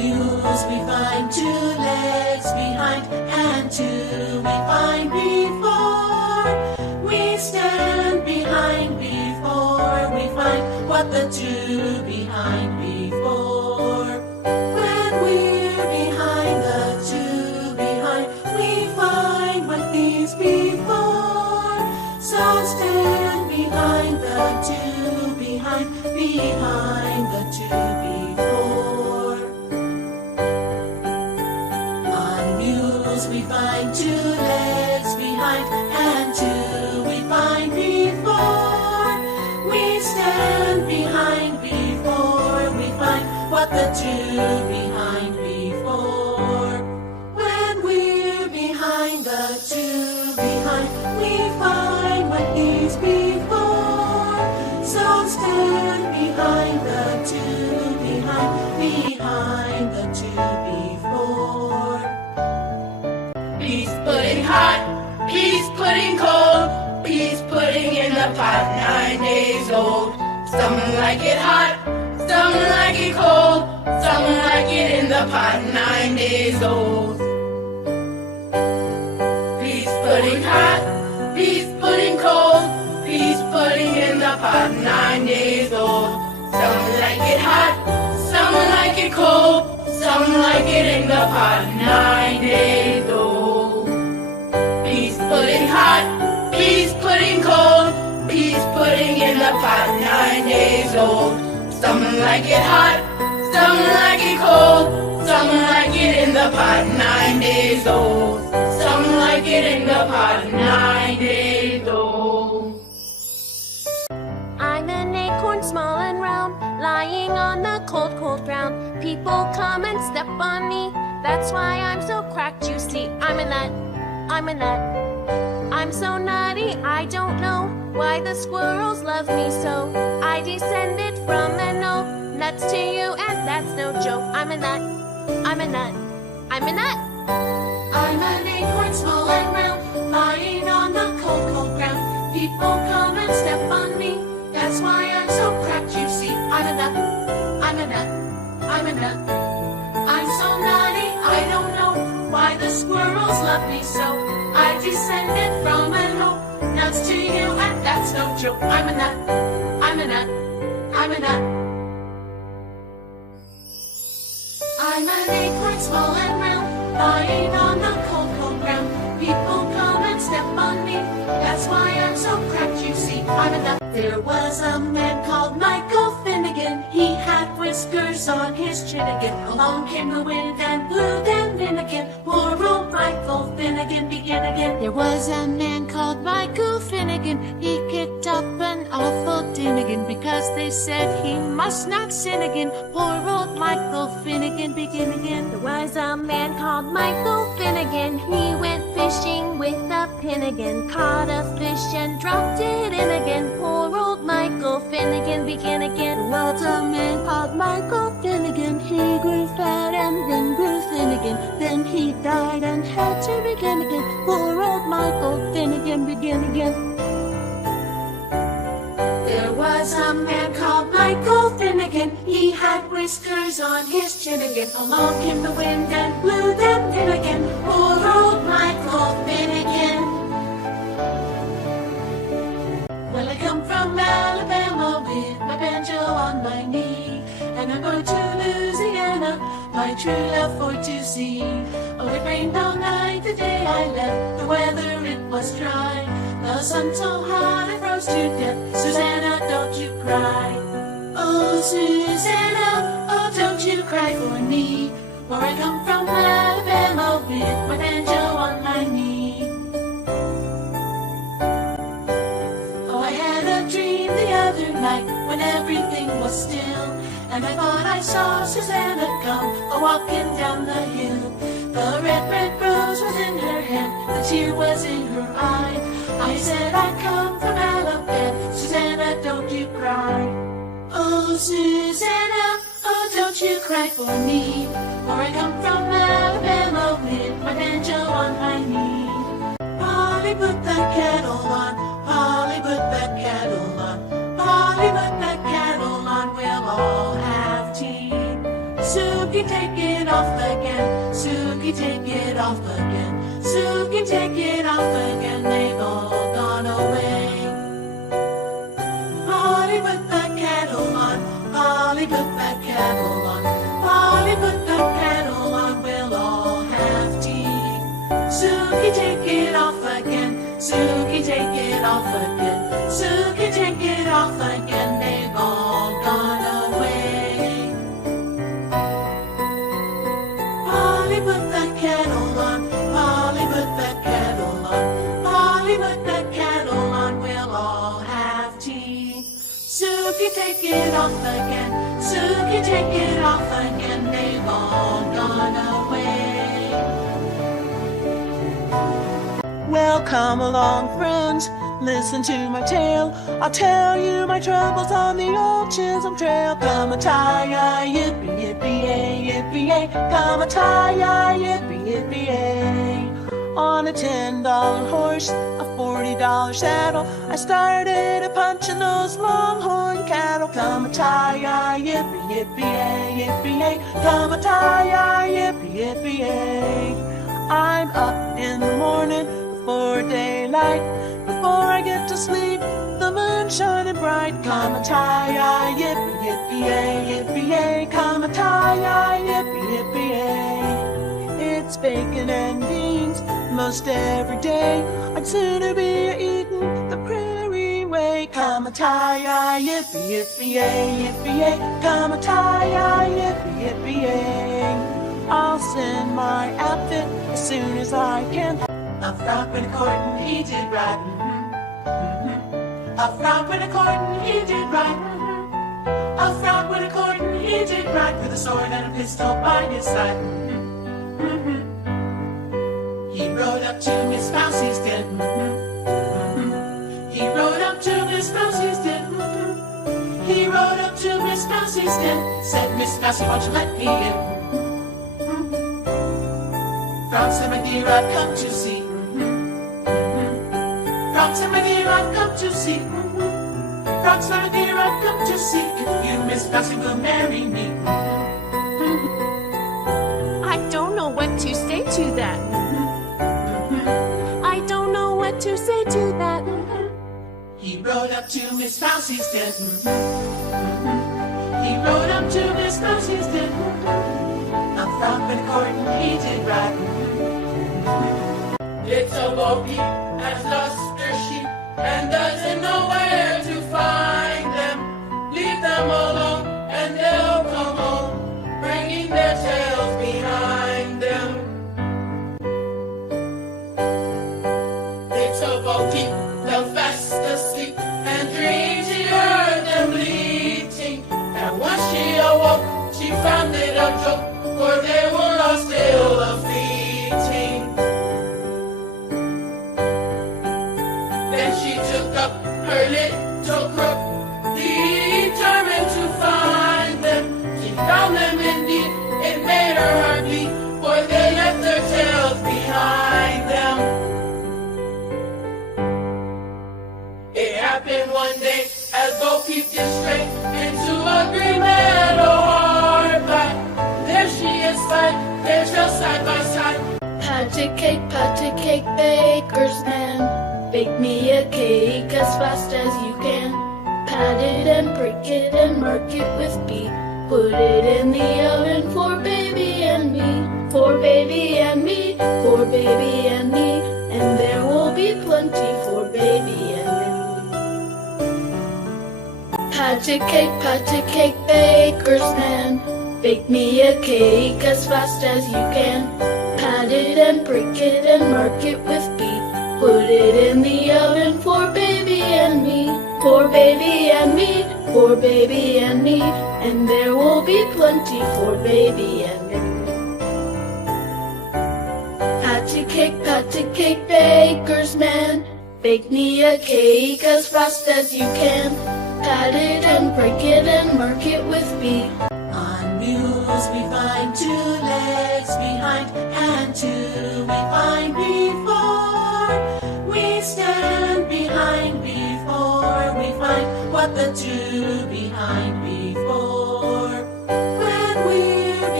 mules we find 2 legs behind, and 2 we find before. We stand behind before we find what the 2 behind before. When we're behind the 2 behind, we find what these before. So stand behind the 2 behind the 2 before. On mules we find 2 legs behind, and 2 we find before. We stand behind before we find what the 2 behind before. When we're behind the 2 behind, we find what these before. So stand behind the 2 behind the 2 before. Peas pudding hot, peas pudding cold, peas pudding in the pot 9 days old. Some like it hot, some like it cold, some like it in the pot 9 days old. Peas pudding hot, peas pudding cold, peas pudding in the pot 9 days old. Some like it hot, some like it cold, some like it in the pot 9 days old. Peas pudding hot, peas pudding cold, peas pudding in the pot 9 days old. Some like it hot, some like it cold, some like it in the pot 9 days old. Some like it in the pot 9 days old. I'm an acorn small and round, lying on the cold, cold ground. People come and step on me, that's why I'm so cracked, you see. I'm a nut, I'm a nut. I'm so nutty, I don't know why the squirrels love me so. I descended from an oak, nuts to you, and that's no joke. I'm a nut, I'm a nut, I'm a nut. I'm an acorn small and round, lying on the cold, cold ground. People come and step on me, that's why I'm so cracked, you see. I'm a nut, I'm a nut, I'm a nut. I'm so nutty, I don't know why the squirrels love me so. I descended from an oak, nuts to you, and that's no joke. I'm a nut, I'm a nut, I'm a nut. I'm an acorn small and round, lying on the cold, cold ground. People come and step on me, that's why I'm so cracked, you see. I'm a nut. There was a man called Michael Finnegan. He had whiskers on his chin again. Along came the wind and blew them in again. Poor old Michael Finnegan began again. There was a man called Michael Finnegan. He kicked up an awful din again, because they said he must not sin again. Poor old Michael Finnegan began again. There was a man called Michael Finnegan. He went fishing with a pin again, caught a fish and dropped it in again. Poor old Michael Finnegan began again. There was a man called Michael Finnegan. He grew fat and then grew thin again. Then he died and had to begin again. Poor old Michael Finnegan began again. There was a man called Michael Finnegan. He had whiskers on his chin again. Along came the wind and blew them in again. Poor old Michael Finnegan. Well, I come from Alabama with my banjo on my knee, and I'm going to Louisiana, my true love for to see. Oh, it rained all night the day I left. The weather, it was dry. The sun so hot I froze to death. Susanna, don't you cry. Oh, Susanna, oh, don't you cry for me, for I come from Alabama with my banjo on my knee. Oh, I had a dream the other night when everything was still, and I thought I saw Susanna come a-walking down the hill. The red, red rose was in her hand, the tear was in her eye. I said, I come from Alabama, Susanna, don't you cry. Oh, Susanna, oh, don't you cry for me, for I come from Alabama with my banjo on my knee. Polly, put that kettle on, Polly, put that kettle on, Polly, put that kettle on, we'll all have tea. Suki, take it off again. Suki, take it off again. Suki, take it off again. They've all gone away. Polly, put the kettle on. Polly, put the kettle on. Polly, put the kettle on. We'll all have tea. Suki, take it off again. Suki, take it off again. Suki, take it off again. They've all gone away. Polly, put the kettle on. Polly, put the kettle on. Polly, put the kettle on. We'll all have tea. Suki, take it off again. Suki, take it off again. They've all gone away. Well, come along, friends, listen to my tale. I'll tell you my troubles on the old Chisholm Trail. Come a tie, yippee, yippee, yay, yippee, yay. Come a tie, yippee, yippee, yay. On a $10 horse, a $40 saddle, I started a-punching those longhorn cattle. Come a tie, yippee, yippee, yay, yippee, yay. Come a tie, yippee, yippee, yay. I'm up in the morning before daylight. Before I get to sleep, the moon's shining bright. Come a tie, yippee, yippee, yay, yippee, yay. Come a tie, yippee, yippee, yay. It's bacon and beans most every day. I'd sooner be eating the prairie way. Come a tie, yippee, yippee, yay, yippee, yay. Come a tie, yippee, yippee, yay. I'll send my outfit as soon as I can. A frog with a cord and he did right. A frog with a cord and he did right. A frog with a cord and he did right, with a sword and a pistol by his side. He rode up to Miss Mousie's den. He rode up to Miss Mousie's den. He rode up to Miss Mousie's den. Said, Miss Mousie, won't you let me in? Frog said, my dear, I've come to see. Frog said, my dear, I've come to see. Frog said, my dear, I've come to see if you, Miss Mousie, will marry me. I don't know what to say to that. I don't know what to say to that. He rode up to Miss Mousie's den. He rode up to Miss Mousie's den. A frog with a cord and he did right. Little Bo Peep has lost her sheep and doesn't know where to find them. Leave them alone and they'll come home, bringing their tails behind them. Little Bo Peep fell fast asleep and dreamed she heard them bleating. And once she awoke, she found it a joke, for they were all still a-fleeting. Then she took up her little crook, determined to find them. She found them indeed, it made her heart bleed, for they left their tails behind them. It happened one day as Bo Peep did stray into a green meadow hard by. There she is spied, their tails side by side. Pat a cake, baker's man. Bake me a cake as fast as you can. Pat it and prick it and mark it with B. Put it in the oven for baby and me. For baby and me, for baby and me. And there will be plenty for baby and me. Pat a cake, baker's man. Bake me a cake as fast as you can. Pat it and prick it and mark it with B. Put it in the oven for baby and me. For baby and me, for baby and me. And there will be plenty for baby and me. Pat a cake, baker's man. Bake me a cake as fast as you can. Pat it and prick it and mark it with B. On mules we find 2 legs behind, and 2 we find before. We stand behind before we find what the 2 behind before. When we're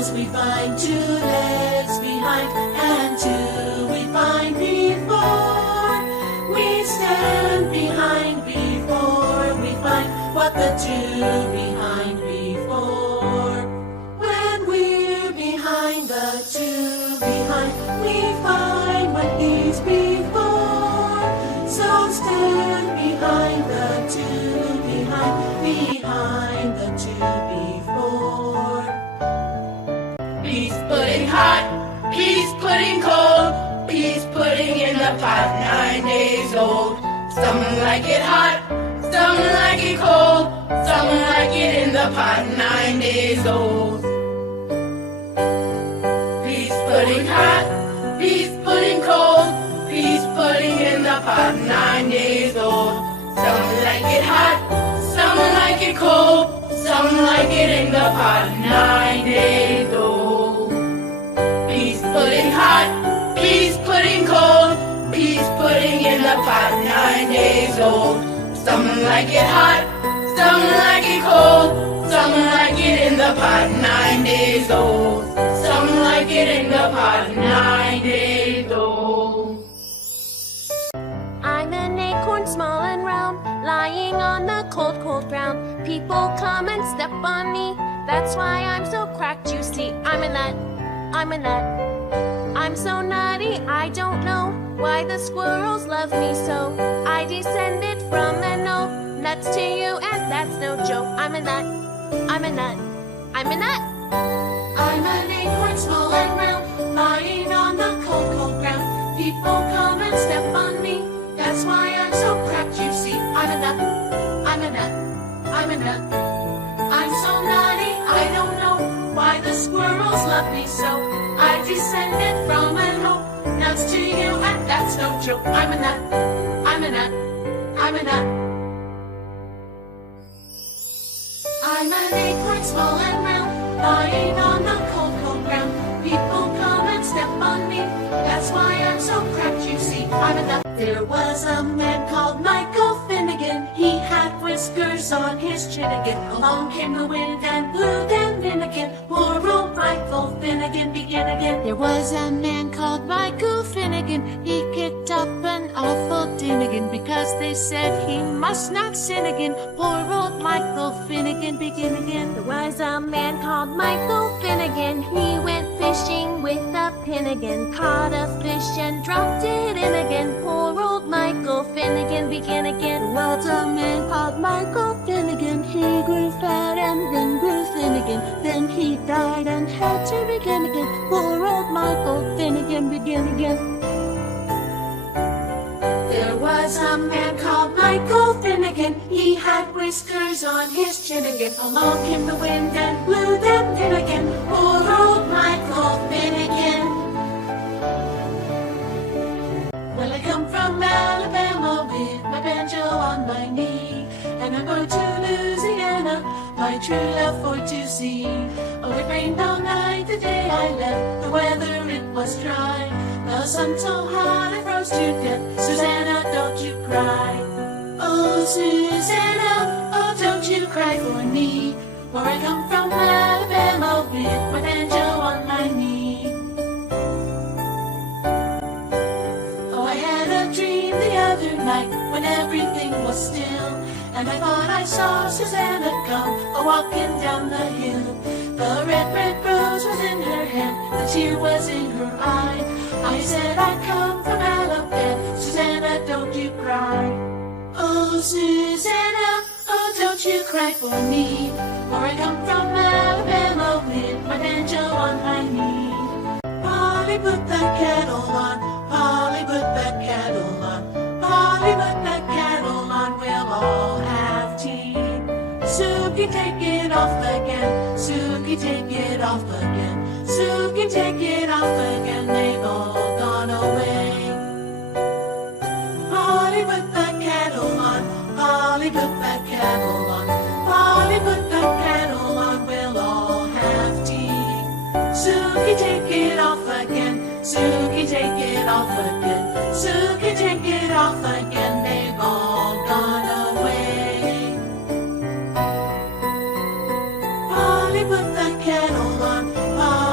nose we find, 2 legs behind, and 2 we find before. We stand behind before we find what the 2 behind before. When we're behind the 2 behind, we find what is before. So stand behind the 2 behind the 2 before. Peas pudding hot, peas pudding cold, peas pudding in the pot, 9 days old. Some like it hot, some like it cold, some like it in the pot, 9 days old. Peas pudding hot, peas pudding cold, peas pudding in the pot, 9 days old. Some like it hot, some like it cold, some like it in the pot, 9 days old. Peas pudding hot, peas pudding cold, peas pudding in the pot, 9 days old. Some like it hot, some like it cold, some like it in the pot, 9 days old. Some like it in the pot, 9 days old. I'm an acorn small and round, lying on the cold, cold ground. People come and step on me, that's why I'm so cracked, you see. I'm a nut, I'm a nut. I'm so nutty, I don't know why the squirrels love me so. I descended from an oak, nuts to you, and that's no joke. I'm a nut, I'm a nut, I'm a nut. I'm an acorn small and round, lying on the cold, cold ground. People come and step on me, that's why I'm so cracked, you see. I'm a nut, I'm a nut, I'm a nut. I'm so nutty, I don't know why the squirrels love me so. I descended from an oak, nuts to you, and that's no joke. I'm a nut, I'm a nut, I'm a nut. I'm an acorn small and round, lying on the cold, cold ground. People come and step on me, that's why I'm so cracked, you see. I'm a nut. There was a man called Michael Finnegan. He had whiskers on his chin again. Along came the wind and blew them in again. Poor old Michael Finnegan began again. There was a man called Michael Finnegan. He kicked up an awful din again, because they said he must not sin again. Poor old Michael Finnegan began again. There was a man called Michael Finnegan. He went fishing with a pin again, caught a fish and dropped it in again. Poor old Michael Finnegan began again. There was a man called Michael Finnegan. He grew fat and then grew thin again. Then he died and had to begin again. Poor old Michael Finnegan began again. There was a man called Michael Finnegan. He had whiskers on his chin again. Along came the wind and blew them in again. Poor old Michael Finnegan. Well, I come from Alabama with my banjo on my knee, and I'm going to Louisiana, my true love for to see. Oh, it rained all night the day I left. The weather, it was dry. The sun so hot I froze to death. Susanna, don't you cry. Oh, Susanna, oh, don't you cry for me. For I come from Alabama with my banjo on my knee. Oh, I had a dream the other night when everything was still, and I thought I saw Susanna come a-walking down the hill. The red, red rose was in her hand, the tear was in her eye. I said I'd come from Alabama, Susanna, don't you cry. Oh, Susanna, oh, don't you cry for me, for I come from Alabama with my banjo on my knee. Polly, put the kettle on, Polly, put the kettle on, Polly, put the kettle on, we'll all have tea. Suki, take it off again, Suki, take it off again, Suki, take it off again, they've all gone away. Polly, put the kettle on, Polly, put the kettle on, Polly, put the kettle on, we'll all have tea. Suki, take it off again, Suki, take it off again, Suki, take it off again, they've all gone away. Polly, put the kettle on, Polly,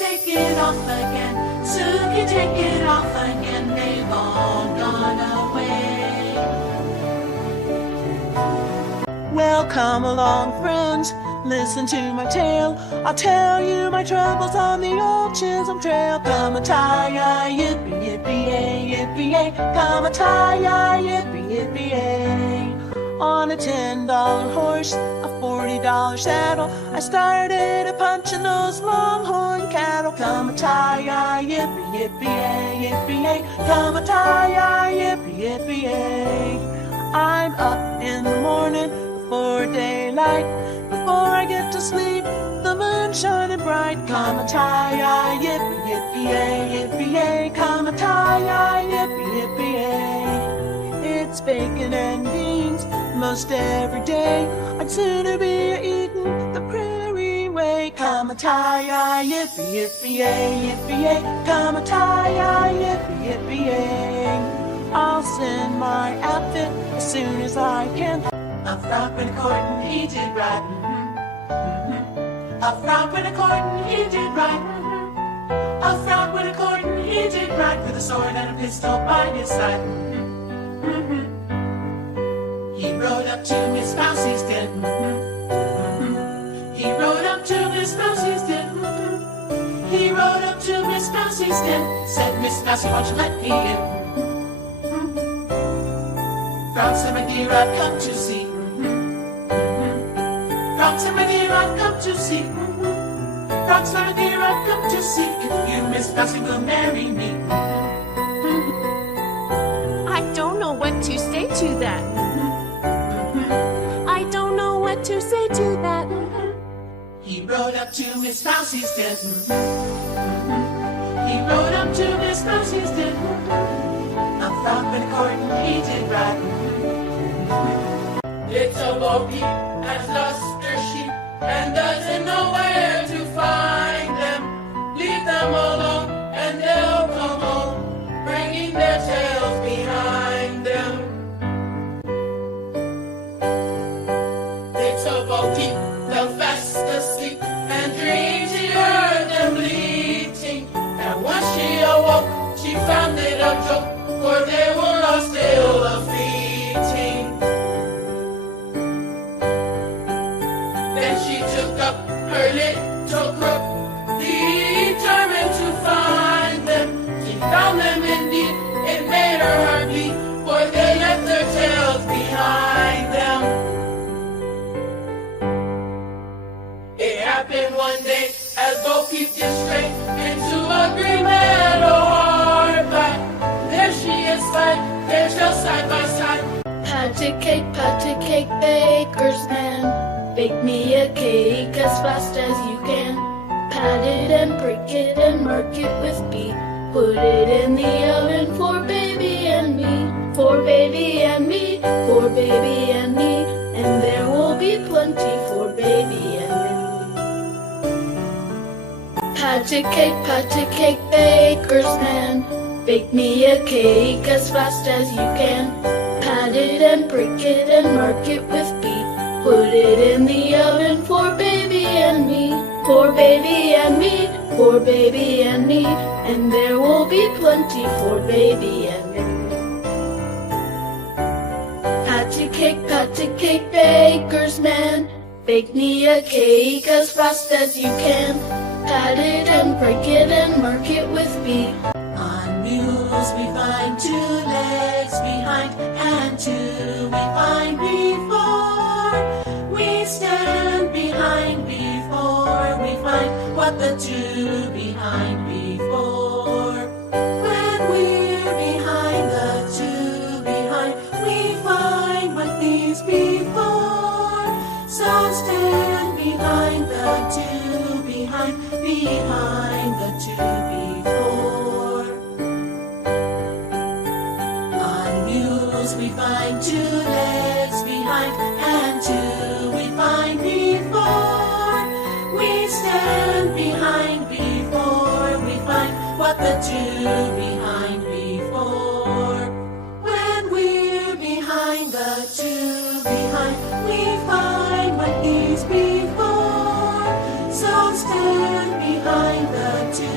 take it off again. Suki, take it off again. They've all gone away. Well, come along, friends, listen to my tale. I'll tell you my troubles on the old Chisholm Trail. Come a tie, yippee, yippee, yay, yippee, yay. Come a tie, yippee, yippee, yay. On a $10 horse, a $40 saddle, I started a punching those longhorn cattle. Come a tie, yippee, yippee, yay, yippee, yay. Come a tie, yippee, yippee, yay. I'm up in the morning before daylight. Before I get to sleep, the moon shining bright. Come a tie, yippee, yippee, yay, yippee, yay. Come a tie, yippee, yippee, yay. It's bacon and beans most every day. I'd sooner be eating the prairie way. Come a tie, yippee, yippee, yay, yippee, yay. Come a tie, yippee, yippee, yay. I'll send my outfit as soon as I can. A frog with a cord and he did right. A frog with a cord and he did right. A frog with a cord and he did right, with a sword and a pistol by his side. He rode up to Miss Mousie's den. He rode up to Miss Mousie's den. He rode up to Miss Mousie's den. Said, Miss Mousie, won't you let me in? Frog said, my dear, I've come to see. Frog said, my dear, I've come to see. Frog said, my dear, I've come to see if you, Miss Mousie, will marry me. I don't know what to say to that. I don't know what to say to that. He rode up to Miss Mousie's den. He rode up to Miss Mousie's den. A frog with a cord and he did right. Little Bo Peep has lost her sheep and doesn't know where to find them. Leave them alone and they'll come home, bringing their tails behind them. Little Bo Peep fell fast asleep and dreamed she heard them bleating. And when she awoke, she found it a joke, for they were all still a-fleeting. Then she took up her little crook, determined to find them. She found them indeed, it made her heart beat, for they left their tails behind them. It happened one day as Bo Peep did straight into a green meadow hard by. There she is fine, they're just side by side. Pat a cake, baker's man. Bake me a cake as fast as you can. Pat it and break it and mark it with B. Put it in the oven for baby and me. For baby and me, for baby and me. And there will be plenty for baby and me. Pat a cake, baker's man. Bake me a cake as fast as you can. Pat it and break it and mark it with B. Put it in the oven for baby and me. For baby and me, for baby and me. And there will be plenty for baby and me. Pat a cake, baker's man. Bake me a cake as fast as you can. Pat it and break it and mark it with B. On mules we find 2 legs behind, and 2 we find before. We stand behind before we find what the 2 behind before. When we're behind the 2 behind, we find what these before. So stand behind the 2 behind the 2 before. On mules we find 2 legs behind, and 2 we find before. We stand behind before we find what the 2 behind before. When we're behind the 2 behind, we find what these before. So stand behind the 2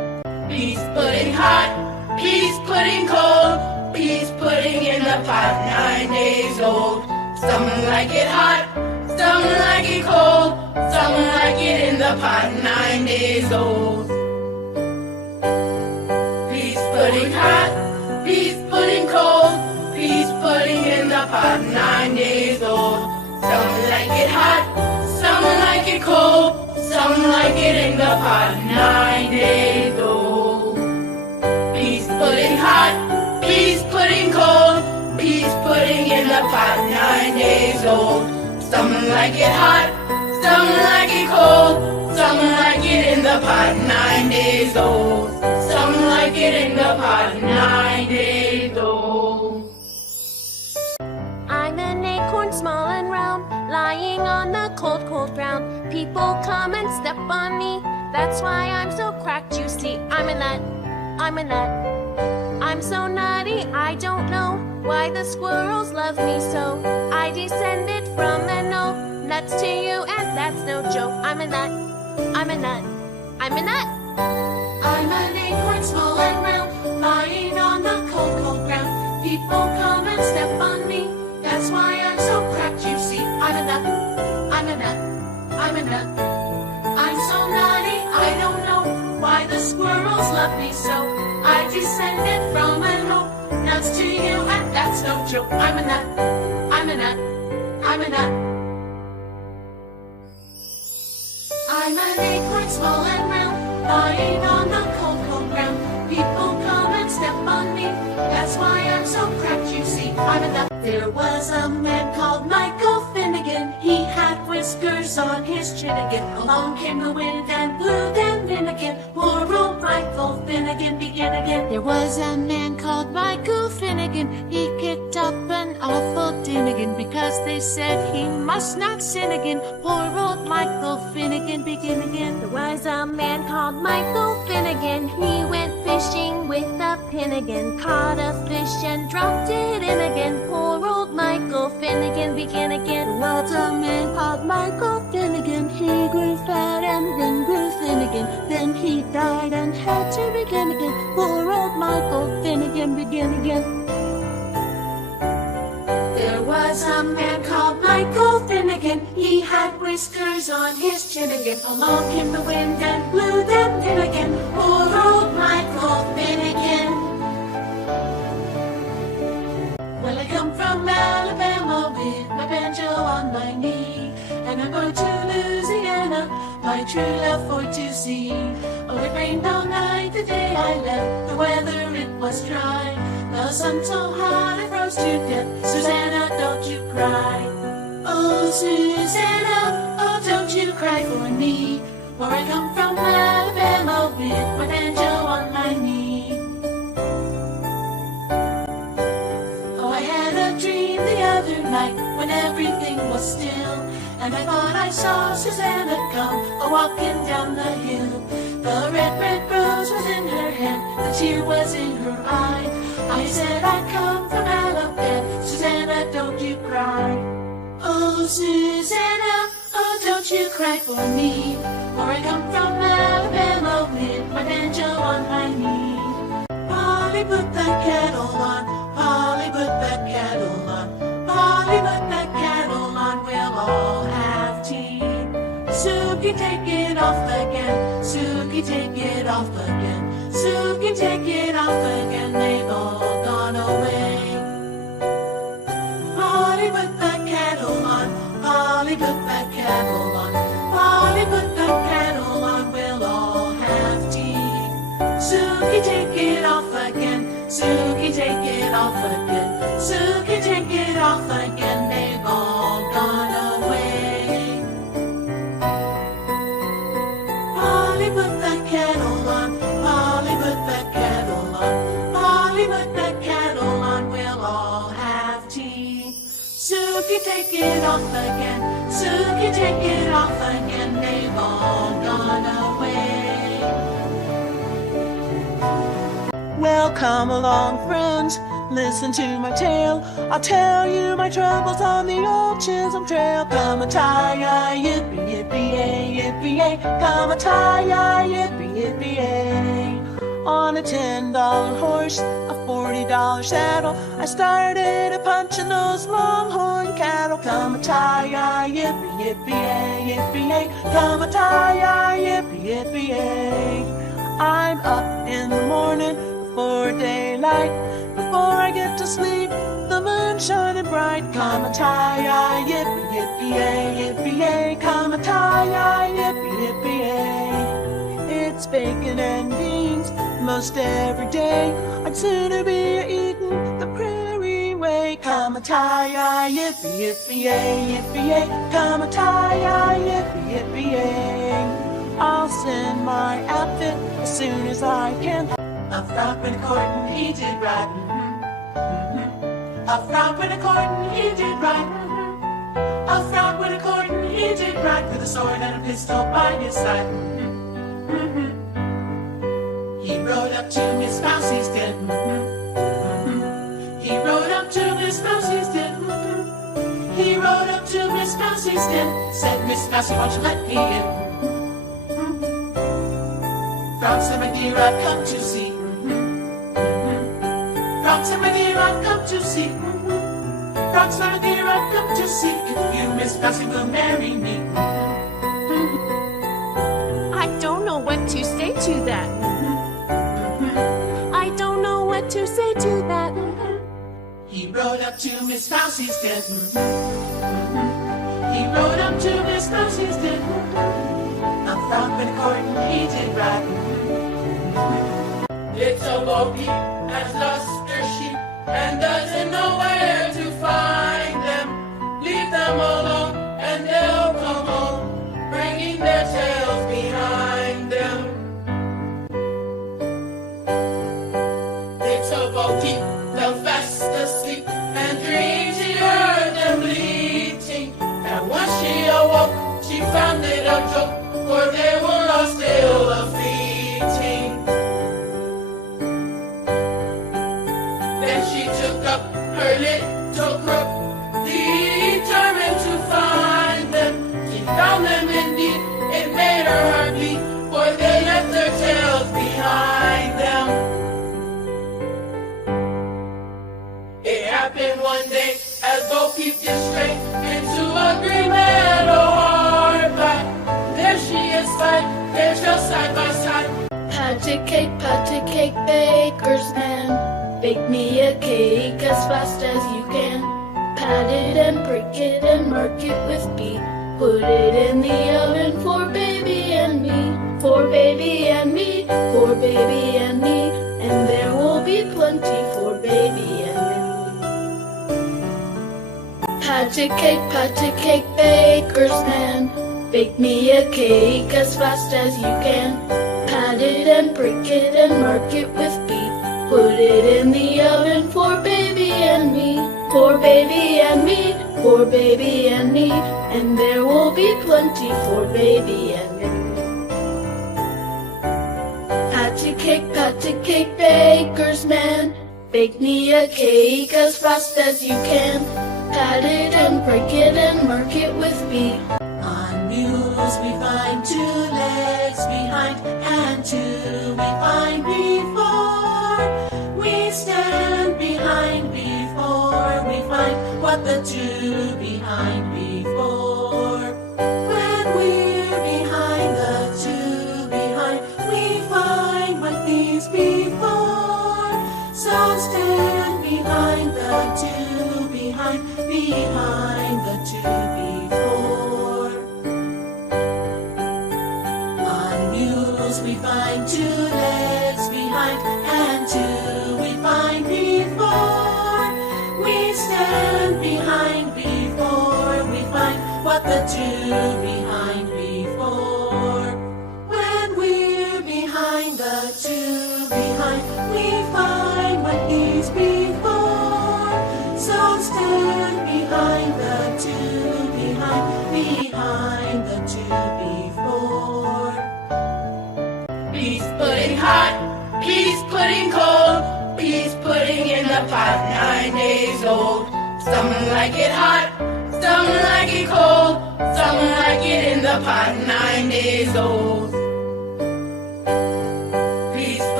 Peas pudding hot, peas pudding cold, peas pudding in the pot, 9 days old. Some like it hot, some like it cold, some like it in the pot, 9 days old. Peas pudding hot, peas pudding cold, peas pudding in the pot, 9 days old. Some like it hot, some like it cold, some like it in the pot, 9 days old. Peas pudding hot, peas pudding cold, peas pudding in the pot, 9 days old. Some like it hot, some like it cold, some like it in the pot, 9 days old. Some like it in the pot, 9 days old. I'm an acorn small and round, lying on the cold, cold ground. People come and step on me, that's why I'm so cracked, you see. I'm a nut, I'm a nut. I'm so nutty, I don't know why the squirrels love me so. I descended from an oak, nuts to you, and that's no joke. I'm a nut, I'm a nut, I'm a nut. I'm an acorn small and round, lying on the cold, cold ground. People come and step on me, that's why I'm so cracked, you see. I'm a nut, I'm a nut, I'm a nut. I'm so nutty, I don't know why the squirrels love me so. I descended from an oak, nuts to you, and that's no joke. I'm a nut, I'm a nut, I'm a nut. I'm an acorn small and round, lying on the cold, cold ground. People come and step on me, that's why I'm so cracked, you see. I'm a nut. There was a man called Michael Finnegan. He had whiskers on his chin again. Along came the wind and blew them in again. Poor old Michael Finnegan began again. There was a man called Michael Finnegan. He kicked up an awful din again, because they said he must not sin again. Poor old Michael Finnegan began again. There was a man called Michael Finnegan. He went fishing with a pin again, caught a fish and dropped it in again. Poor old Michael Finnegan began again. There was a man called Michael Finnegan. He grew fat and then grew thin again. Then he died and had to begin again. Poor old Michael Finnegan began again. There was a man called Michael Finnegan. He had whiskers on his chin again. Along came the wind and blew them in again. Poor old Michael Finnegan. Well, I come from Alabama with my banjo on my knee, and I'm going to Louisiana, my true love for to see. Oh, it rained all night the day I left. The weather, it was dry. The sun so hot I froze to death. Susanna, don't you cry. Oh, Susanna, oh, don't you cry for me, for I come from Alabama with my banjo on my knee. Oh, I had a dream the other night when everything was still, and I thought I saw Susanna come a-walking down the hill. The red, red rose was in her hand, the tear was in her eye. I said I come from Alabama, Susanna, don't you cry. Oh, Susanna, oh, don't you cry for me, for I come from Alabama with my banjo on my knee. Polly, put that kettle on, Polly, put that kettle on, Polly, put that kettle on, we'll all have tea. Suki, take it off again, Suki, take it off again, Suki, take it off again, they've all gone away. Polly, put that kettle on, Polly, put that kettle on, Polly, put that kettle on, we'll all have tea. Suki, take it off again, Suki, take it off again, Suki, take it off again, they've all gone away. Polly, put that kettle on, Polly, put that kettle on, Polly, put that kettle on, we'll all have tea. Suki, take it off again, Suki, take it off again, they've all gone away. Well, come along, friends, listen to my tale. I'll tell you my troubles on the old Chisholm Trail. Come a tie-yi, yippee, yippee-yay, yippee-yay. Come a tie-yi, yippee, yippee-yay. On a $10 horse, a $40 saddle, I started a-punching those longhorn cattle. Come a tie-yi, yippee, yippee-yay, yippee-yay. Come a tie-yi, yippee, yippee-yay. I'm up in the morning before daylight. Before I get to sleep, the moon's shining bright. Come a tie-yi, yippee, yippee-yay, yippee-yay. Come a tie-yi, yippee, yippee-yay. It's bacon and beans most every day. I'd sooner be eating the prairie way. Come a tie-yi, yippee, yippee-yay, yippee-yay. Come a tie-yi, yippee, yippee-yay. I'll send my outfit as soon as I can. A frock and a coat and he did right. A frock and a coat and he did right. A frock with a coat and he did right. With a sword and a pistol by his side. He rode up to Miss Mousie's den. He rode up to Miss Mousie's den. He rode up to Miss Mousie's den. Said, Miss Mousie, won't you let me in? Frogs and my dear, I've come to see. Frogs and my dear, I've come to see. Frogs and my dear, I've come to see if you, Miss Mousie, will marry me. I don't know what to say to that. I don't know what to say to that. He rode up to Miss Mousie's den. He rode up to Miss Mousie's den. A frog and a coat and he did right. Little Bo Peep has lost her sheep and doesn't know where to find them. Leave them alone and they'll come home, bringing their tails behind them. Little Bo Peep fell fast asleep and dreamed she heard them bleating. And when she awoke, she found it a joke, for they were all still a-fleeting. Then she took up her little crook, determined to find them. She found them indeed, it made her heart beat, for they left their tails behind them. It happened one day as Bo Peep did stray into a green meadow hard by. There she is spied, they're just side by side. Patty cake, baker's man. Bake me a cake as fast as you can. Pat it and prick it and mark it with B. Put it in the oven for baby and me. For baby and me, for baby and me. And there will be plenty for baby and me. Patty cake, baker's man. Bake me a cake as fast as you can. Pat it and prick it and mark it with B. Put it in the oven for baby and me. For baby and me, for baby and me. And there will be plenty for baby and me. Patty cake, baker's man. Bake me a cake as fast as you can. Pat it and prick it and mark it with B. On mules we find 2 legs behind, and 2 we find before. We stand behind before we find what the 2 behind before. When we're behind the 2 behind, we find what these before. So stand behind the 2 behind the 2 before. On mules we find 2 legs behind, and 2 we find before. We stand behind before we find what the 2 behind before. When we're behind the 2 behind, we find what these before. So stand behind the 2 behind the 2 before. Peas pudding hot, peas pudding cold, peas pudding in the pot 9 days old. Some like it hot, some like it cold, some like it in the pot 9 days old. Peas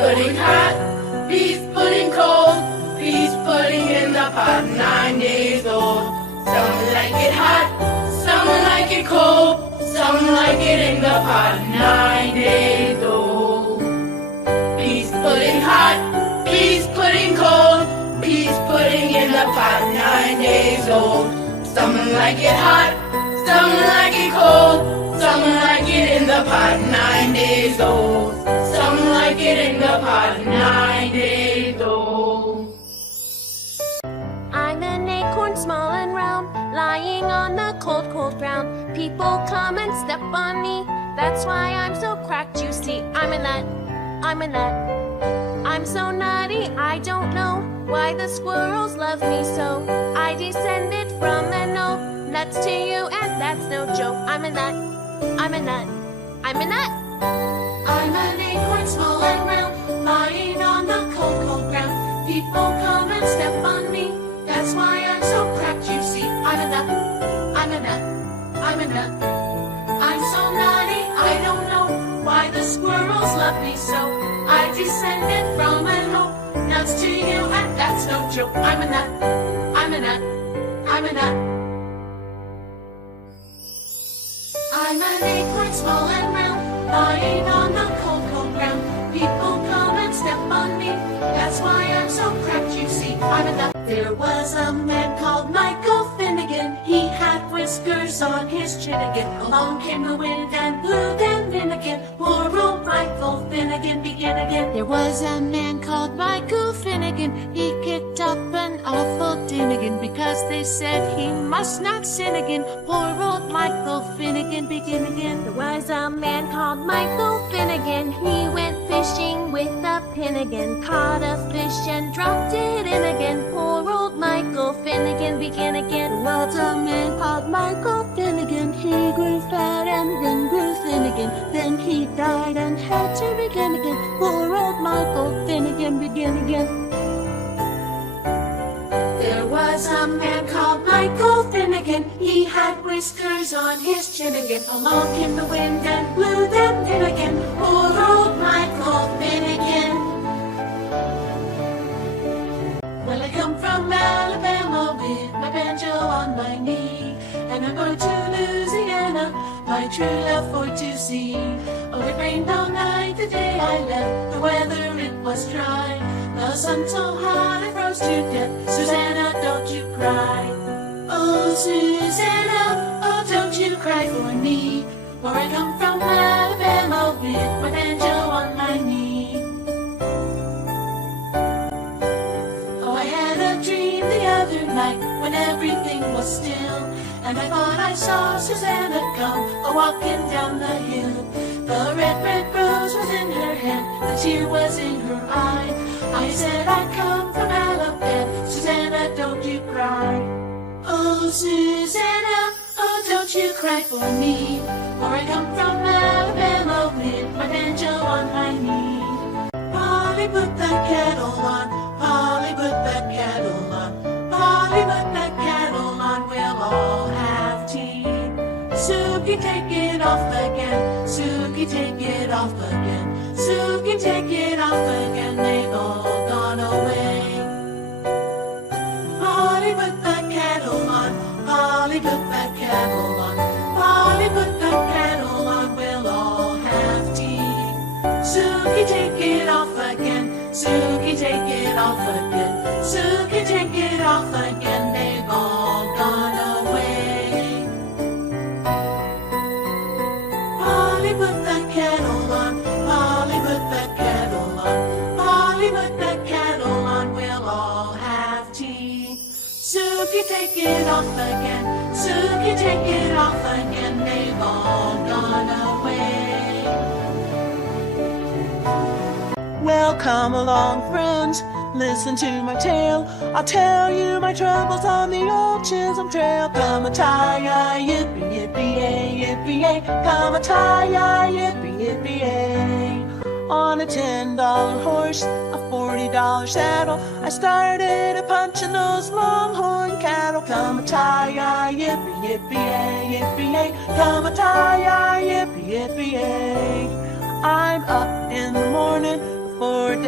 pudding hot, beef pudding cold, peas pudding in the pot, 9 days old. Some like it hot, some like it cold, some like it in the pot, 9 days old. Peas pudding hot, peas pudding cold, peas pudding in the pot, 9 days old. Some like it hot, some like it cold, some like it in the pot, 9 days old. Some like it in the pot, 9 days old. I'm an acorn small and round, lying on the cold, cold ground. People come and step on me, that's why I'm so cracked, you see. I'm a nut, I'm a nut. I'm so nutty, I don't know why the squirrels love me so. I descended from the no nuts to you, and that's no joke. I'm a nut, I'm a nut, I'm a nut. I'm an acorn small and round, lying on the cold, cold ground. People come and step on me, that's why I'm so cracked, you see. I'm a nut, I'm a nut, I'm a nut. I'm so nutty, I don't know why the squirrels love me so. I descended from a no nuts to you, and that's no joke. I'm a nut, I'm a nut, I'm a nut. I'm an acorn small and round, lying on the cold, cold ground. People come and step on me, that's why I'm so cracked, you see. I'm a nut. There was a man called Michael Finnegan, he had whiskers on his chin again. Along came the wind and blew them in again. Poor old Michael Finnegan began again. There was a man called Michael Finnegan, he kicked up an awful din again, because they said he must not sin again. Poor old Michael Finnegan began again. There was a man called Michael Finnegan, he went fishing with a pin again, caught a fish and dropped it in again. Poor old Michael Finnegan began again. There was a man called Michael Finnegan, he grew fat and then grew thin again. Then he died and had to begin again. Poor old Michael Finnegan began again. There was a man called Michael Finnegan, he had whiskers on his chin again. Along came the wind and blew them in again. Poor old Michael Finnegan. Well, I come from Alabama with my banjo on my knee, and I'm going to Louisiana, my true love for to see. Oh, it rained all night the day I left, the weather it was dry. The sun so hot I froze to death. Susanna, don't you cry. Oh, Susanna, oh, don't you cry for me, for I come from Alabama with my banjo on my knee. Oh, I had a dream the other night when everything was still, and I thought I saw Susanna come a-walking down the hill. The red, red rose was in her hand, the tear was in her eye. I said I come from Alabama, Susanna, don't you cry. Oh, Susanna, oh, don't you cry for me, for I come from Alabama with my banjo on my knee. Polly, put that kettle on, Polly, put that kettle on, Polly, put that kettle on, we'll all have tea. Suki, take it off again, Suki, take it off again, Suki, take it off again, they've all gone away. Polly, put that kettle on, Polly, put that kettle on, Polly, put that kettle on, we'll all have tea. Suki, take it off again, Suki, take it off again, Suki, take it off again, they've all gone away. Polly, put that kettle on, Polly, put that kettle on, Polly, put that kettle on, we'll all have tea. Suki, take it off again, Suki, take it off again, they've all gone away. Well, come along, friends, listen to my tale. I'll tell you my troubles on the old Chisholm Trail. Come a tie-yi, yippee, yippee-yay, yippee-yay. Come a tie-yi, yippee, yippee-yay. On a $10 horse, a $40 saddle, I started a-punching those longhorn cattle. Come a tie-yi, yippee, yippee-yay, yippee-yay. Come a tie-yi, yippee, yippee-yay. I'm up in the morning before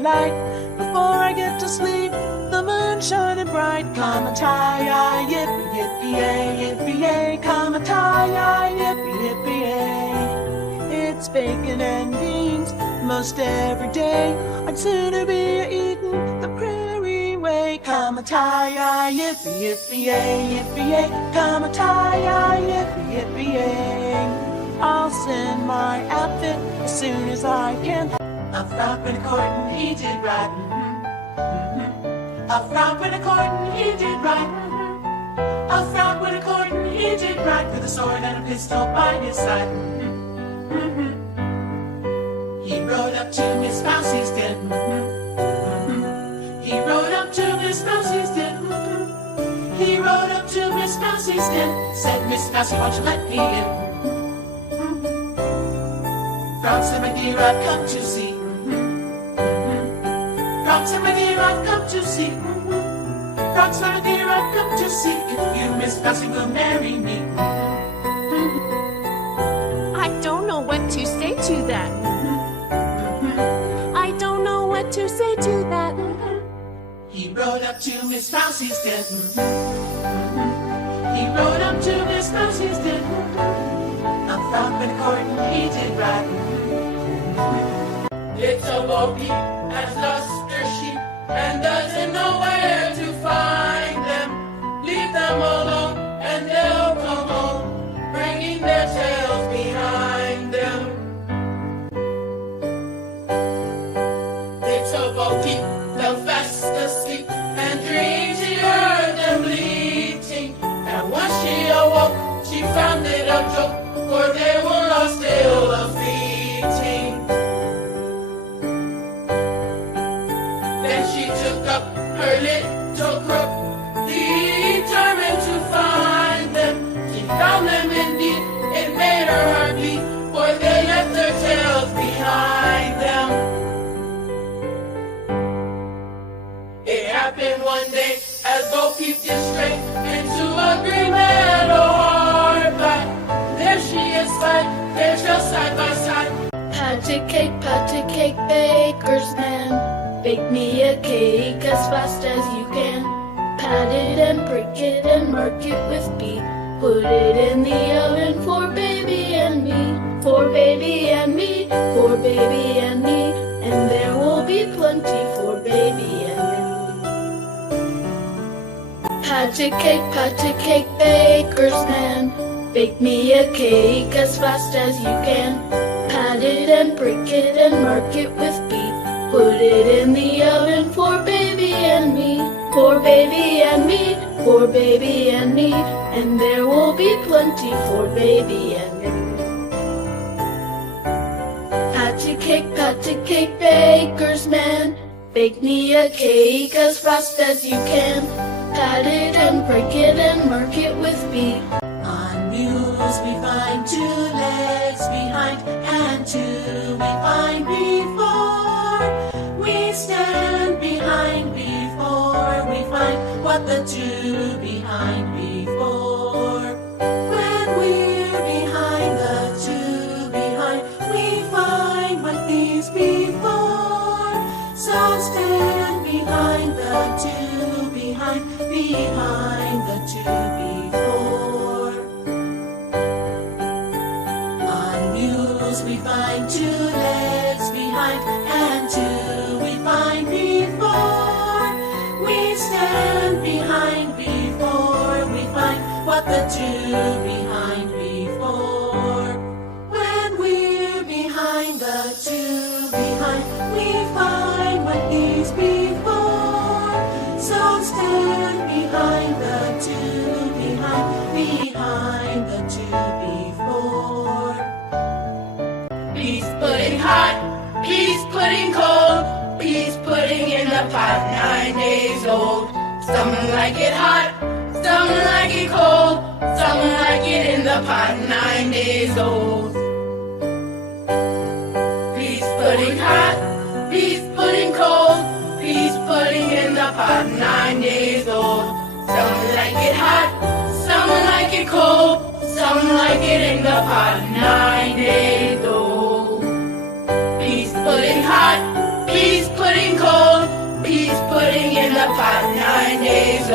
light. Before I get to sleep, the moon shining bright. Come and tie, yippee, yippee, yay, yippee, yay. Come and tie, yippee, yippee, yay. It's bacon and beans most every day. I'd sooner be eating the prairie way. Come and tie, yippee, yippee, yay, yippee, yay. Come and tie, yippee, yippee, yay. I'll send my outfit as soon as I can. A frock and a coat and he did right. A frock and a coat and he did right. A frock with a coat and he did right. With a sword and a pistol by his side. He rode up to Miss Mousie's den. He rode up to Miss Mousie's den. He rode up to Miss Mousie's den. Said, Miss Mousie, won't you let me in? Frog said, my dear, I've come to see. Frog said, my dear, I've come to see. Frog said, my dear, I've come to see if you, Miss Mousie, will marry me. I don't know what to say to that. I don't know what to say to that. He rode up to Miss Mousie's den. He rode up to Miss Mousie's den. A frog and a coat and he did right. Little Bo Peep has lost her sheep and doesn't know where to find them. Leave them alone and they'll come home, bringing their tails behind them. Little Bo Peep fell fast asleep and dreamed she heard them bleating. And once she awoke, she found it a joke, for they were all still a-feeding. Then she took up her little crook, determined to find them. She found them indeed, it made her heart beat, for they left their tails behind them. It happened one day as Bo Peep did straight into a green meadow hard by. There she is there just side by side. Pat a cake, baker's man. Bake me a cake as fast as you can. Pat it and prick it and mark it with B. Put it in the oven for baby and me. For baby and me, for baby and me. And there will be plenty for baby and me. Pat a cake, baker's man. Bake me a cake as fast as you can. Pat it and prick it and mark it with B. Put it in the oven for baby and me. For baby and me, for baby and me. And there will be plenty for baby and me. Pat a cake, baker's man. Bake me a cake as fast as you can. Pat it and prick it and mark it with B. On mules we find 2 legs behind, and 2 we find before. We stand behind before we find what the 2 behind before. When we're behind the 2 behind, we find what these before. So stand behind the 2 behind the 2 before. On mules we find 2 legs behind, and 2 we find before. We stand behind before we find what the 2 behind before. When we're behind the 2 behind, we find what these before. So stand behind the 2 behind the 2 before. Peas pudding hot, peas pudding cold, peas pudding in the pot 9 days old. Some like it hot, some like it cold, some like it in the pot 9 days old. Peas pudding hot, peas pudding cold, peas pudding in the pot 9 days old. Some like it hot, some like it cold, some like it in the pot 9 days old. Peas pudding hot, peas pudding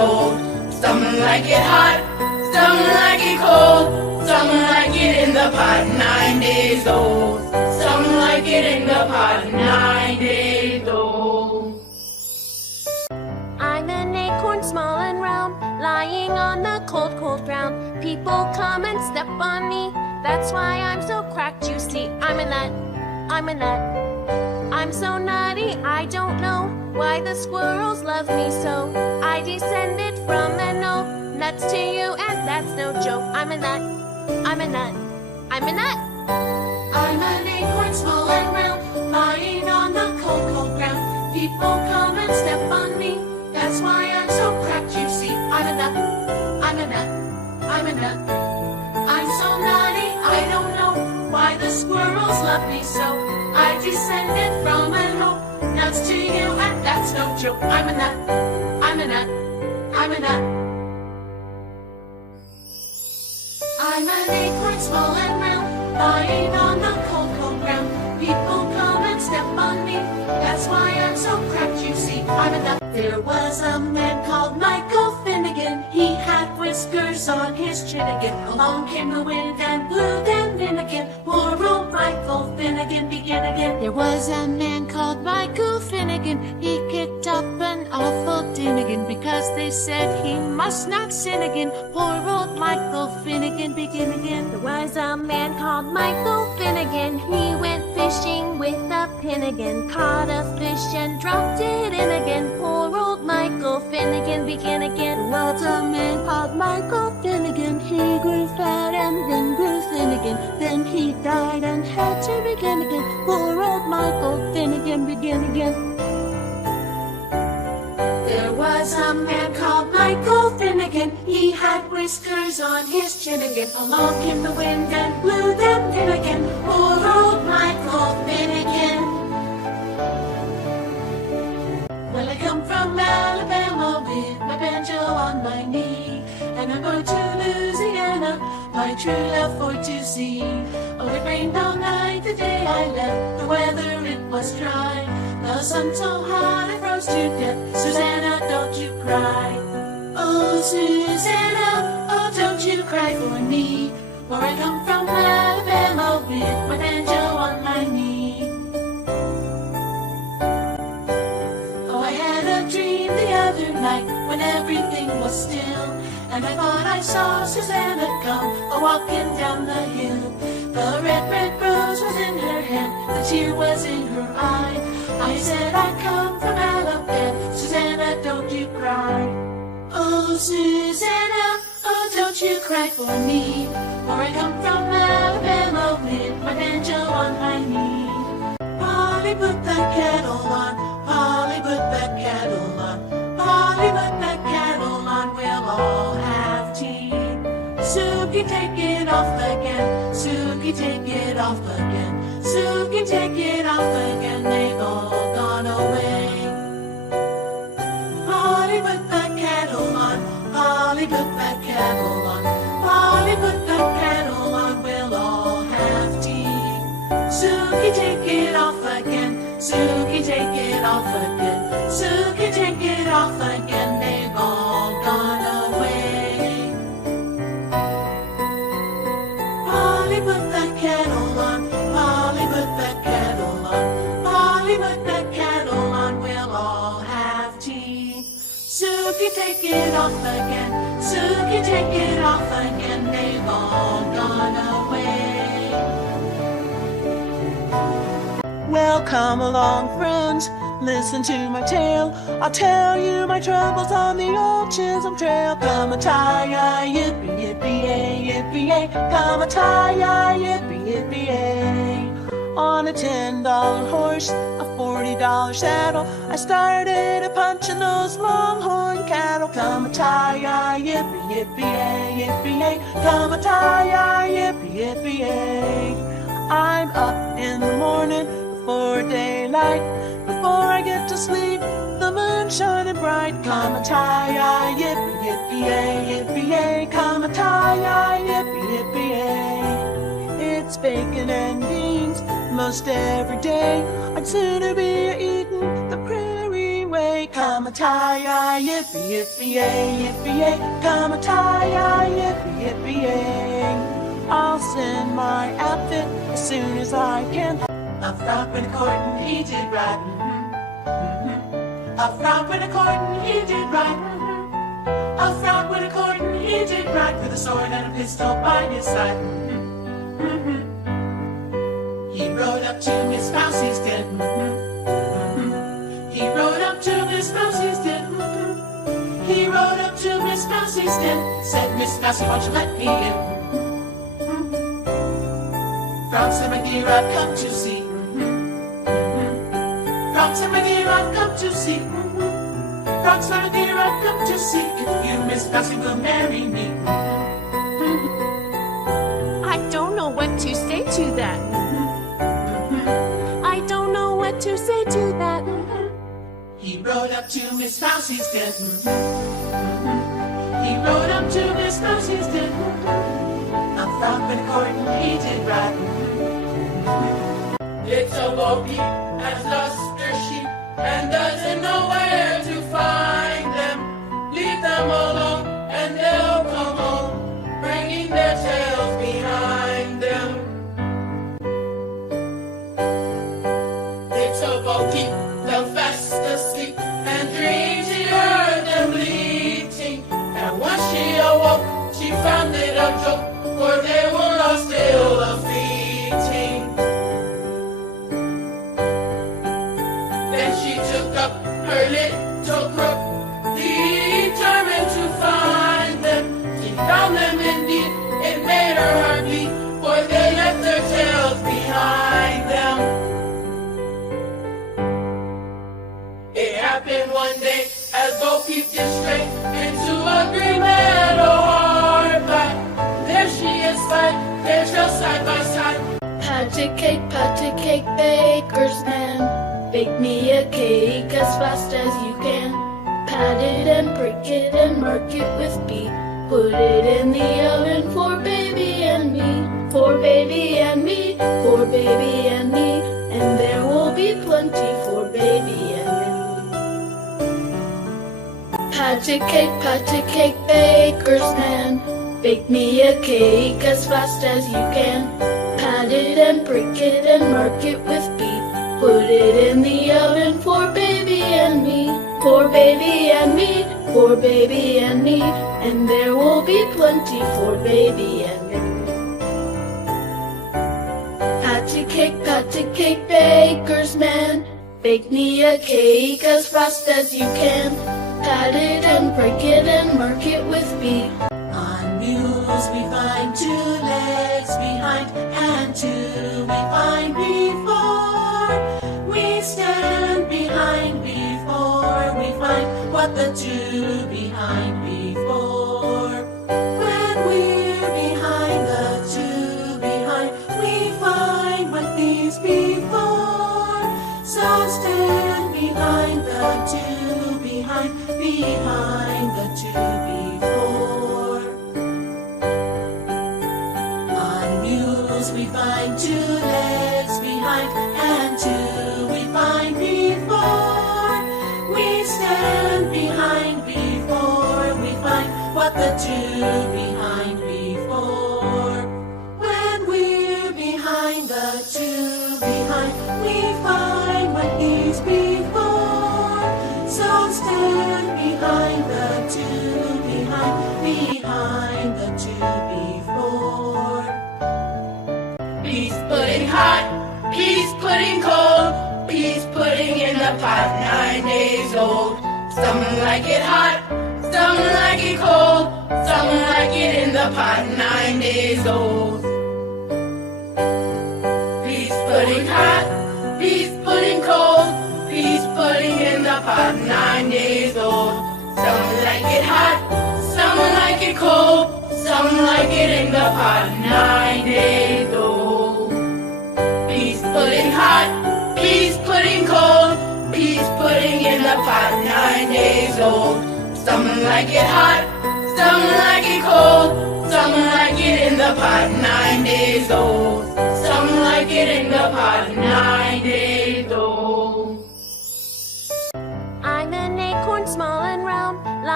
old. Some like it hot, some like it cold. Some like it in the pot, 9 days old. Some like it in the pot, 9 days old. I'm an acorn small and round, lying on the cold, cold ground. People come and step on me, that's why I'm so cracked, you see. I'm a nut, I'm a nut. I'm so nutty, I don't know why the squirrels love me so. I descended from an oak, nuts to you, and that's no joke. I'm a nut, I'm a nut, I'm a nut. I'm an acorn small and round, lying on the cold, cold ground. People come and step on me, that's why I'm so cracked, you see. I'm a nut, I'm a nut, I'm a nut. I'm so nutty, I don't know why the squirrels love me so. I descended from an oak, nuts to you, and that's no joke. I'm a nut, I'm a nut, I'm a nut. I'm an acorn small and round, lying on the cold, cold ground. People come and step on me, that's why I'm so cracked, you see. I'm a nut. There was a man called Michael Finnegan. He had whiskers on his chin again. Along came the wind and blew them in again. Poor old Michael Finnegan began again. There was a man called Michael Finnegan. He kicked up an awful din again, because they said he must not sin again. Poor old Michael Finnegan began again. There was a man called Michael Finnegan. He went fishing with a pin again, caught a fish and dropped it in again. Poor old Michael Finnegan began again. There was a man called Michael Finnegan. He grew fat and then grew thin again. Then he died and had to begin again. Poor old Michael Finnegan began again. There was a man called Michael Finnegan. He had whiskers on his chin again. Along came the wind and blew them in again. Poor old Michael Finnegan. Well, I come from Alabama with my banjo on my knee, and I'm going to Louisiana, my true love for to see. Oh, it rained all night the day I left. The weather, it was dry. The sun so hot I froze to death. Susanna, don't you cry. Oh, Susanna, oh, don't you cry for me. For I come from Alabama with my banjo on my knee. Oh, I had a dream the other night when everything was still, and I thought I saw Susanna come a-walking down the hill. The red, red rose was in her hand, the tear was in her eye. I said I come from Alabama, Susanna, don't you cry. Oh, Susanna, oh, don't you cry for me. For I come from Alabama with my banjo on my knee. Polly, put that kettle on. Polly, put that kettle on. Polly, put that kettle on. We'll all have tea. Suki, take it off again. Suki, take it off again. Suki, take it off again. They've all gone away. Polly, put that kettle on. Polly, put that kettle on. Polly, put that kettle on. We'll all have tea. Suki, take it off again. Suki, take it off again. Suki, take it off again. They've all gone away. Polly, put that kettle on. Polly, put that kettle on. Polly, put that kettle on. We'll all have tea. Suki, take it off again. Suki, take it off again. They've all gone away. Well, come along, friends, listen to my tale. I'll tell you my troubles on the old Chisholm Trail. Come a tie, yippee, yippee, yay, yippee, yay. Come a tie, yippee, yippee, yay. On a $10 horse, a $40 saddle, I started a-punching those longhorn cattle. Come a tie, yippee, yippee, yay, yippee, yay. Come a tie, yippee, yippee, yay. I'm up in the morning before daylight. Before I get to sleep, the moon shining bright. Come a tie, yippee, yippee, yay, yippee, yay. Come a tie, yippee, yippee, yay. It's bacon and beans most every day. I'd sooner be eating the prairie way. Come a tie-yi, yippee, yippee-yay, yippee-yay. Come a tie-yi, yippee, yippee-yay. I'll send my outfit as soon as I can. A frog with a coat and he did right. A frog with a coat and he did right. A frog with a coat and he did right, with a sword and a pistol by his side. He rode up to Miss Mousie's den. He rode up to Miss Mousie's den. He rode up to Miss Mousie's den. Said, Miss Mousie, won't you let me in? Frogs and my dear, I've come to see. Frogs and my dear, I've come to see. Frogs and my dear, I've come to see if you, Miss Mousie, will marry me. I don't know what to say to that. I don't know what to say to that. He rode up to Miss Mousie's den. He rode up to Miss Mousie's den. A frog with a coat and he did right. Little Bo Peep has lost her sheep and doesn't know where to find them. Leave them alone and they'll come home, bringing their tails behind them. Little Bo Peep fell fast asleep and dreamed she heard them bleating. And once she awoke, she found it a joke, for they were all still a-fleeting. Then she took up her little crook, determined to find them. She found them indeed, it made her heart beat, for they left their tails behind them. It happened one day as Bo Peep did straight into a green meadow hard by. There she is side, their tails side by side. Patty cake, baker's man. Bake me a cake as fast as you can. Pat it and prick it and mark it with B. Put it in the oven for baby and me. For baby and me, for baby and me. And there will be plenty for baby and me. Patty cake, baker's man. Bake me a cake as fast as you can. Pat it and prick it and mark it with B. Put it in the oven for baby and me. For baby and me, for baby and me. And there will be plenty for baby and me. Patty cake, baker's man. Bake me a cake as fast as you can. Pat it and prick it and mark it with B. On mules we find 2 legs behind, and 2 we find before. We stand behind before we find what the 2 behind before. When we're behind the 2 behind, we find what these before. So stand behind the 2 behind the 2 before. On mules we find 2 legs behind, and 2 we find before. We stand behind before we find what the 2 behind before. When we're behind the 2 behind, we find what is before. So stand behind the 2 behind the 2 before. Peas pudding hot, peas pudding cold, peas pudding in the pot 9 days old. Some like it hot, some like it cold, some like it in the pot 9 days old. Peas pudding hot, peas pudding cold, peas pudding in the pot 9 days old. Some like it hot, some like it cold, some like it in the pot 9 days old. Peas pudding hot, peas pudding cold, peas pudding in the pot 9 days old. Some like it hot, some like it cold, some like it in the pot 9 days old. Some like it in the pot 9 days old. I'm an acorn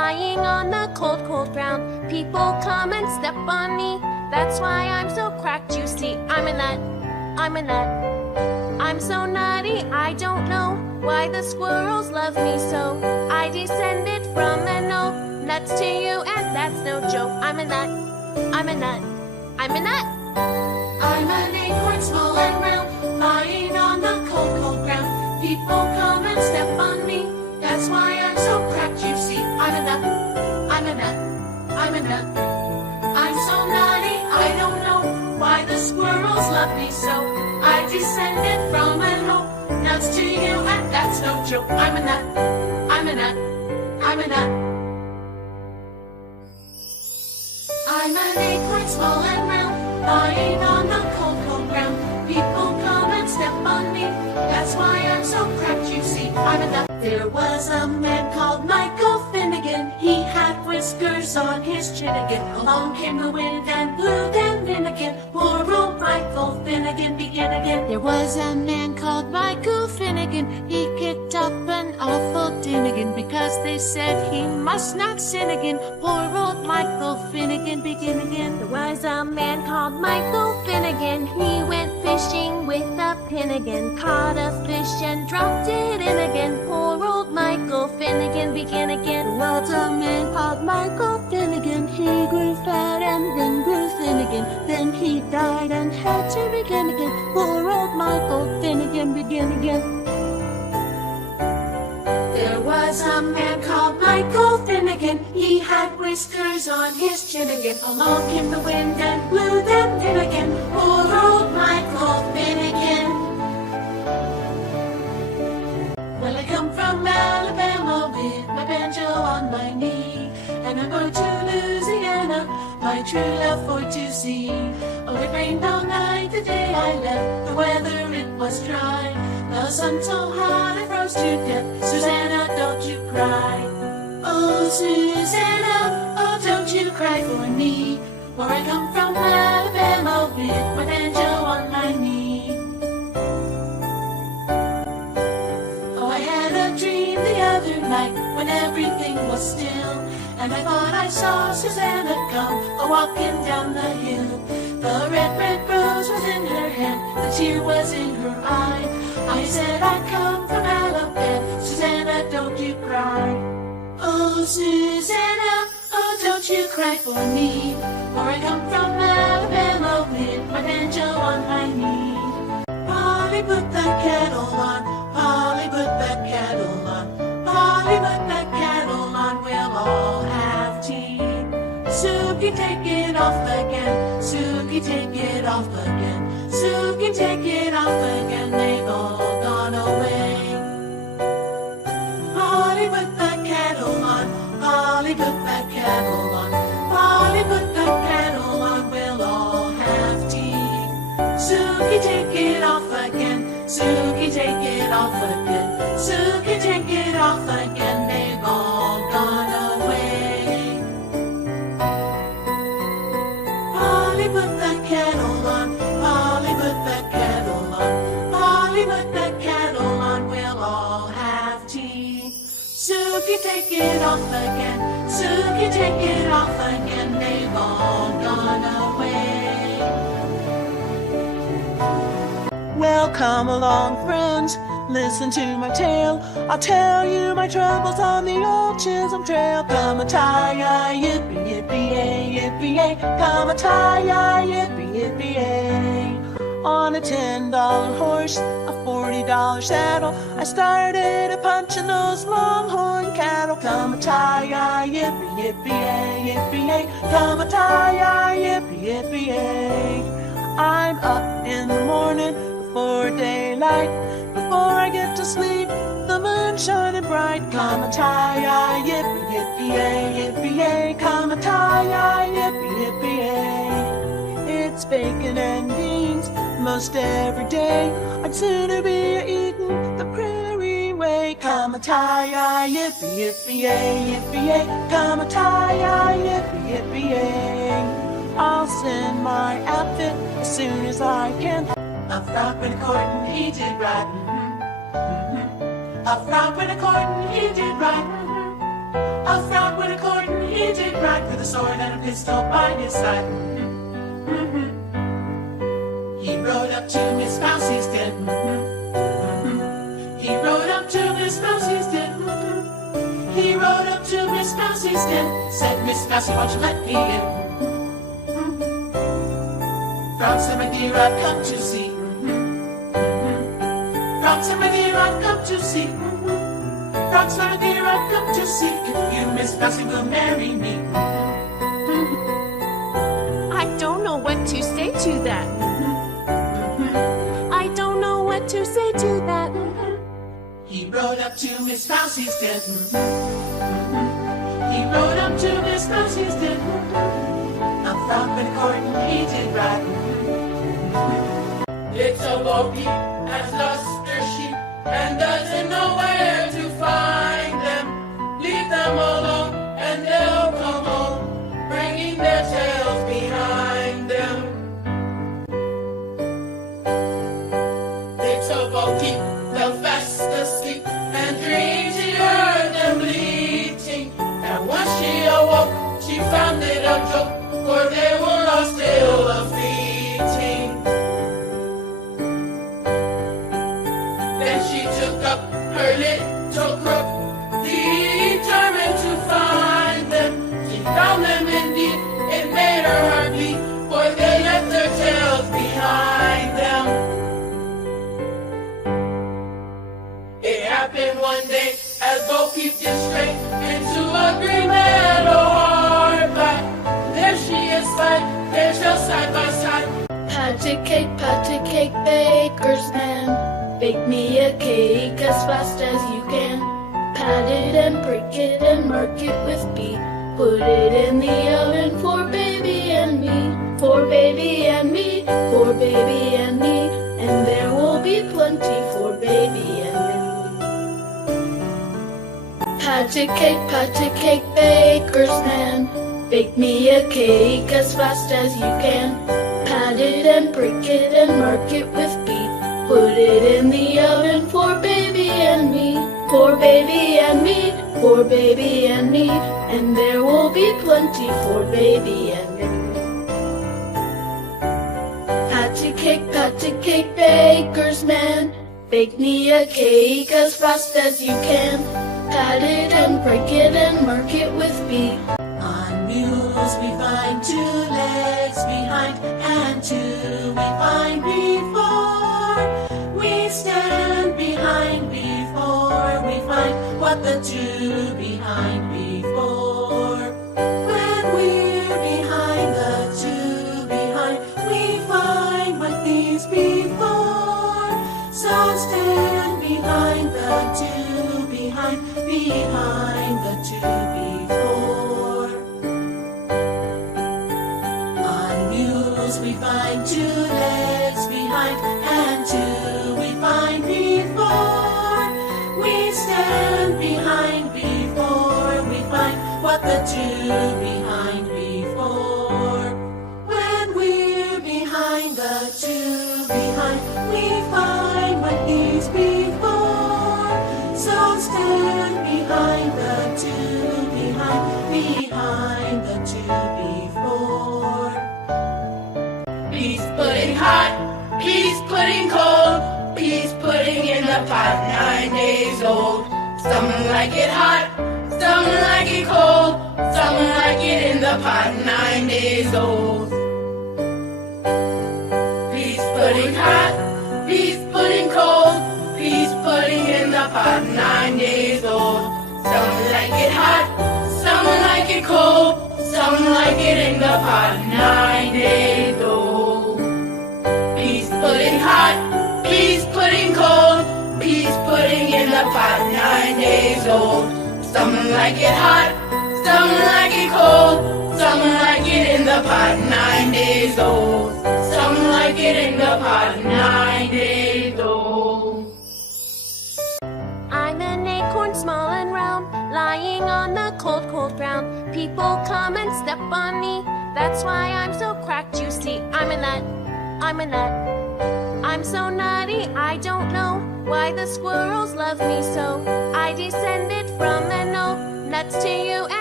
lying on the cold, cold ground. People come and step on me. That's why I'm so cracked, you see. I'm a nut, I'm a nut. I'm so nutty, I don't know why the squirrels love me so. I descended from an oak, nuts to you, and that's no joke. I'm a nut, I'm a nut, I'm a nut. I'm an acorn small and round, lying on the cold, cold ground. People come and step on me. That's why I'm so cracked, you see. I'm a nut, I'm a nut, I'm a nut. I'm so nutty, I don't know why the squirrels love me so. I descended from an oak, nuts to you, and that's no joke. I'm a nut, I'm a nut, I'm a nut. I'm an acorn small and round, lying on the cold, cold ground. People come and step on me. That's why I'm so cracked, you see. I'm a nut. There was a man called Michael Finnegan. He had whiskers on his chin again. Along came the wind and blew them in again. Poor old Michael Finnegan began again. There was a man called Michael Finnegan. He kicked up an awful din again because they said he must not sin again. Poor old Michael Finnegan began again. There was a man called Michael Finnegan. He went fishing with a pin again. Caught a fish and dropped it in again. Poor old Michael Finnegan began again. There was a man called Michael Finnegan. He grew fat and then grew thin again. Then he died and had to begin again. Poor old Michael Finnegan began again. There was a man called Michael Finnegan. He had whiskers on his chin again. Along came the wind and blew them in again. Poor old Michael Finnegan. Well, I come from Alabama with my banjo on my knee, and I'm going to Louisiana, my true love for to see. Oh, it rained all night the day I left. The weather, it was dry. The sun so hot I froze to death. Susanna, don't you cry. Oh, Susanna, oh, don't you cry for me. For I come from Alabama with my banjo on my knee. Oh, I had a dream the other night when everything was still, and I thought I saw Susanna come a-walking down the hill. The red, red rose was in her hand, the tear was in her eye. I said I come from Alabama, Susanna, don't you cry. Oh, Susanna, oh, don't you cry for me. For I come from Alabama with my banjo on my knee. Polly, put that kettle on. Polly, put that kettle on. Polly, put that kettle on. We'll all have tea. Suki, take it off again. Suki, take it off again. Suki, take it off again. They've all gone away. Polly, put that kettle on. Polly, put that kettle on. Polly, put that kettle on. We'll all have tea. Suki, take it off again. Suki, take it off again. Suki, take it off again. They've all gone away. Polly, put that kettle on. Polly, put that kettle on. Polly, put that kettle on. We'll all have tea. Suki, take it off again. Suki, take it off again. They've all gone away. Well, come along, friends, listen to my tale. I'll tell you my troubles on the old Chisholm Trail. Come a tie, yippee, yippee, yay, yippee, yay. Come a tie, yippee, yippee, yay. On a $10 horse, a $40 saddle, I started a-punching those longhorn cattle. Come a tie, yippee, yippee, yay, yippee, yay. Come a tie, yippee, yippee, yay. I'm up in the morning before daylight. Before I get to sleep, the moon's shining bright. Come a tie, yippee, yippee, yay, yippee, yay. Come a tie, yippee, yippee, yay. It's bacon and beans most every day. I'd sooner be eating the prairie way. Come a tie, yippee, yippee, yay, yippee, yay. Come a tie, yippee, yippee, yay. I'll send my outfit as soon as I can. A frock and a court, he did right. A frock and a court, he did right. A frog with a cord and he did ride with a sword and a pistol by his side. He rode up to Miss Mousie's den. He rode up to Miss Mousie's den. He rode up to Miss Mousie's den. Said, Miss Mousie, won't you let me in? Frog said, my dear, I've come to see. Frog said, my dear, I've come to see. Frog said, my dear, I've come to see if you, Miss Mousie, will marry me. I don't know what to say to that. I don't know what to say to that. He rode up to Miss Mousie's den. He rode up to Miss Mousie's den. A frog with a cord and he did ride. Little Bo Peep has lost her sheep and doesn't know where to find them. Leave them alone and they'll come home, bringing their tails behind them. Little Bo Peep fell fast asleep and dreamed she heard them bleating. And when she awoke, she found it a joke, for they were all still a-fleeting. Then she took up her little crook, determined to find them. She found them indeed, it made her heart bleed, for they left their tails behind them. It happened one day as Bo Peep did stray into a green meadow hard by. There she is spied, there shall side by side. Patty cake, baker's man. Bake me a cake as fast as you can. Pat it and prick it and mark it with B. Put it in the oven for baby and me. For baby and me, for baby and me. And there will be plenty for baby and me. Patty cake, baker's man. Bake me a cake as fast as you can. Pat it and prick it and mark it with B. Put it in the oven for baby and me. For baby and me, for baby and me. And there will be plenty for baby and me. Patty cake, baker's man. Bake me a cake as fast as you can. Pat it and prick it and mark it with B. On mules we find 2 legs behind, and 2 we find before. We stand behind before we find what the 2 behind before. When we're behind the 2 behind, we find what these before. So stand behind the 2 behind the 2 before. On mules we find 2 legs behind, and 2 we find before. We stand behind before we find what the 2 behind before. When we're behind the 2 behind, we find what these before. So stand behind the 2 behind the 2 before. Peas pudding hot, peas pudding cold, peas pudding in the pot 9 days old. Some like it hot, some like it cold, some like it in the pot 9 days old. Peas pudding hot, peas pudding cold, peas pudding in the pot 9 days old. Some like it hot, some like it cold, some like it in the pot 9 days old. Peas pudding hot, peas pudding cold, peas pudding in the pot 9 days old. Some like it hot, some like it cold, some like it in the pot 9 days old. Some like it in the pot 9 days old. I'm an acorn small and round, lying on the cold, cold ground. People come and step on me, that's why I'm so cracked, you see. I'm a nut, I'm a nut. I'm so nutty, I don't know why the squirrels love me so. I descended from the no nuts to you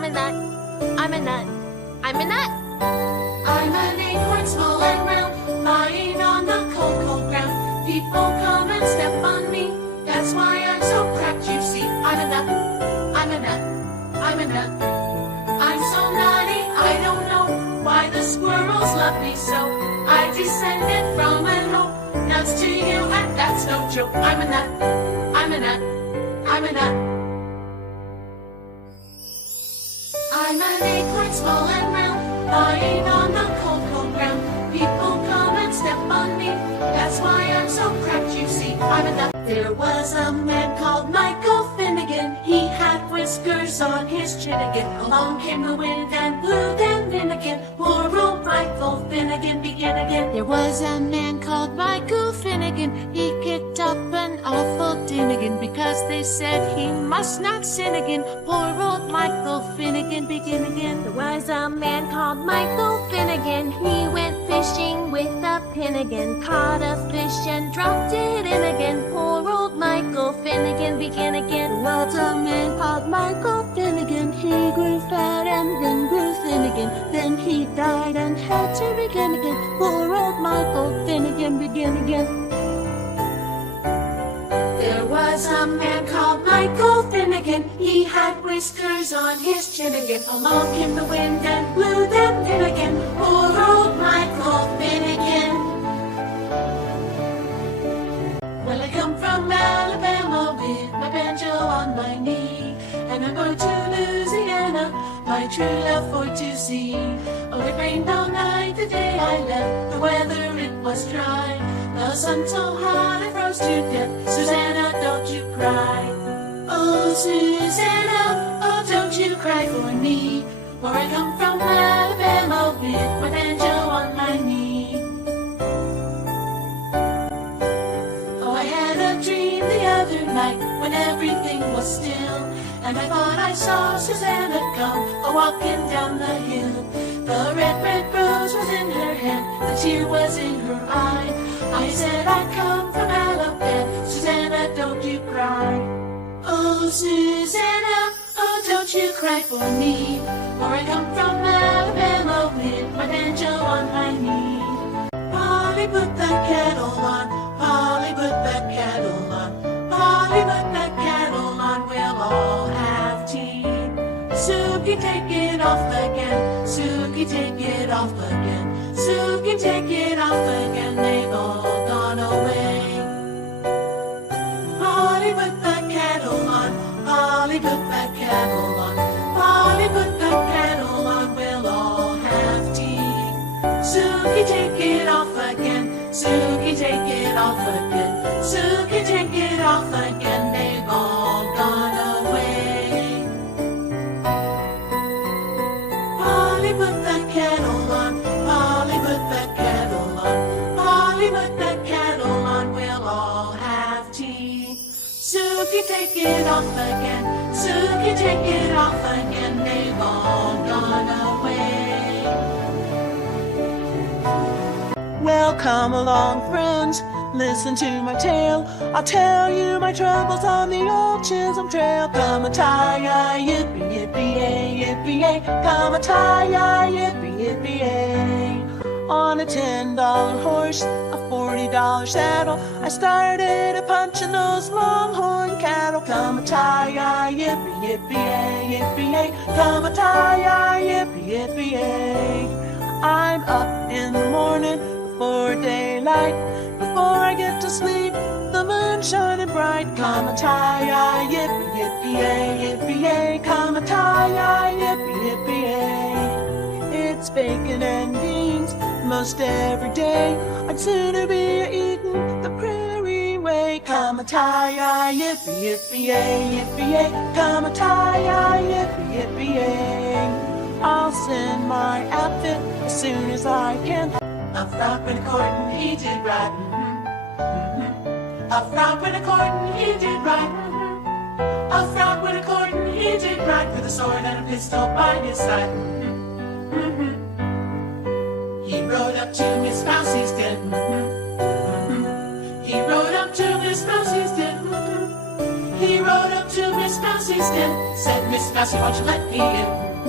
I'm a nut. I'm a nut. I'm a nut. I'm an acorn small and round, lying on the cold, cold ground. People come and step on me, that's why I'm so cracked, you see. I'm a nut, I'm a nut, I'm a nut. I'm so nutty, I don't know why the squirrels love me so. I descended from an oak, nuts to you, and that's no joke. I'm a nut, I'm a nut, I'm a nut. I'm an acorn small and round, lying on the cold, cold ground. People come and step on me, that's why I'm so cracked, you see. I'm a nut. There was a man called Michael Finnegan. He had whiskers on his chin again. Along came the wind and blew them in again. Poor old Michael Finnegan began again. There was a man called Michael Finnegan. He kicked up an awful din again, because they said he must not sin again. Poor old Michael Finnegan began again. There was a man called Michael Finnegan. He went fishing with a pin again. Caught a fish and dropped it in again. Poor old Michael Finnegan began again. There was a man called Michael Finnegan. He grew fat and then grew thin again. Then he died and had to begin again. Poor old Michael Finnegan began again. There was a man called Michael Finnegan. He had whiskers on his chin again. Along came the wind and blew them in again. Poor old Michael Finnegan. Well, I come from Alabama with my banjo on my knee, and I'm going to Louisiana, my true love for to see. Oh, it rained all night the day I left. The weather, it was dry. The sun so hot I froze to death. Susanna, don't you cry. Oh, Susanna, oh, don't you cry for me. For I come from Alabama with my banjo on my knee. Oh, I had a dream the other night when everything was still, and I thought I saw Susanna come a-walking down the hill. The red, red rose was in her hand, the tear was in her eye. I said I come from Alabama, Susanna, don't you cry. Oh, Susanna, oh, don't you cry for me. For I come from Alabama with my banjo on my knee. Polly, put the kettle on, Polly, put the kettle on, Polly, put the kettle on, we'll all have tea. Suki, take it off again, Suki, take it off again, Suki, take it off again, they've all gone away. Polly, put the kettle on, Polly, put the kettle on, Polly, put the kettle on, we'll all have tea. Suki, take it off again, Suki, take it off again, Suki, take it off again, they've all gone away. Polly, put the kettle on, Polly, put the kettle on, Polly, put the kettle on, we'll all have tea. Suki, take it off again, Suki, take it off again, they've all gone away. Well, come along, friends, listen to my tale. I'll tell you my troubles on the old Chisholm Trail. Come a tie-yi, yippee, yippee-yay, yippee-yay. Come a tie-yi, yippee, yippee-yay. On a $10 horse, a $40 saddle, I started a-punching those longhorn cattle. Come a tie-yi, yippee, yippee-yay, yippee-yay. Come a tie-yi, yippee, yippee-yay. I'm up in the morning before daylight. Before I get to sleep, the moon's shining bright. Come a tie-yi, yippee, yippee-yay, yippee-yay. Come a tie-yi, yippee, yippee-yay. It's bacon and beans most every day. I'd sooner be eating the prairie way. Come a tie-yi, yippee, yippee-yay, yippee-yay. Come a tie-yi, yippee, yippee-yay. I'll send my outfit as soon as I can. A frock with a cord and he did right. A frock with a cord and he did right. A frock with a cord and he did right, with a sword and a pistol by his side. He rode up to Miss Mousie's den. He rode up to Miss Mousie's den. He rode up to Miss Mousie's den. Said, Miss Mousie, won't you let me in?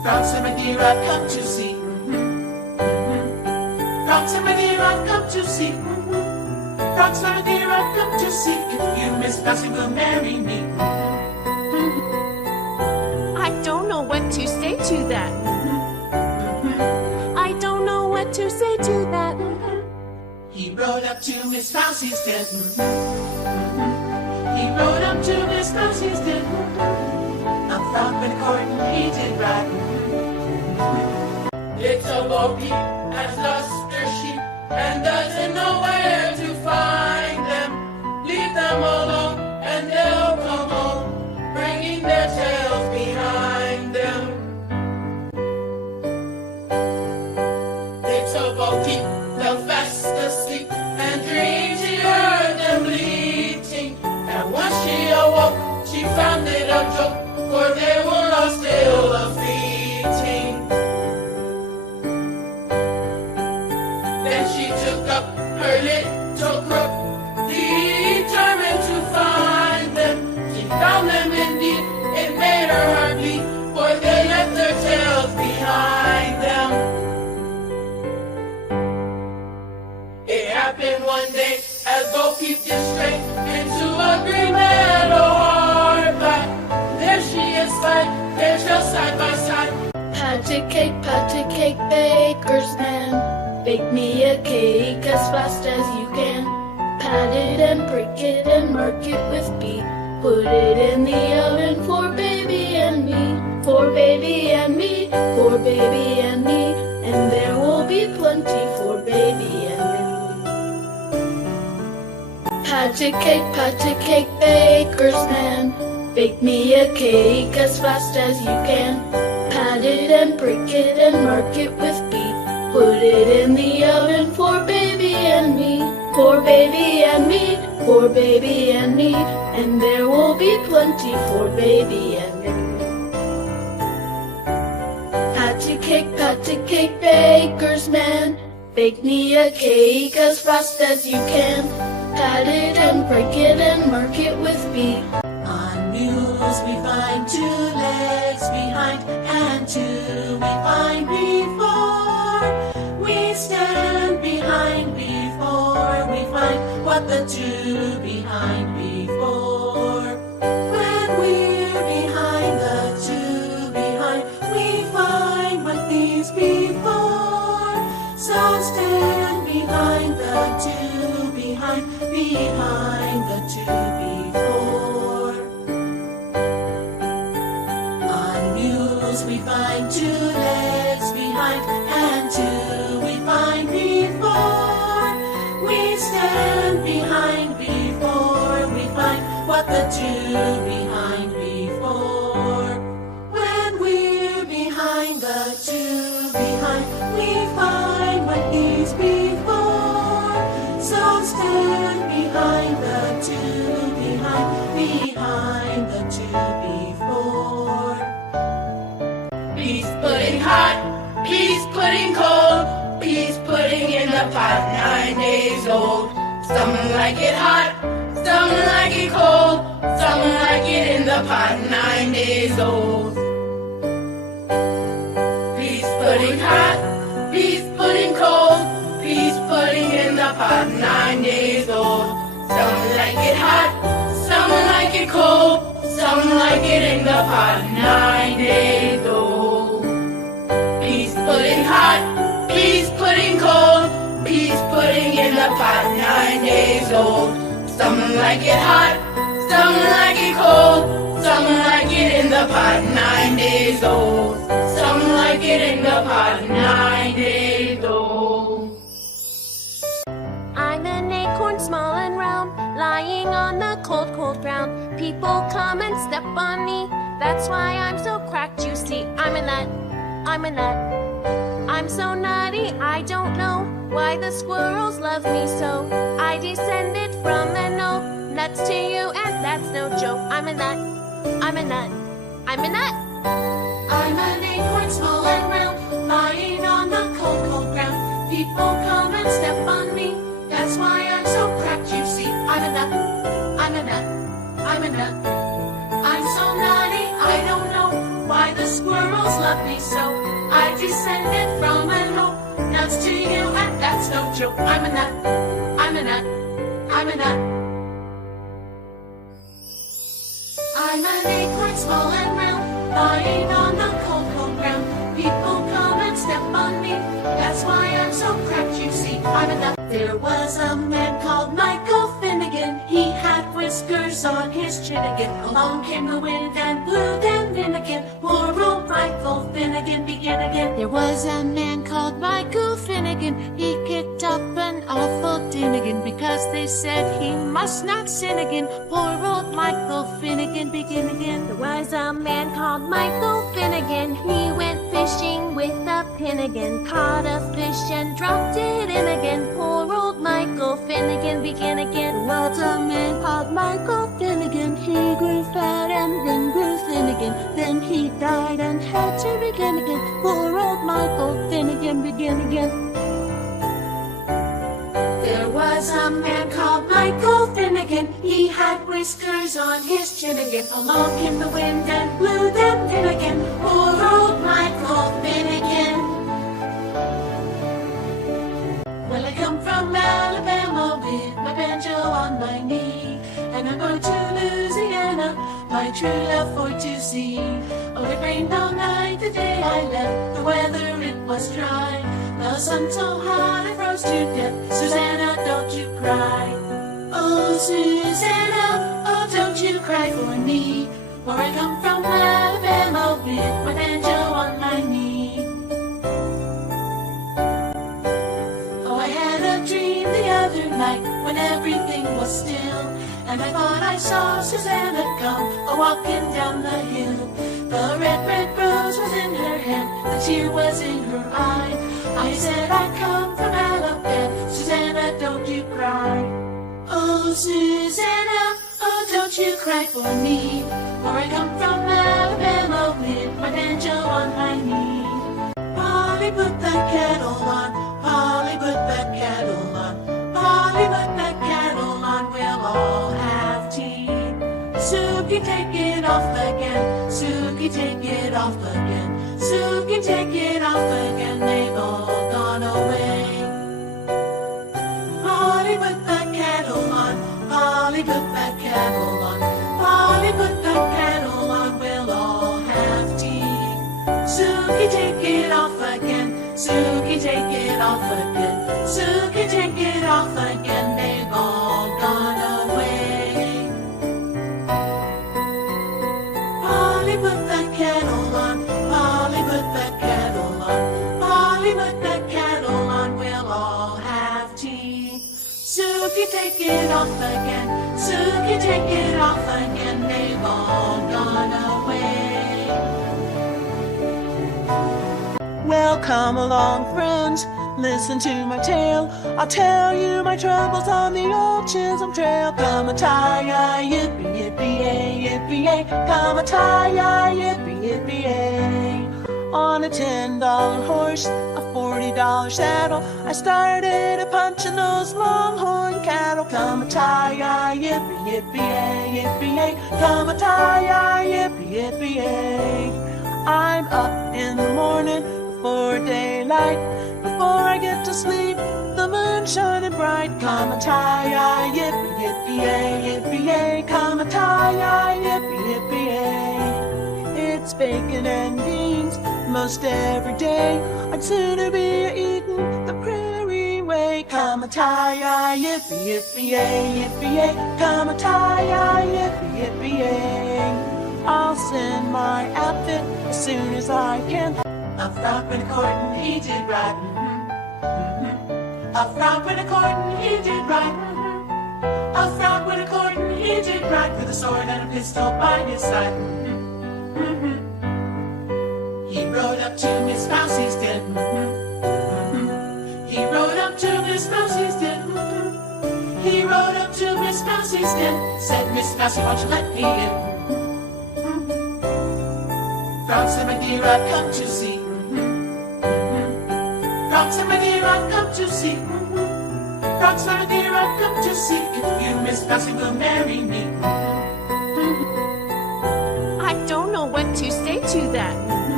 Frogs and reindeer I've come to see. Frogs and reindeer I've come to see. Frogs and reindeer I've come to see. If you, Miss Bouncy, will marry me. I don't know what to say to that. I don't know what to say to that. He rode up to Miss Bouncy's den. He rode up to Miss Bouncy's den. A frog and a court he did ride. Little Bo Peep has lost her sheep and doesn't know where to find them. Leave them alone and they'll come home, bringing their tails behind them. Little Bo Peep fell fast asleep and dreamed she heard them bleating. And once she awoke, she found it a joke, for they were all still a-fleeting. Then she took up her little crook, determined to find them. She found them indeed, it made her heart bleed, for they left their tails behind them. It happened one day as Bo Peep did stray into a green meadow hard by. There she is fine, there shall side by side. Patty cake, baker's man. Bake me a cake as fast as you can. Pat it and prick it and mark it with B. Put it in the oven for baby and me. For baby and me, for baby and me. And there will be plenty for baby and me. Patty cake, baker's man. Bake me a cake as fast as you can. Pat it and prick it and mark it with B. Put it in the oven for baby and me. For baby and me, for baby and me. And there will be plenty for baby and me. Patty cake, baker's man. Bake me a cake as fast as you can. Pat it and prick it and mark it with B. On mules we find 2 legs behind, and 2 we find before. We stand behind before we find what the 2 behind before. When we're behind the 2 behind, we find what these before. So stand behind the 2 behind the 2 before. On mules we find 2 legs behind, and 2 we find before. We stand behind before we find what the 2 behind before. When we're behind the 2 behind, we find what is before. So stand behind the 2 behind the 2 before. Peas pudding hot, peas pudding cold, peas pudding in the pot 9 days old. Some like it hot, some like it cold, some like it in the pot 9 days old. Peas pudding hot, peas pudding cold, peas pudding in the pot 9 days old. Some like it hot, some like it cold, some like it in the pot 9 days old. Peas pudding hot, peas pudding cold, peas pudding in the pot 9 days old. Some like it hot, some like it cold, some like it in the pot 9 days old. Some like it in the pot 9 days old. I'm an acorn small and round, lying on the cold, cold ground. People come and step on me, that's why I'm so cracked, you see. I'm a nut, I'm a nut. I'm so nutty, I don't know why the squirrels love me so. I descended from the no, nuts to you, and that's no joke. I'm a nut, I'm a nut, I'm a nut. I'm an acorn small and round, lying on the cold, cold ground. People come and step on me, that's why I'm so cracked, you see. I'm a nut, I'm a nut, I'm a nut. I'm so nutty, I don't know why the squirrels love me so. I descended from an oak. Nuts to you, and that's no joke. I'm a nut. I'm a nut. I'm a nut. I'm an acorn small and round, lying on the cold, cold ground. People come and step on me. That's why I'm so cracked, you see. I'm a nut. There was a man called Michael Finnegan. He had whiskers on his chin again. Along came the wind and blew them in again. Poor old Michael Finnegan began again. There was a man called Michael Finnegan. He kicked up an awful din again because they said he must not sin again. Poor old Michael Finnegan begin again. There was a man called Michael Finnegan. He went fishing with a pin again. Caught a fish and dropped it in again. Poor old Michael Finnegan begin again. There was a man called Michael Finnegan. He grew fat and then grew thin again. Then he died and had to begin again. Poor old Michael Finnegan begin again. There was a man called Michael Finnegan. He had whiskers on his chin again. Along came the wind and blew them in again. Poor old Michael Finnegan. Well, I come from Alabama with my banjo on my knee, and I'm going to Louisiana, my true love for to see. Oh, it rained all night the day I left. The weather, it was dry. The sun so hot I froze to death. Susanna, don't you cry. Oh, Susanna, oh, don't you cry for me. For I come from Alabama with my banjo on my knee. Oh, I had a dream the other night when everything was still, and I thought I saw Susanna come a-walking down the hill. The red, red rose was in her hand, the tear was in her eye. I said I come from Alabama, Susanna, don't you cry. Oh, Susanna, oh, don't you cry for me. For I come from Alabama with my banjo on my knee. Polly, put that kettle on. Polly, put that kettle on. Polly, put that kettle on. We'll all have tea. Suki, take it off again. Suki, take it off again. Suki, take it off again. They've all gone away. Polly, put that kettle on. Polly, put that kettle on. Polly, put that kettle on. We'll all have tea. Suki, take it off again. Suki, take it off again. Suki, take it off again. They've all gone away. Polly, put that kettle on. Polly, put that kettle on. Polly, put that kettle on. We'll all have tea. Suki, take it off again. Suki, take it off again. They've all gone away. Well, come along, friends, listen to my tale. I'll tell you my troubles on the old Chisholm Trail. Come a tie, yippee, yippee, yay, yippee, yay. Come a tie, yippee, yippee, yay. On a $10 horse, a $40 saddle, I started a-punching those longhorn cattle. Come a tie, yippee, yippee, yay, yippee, yay. Come a tie, yippee, yippee, yay. I'm up in the morning before daylight. Before I get to sleep, the moon shining bright. Come a tie, yippee, yippee, yay, yippee, yay. Come a tie, yippee, yippee, yay. It's bacon and beans most every day. I'd sooner be eating the prairie way. Come a tie, yippee, yippee, yay, yippee, yay. Come a tie, yippee, yippee, yay. I'll send my outfit as soon as I can. A frock with a cord and he did right. A frock with a cord and he did right. A frock with a cord and he did right, with a sword and a pistol by his side. He rode up to Miss Mousie's den. He rode up to Miss Mousie's den. He rode up to Miss Mousie's den. Said, Miss Mousie, won't you let me in? Frogs and my dear, I've come to see. Frogs and my dear, I've come to see. Frogs and my dear, I've come to see if you, Miss Mousie, will marry me. I don't know what to say to that.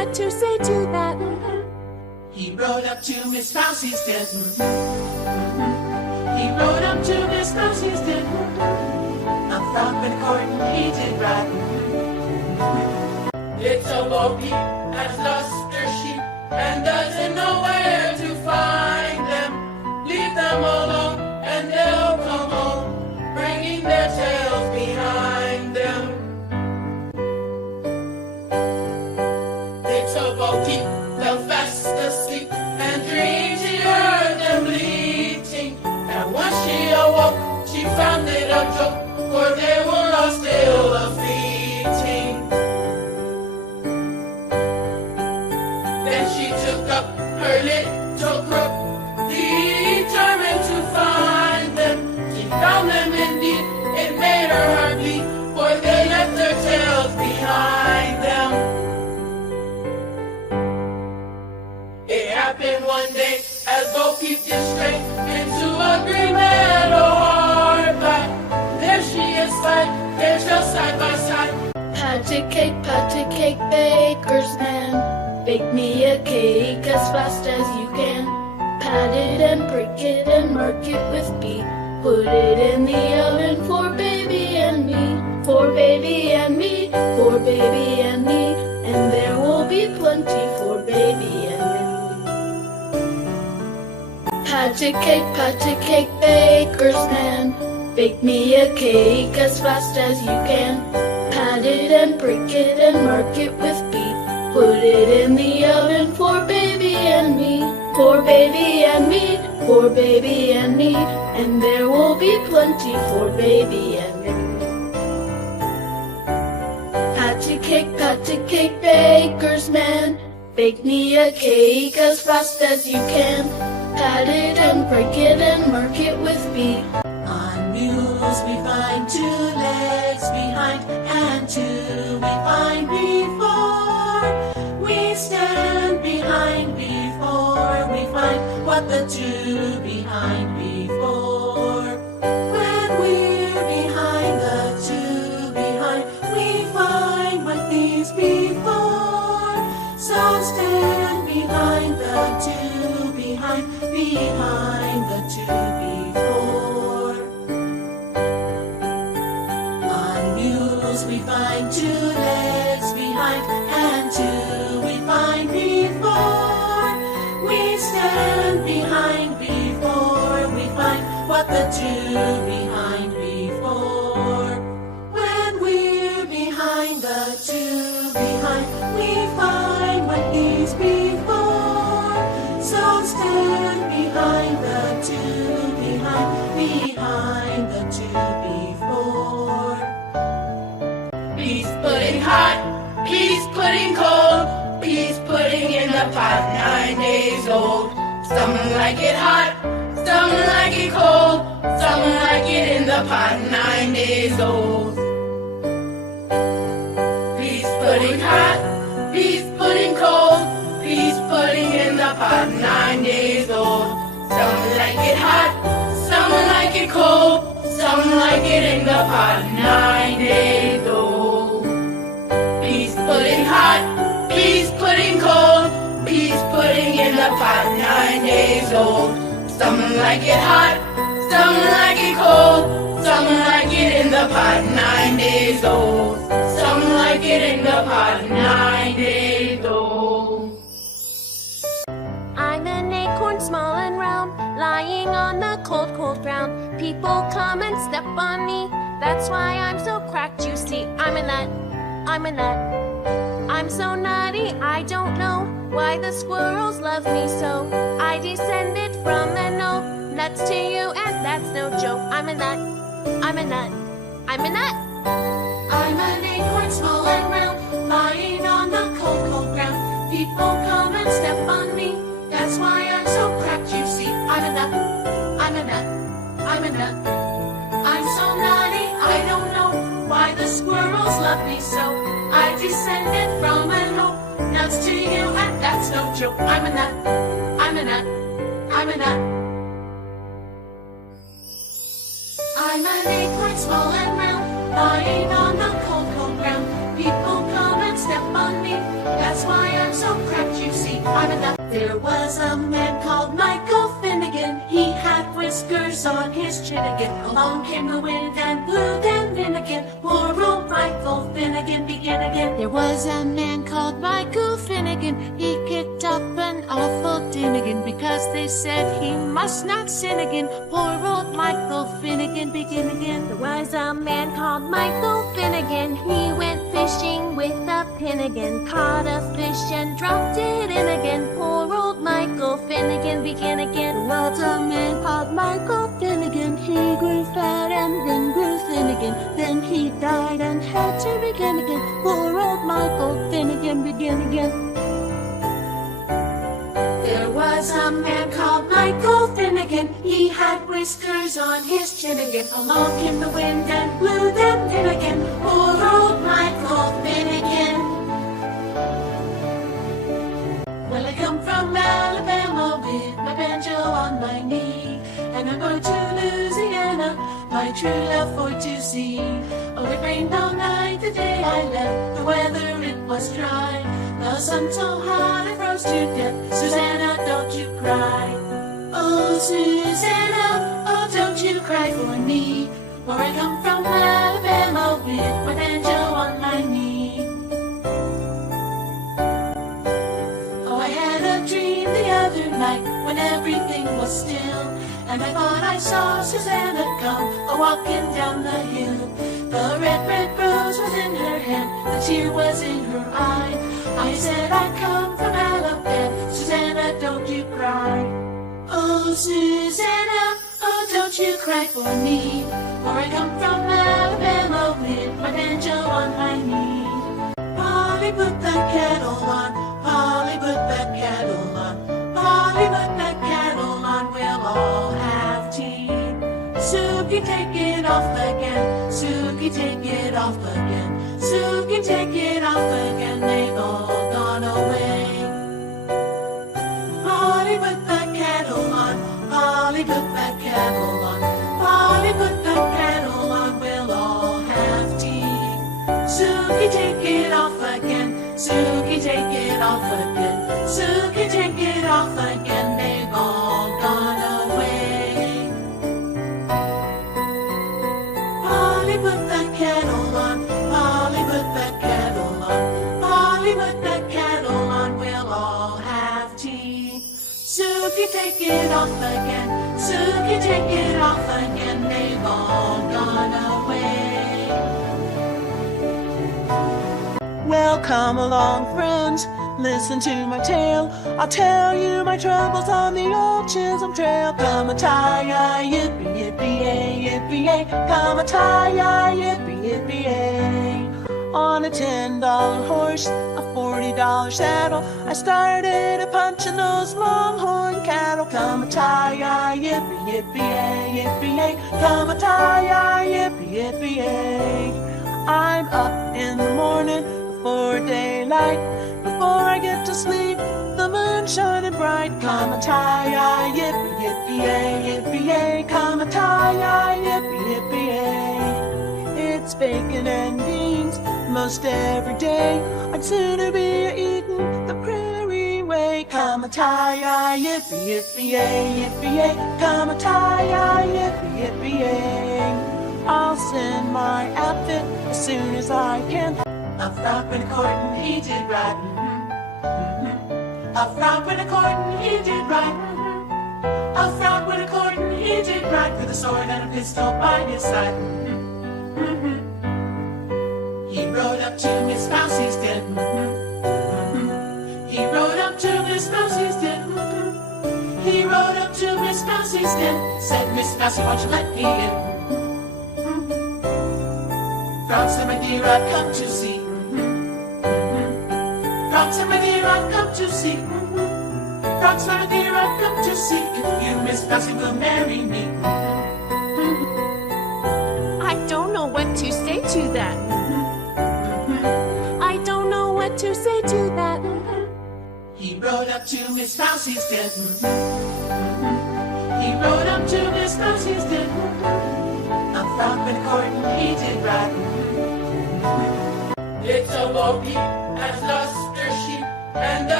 to say to that? He rode up to Miss Mousie's den. He rode up to Miss Mousie's den. A frog and a court he did ride. Little Bo Peep has lost her sheep and doesn't know where to find them. Leave them alone and they'll come home, bringing their tails behind them. Little Bo Peep fell fast asleep and dreamed she heard them bleating. And when she awoke, she found it a joke, for they were all still a-fleeting. Then she took up her little crook, determined to find them. She found them indeed, it made her heart bleed, for they left their tails behind them. It happened one day as Bo Peep did stray into a green meadow hard by. There she is side, their tails side by side. Pat a cake, baker's man. Bake me a cake as fast as you can. Pat it and prick it and mark it with B. Put it in the oven for baby and me. For baby and me, for baby and me. And there will be plenty for baby and me. Pat a cake, baker's man. Bake me a cake as fast as you can. Pat it and prick it and mark it with B. Put it in the oven for baby and me. For baby and me, for baby and me. And there will be plenty for baby and me. Pat a cake, baker's man. Bake me a cake as fast as you can. Pat it and break it and mark it with B. On mules we find 2 legs behind, and 2 we find before. We stand behind before we find what the 2 behind before. When we're behind the 2 behind, we find what these before. So stand behind the 2 behind the 2 before. On mules we find 2 legs behind, and 2 we find before. We stand behind before we find what the 2 behind before. When we're behind the 2 behind, we find what these before. So stand behind the 2 behind the 2 before. Peas pudding hot, peas pudding cold, peas pudding in the pot 9 days old. Some like it hot, some like it cold, some like it in the pot 9 days old. Peas pudding hot, peas pudding cold, peas pudding in the pot 9 days old. Some like it hot, some like it cold, some like it in the pot 9 days old. Peas pudding hot, peas pudding cold, peas pudding in the pot 9 days old. Some like it hot, some like it cold, some like it in the pot 9 days old. Some like it in the pot 9 days old. I'm an acorn small and round, lying on the cold, cold ground. People come and step on me, that's why I'm so cracked, you see. I'm a nut, I'm a nut. I'm so nutty, I don't know why the squirrels love me so. I descended from an oak, nuts to you, and that's no joke. I'm a nut, I'm a nut, I'm a nut. I'm an acorn small and round, lying on the cold, cold ground. People come and step on me, that's why I'm so cracked, you see. I'm a nut, I'm a nut, I'm a nut. I'm so nutty, I don't know why the squirrels love me so. I descended from an oak, nuts to you, and that's no joke. I'm a nut, I'm a nut, I'm a nut. I'm an acorn small and round, lying on the cold, cold ground. People come and step on me, that's why I'm so cracked, you see, I'm a nut. There was a man called Michael Finnegan. He had whiskers on his chin again. Along came the wind and blew them in again. Poor old Michael Finnegan began again. There was a man called Michael Finnegan. He kicked up an awful din again because they said he must not sin again. Poor old Michael Finnegan began again. There was a man called Michael Finnegan. He went fishing with a pin again. Caught a fish and dropped it in again. Poor old Michael Finnegan began again. There was a man called Michael Finnegan. He grew fat and then grew thin again. Then he died and had to begin again. Poor old Michael Finnegan began again. There was a man called Michael Finnegan. He had whiskers on his chin again. Along came the wind and blew them in again. Poor old Michael Finnegan. Well, I come from Alabama with my banjo on my knee, and I'm going to Louisiana, my true love for to see. Oh, it rained all night the day I left. The weather, it was dry. The sun so hot I froze to death. Susanna, don't you cry. Oh, Susanna, oh, don't you cry for me. For I come from Alabama with my banjo on my knee. Oh, I had a dream the other night when everything was still, and I thought I saw Susanna come a-walking down the hill. The red, red rose was in her hand, the tear was in her eye. I said I come from Alabama, Susanna, don't you cry. Oh, Susanna, oh, don't you cry for me. For I come from Alabama with my banjo on my knee. Polly, put that kettle on. Polly, put that kettle on. Polly, put that kettle on. We'll all have tea. Suki, take it off again. Suki, take it off again. Suki, take it off again. They've all gone away. Polly, put that kettle on. Polly, put that kettle on. Polly, put that kettle on. We'll all have tea. Suki, take it off again. Suki, take it off again. Suki, take it off again. They've all gone away. Polly, put that kettle on. Polly, put that kettle on. Polly, put that kettle on. We'll all have tea. Suki, take it off again. Suki, take it off again. They've all gone away. Well, come along, friends, listen to my tale. I'll tell you my troubles on the old Chisholm Trail. Come a tie-yi, yippee, yippee-yay, yippee-yay. Come a tie-yi, yippee, yippee-yay. On a $10 horse, a $40 saddle, I started a-punching those longhorn cattle. Come a tie-yi, yippee, yippee-yay, yippee-yay. Come a tie-yi, yippee, yippee-yay. I'm up in the morning before daylight. Before I get to sleep, the moon's shining bright. Come a tie-yi, yippee, yippee-yay, yippee-yay. Come a tie-yi, yippee, yippee-yay. It's bacon and beans most every day. I'd sooner be eating the prairie way. Come a tie-yi, yippee, yippee-yay, yippee-yay. Come a tie-yi, yippee, yippee-yay. I'll send my outfit as soon as I can. A frock and a coat and he did right. A frock and a coat and he did right. A frock with a coat and he did right, with a sword and a pistol by his side. He rode up to Miss Mousie's den. He rode up to Miss Mousie's den. He rode up to Miss Mousie's den. Said, Miss Mousie, won't you let me in? Frog said, my dear, I've come to see. Frog said, my dear, I've come to see. Frog said, my dear, I've come to see if you, Miss Mousie, will marry me. I don't know what to say to that. I don't know what to say to that. He rode up to Miss Mousie's den. He rode up to Miss Mousie's den. A frog and a court and he did right. Little Bo Peep has lost her sheep, and the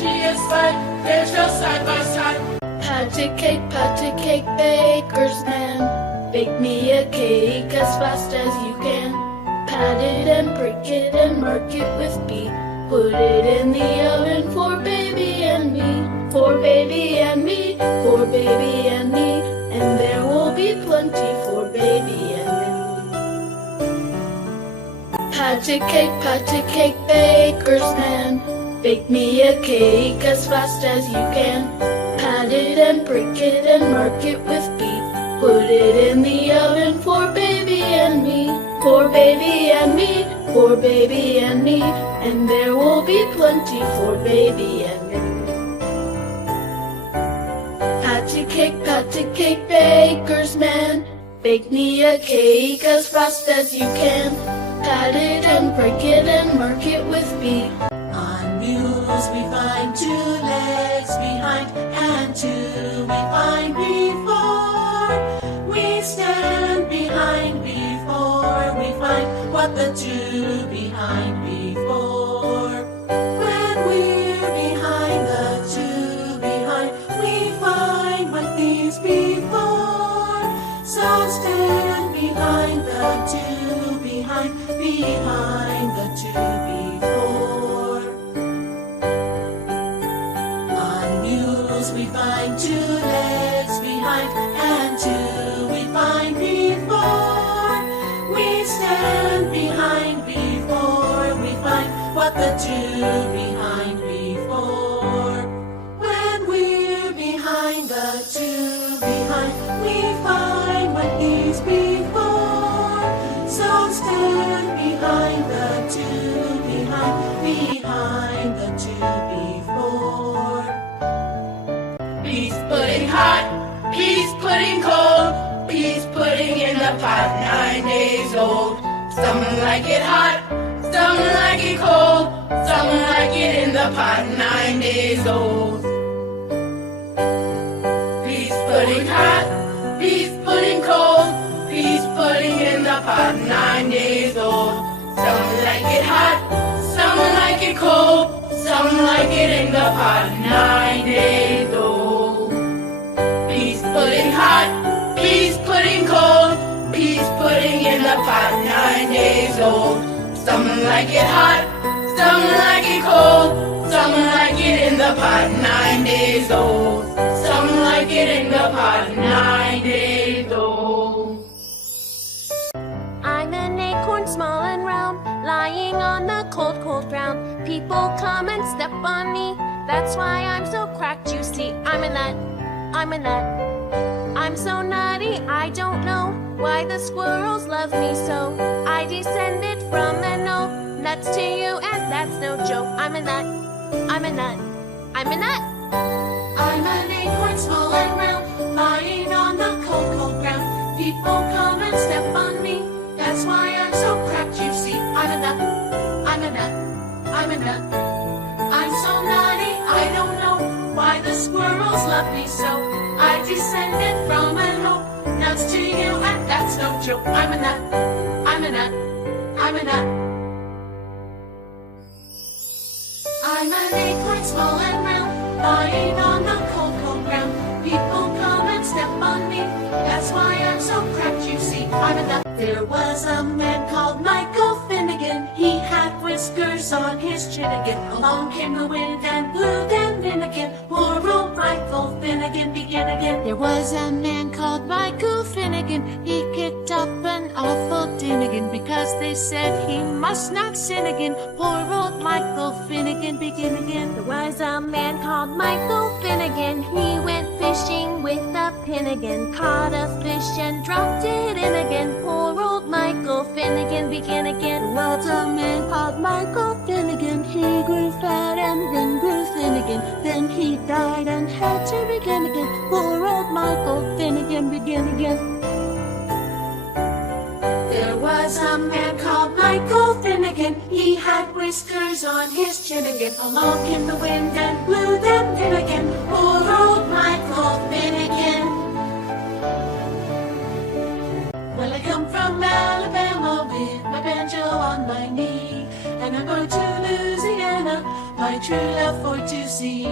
she is fine. There's no side by side. Pat a cake, baker's man. Bake me a cake as fast as you can. Pat it and prick it and mark it with B. Put it in the oven for baby and me. For baby and me, for baby and me. And there will be plenty for baby and me. Pat a cake, baker's man. Bake me a cake as fast as you can. Pat it and prick it and mark it with B. Put it in the oven for baby and me. For baby and me, for baby and me. And there will be plenty for baby and me. Pat a cake, baker's man. Bake me a cake as fast as you can. Pat it and break it and mark it with B. On mules we find 2 legs behind, and 2 we find before. We stand behind before we find what the 2 behind before. When we're behind the 2 behind, we find what these before. So stand behind the 2 behind the 2 before. On mules we find 2 legs behind, and 2 we find before. We stand behind before we find what the 2 behind before. When we're behind the 2 behind, we find what these before. So stand behind the 2 behind the 2 before. Peas pudding hot, peas pudding cold, peas pudding in the pot 9 days old. Some like it hot, some like it cold, some like it in the pot 9 days old. Peas pudding hot, peas pudding cold, peas pudding in the pot 9 days old. Some like it hot, some like it cold, some like it in the pot 9 days old. Peas pudding hot, peas pudding cold, peas pudding in the pot 9 days old. Some like it hot, some like it cold, some like it in the pot 9 days old. Some like it in the pot 9 days old. I'm an acorn small and round, lying on the cold, cold ground. People come and step on me, that's why I'm so cracked, you see. I'm a nut, I'm a nut. I'm so nutty, I don't know why the squirrels love me so. I descended from an oak, nuts to you, and that's no joke. I'm a nut, I'm a nut, I'm a nut. I'm an acorn small and round, lying on the cold, cold ground. People come and step on me, that's why I'm so cracked, you see. I'm a nut, I'm a nut, I'm a nut. I'm so nutty, I don't know why the squirrels love me so. I descended from an oak, nuts to you, and that's no joke. I'm a nut, I'm a nut, I'm a nut. I'm an acorn small and round, lying on the cold, cold ground. People come and step on me, that's why I'm so cracked, you see. I'm a nut. There was a man called Michael Finnegan. He had whiskers on his chin again. Along came the wind and blew them in again. Poor old Michael Finnegan began again. There was a man called Michael Finnegan. He kicked up an awful din again, because they said he must not sin again. Poor old Michael Finnegan began again. There was a man called Michael Finnegan. He went fishing with a pin again, caught a fish and dropped it in again. Poor old Michael Finnegan began again. There was a man called Michael Finnegan. He grew fat and then grew thin again. Then he died and had to begin again. Poor old Michael Finnegan began again. There was a man called Michael Finnegan. He had whiskers on his chin again. Along came the wind and blew them in again. Poor old Michael Finnegan. Well, I come from Alabama with my banjo on my knee, and I'm going to Louisiana, my true love for to see.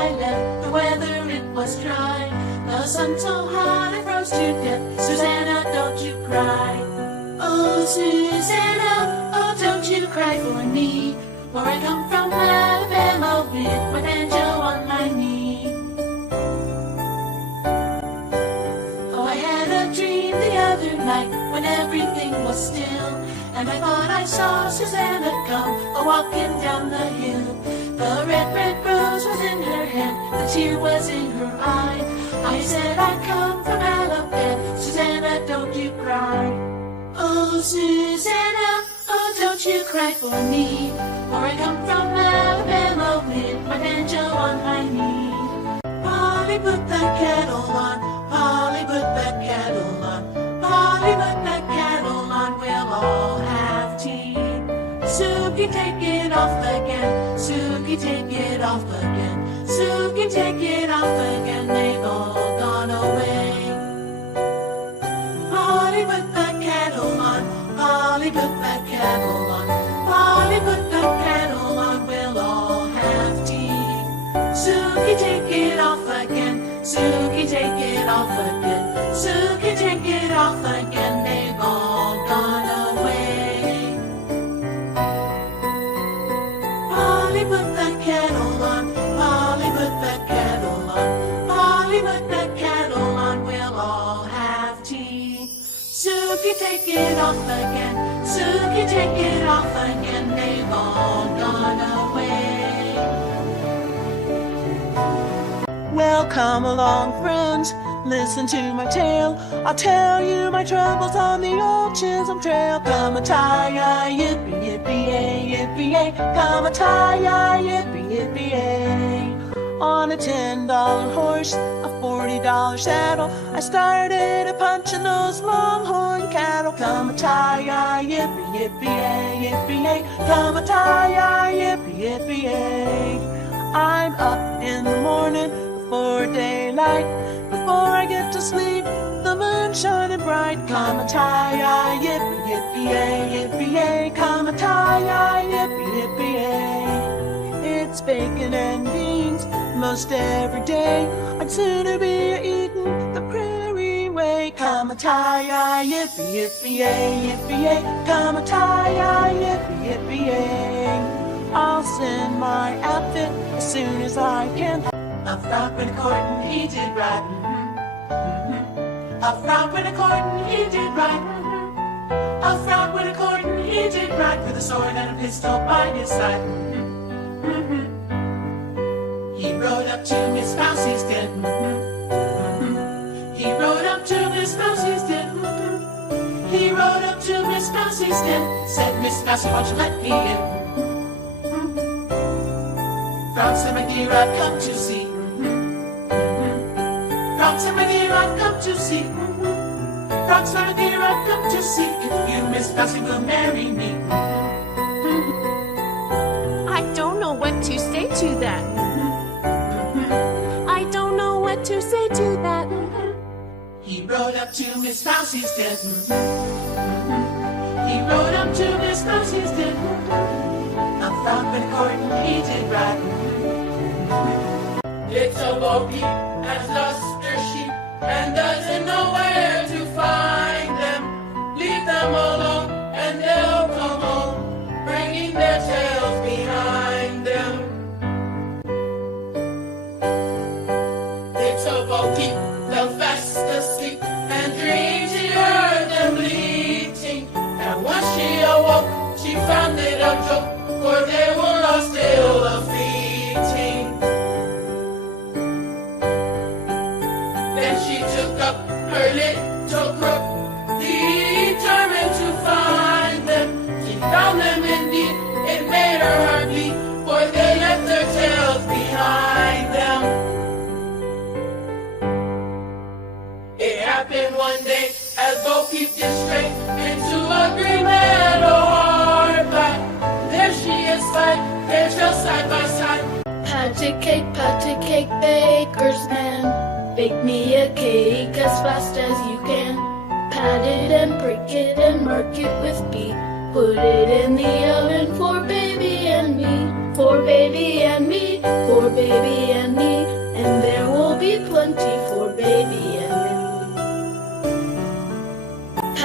I left, the weather it was dry. The sun so hot I froze to death. Susanna, don't you cry. Oh, Susanna, oh, don't you cry for me. For I come from Alabama with my banjo on my knee. Oh, I had a dream the other night when everything was still, and I thought I saw Susanna come a-walking down the hill. The red, red rose was in her hand, the tear was in her eye. I said I'd come from Alabama, Susanna, don't you cry. Oh, Susanna, oh, don't you cry for me. For I come from Alabama with my banjo on my knee. Polly, put that kettle on. Polly, put that kettle on. Polly, put that kettle on. We'll all have tea. Suki, take it off again. Suki, take it off again. Suki, take it off again. They've all gone away. Polly, put that kettle on. Polly, put that kettle on. Polly, put that kettle on. We'll all have tea. Suki, take it off again. Suki, take it off again. Suki, take it off again. They've all gone away. Polly, put that kettle on. Polly, put that kettle on. Polly, put that kettle on. We'll all have tea. Suki, take it off again. Suki, take it off again. They've all gone away. Well, come along, friends, listen to my tale. I'll tell you my troubles on the old Chisholm Trail. Come a tie-yi, yippee, yippee-yay, yippee-yay. Come a tie-yi, yippee, yippee-yay. On a $10 horse, a $40 saddle, I started a-punching those longhorn cattle. Come a tie-yi, yippee, yippee-yay, yippee-yay. Come a tie-yi, yippee, yippee-yay. I'm up in the morning before daylight. Before I get to sleep, the moon's shining bright. Come a tie-yi, yippee, yippee-yay, yippee-yay. Come a tie-yi, yippee, yippee-yay. It's bacon and beans most every day. I'd sooner be eating the prairie way. Come a tie-yi, yippee, yippee-yay, yippee-yay. Come a tie-yi, yippee, yippee-yay. I'll send my outfit as soon as I can. A frog with a court and he did right. A frog with a court and he did right. A frog with a court and he did right, with a sword and a pistol by his side. He rode up to Miss Mousie's den. He rode up to Miss Mousie's den. He rode up to Miss Mousie's den. Said, Miss Mousie, won't you let me in? Frog said, my dear, I've come to see. Frog said, my dear, I've come to see. Frog said, my dear, I've come to see if you, Miss Mousie, will marry me. I don't know what to say to that. I don't know what to say to that. He rode up to Miss Mousie's den. He rode up to Miss Mousie's den. A frog with a court and he did right. Little Bo Peep has lost her sheep and doesn't know where to find them. Leave them alone and they'll come home, bringing their tails behind them. Little Bo Peep fell fast asleep and dreamed she heard them bleating. And when she awoke, she found it a joke, for they were all still a-fleeting. Then she took up her little crook, determined to find them. She found them indeed, it made her heart bleed, for they left their tails behind them. It happened one day as Bo Peep did straight into a green meadow hard by. There she is their tails side by side. Pat a cake, baker's man. Bake me a cake as fast as you can. Pat it and break it and mark it with B. Put it in the oven for baby and me. For baby and me. For baby and me.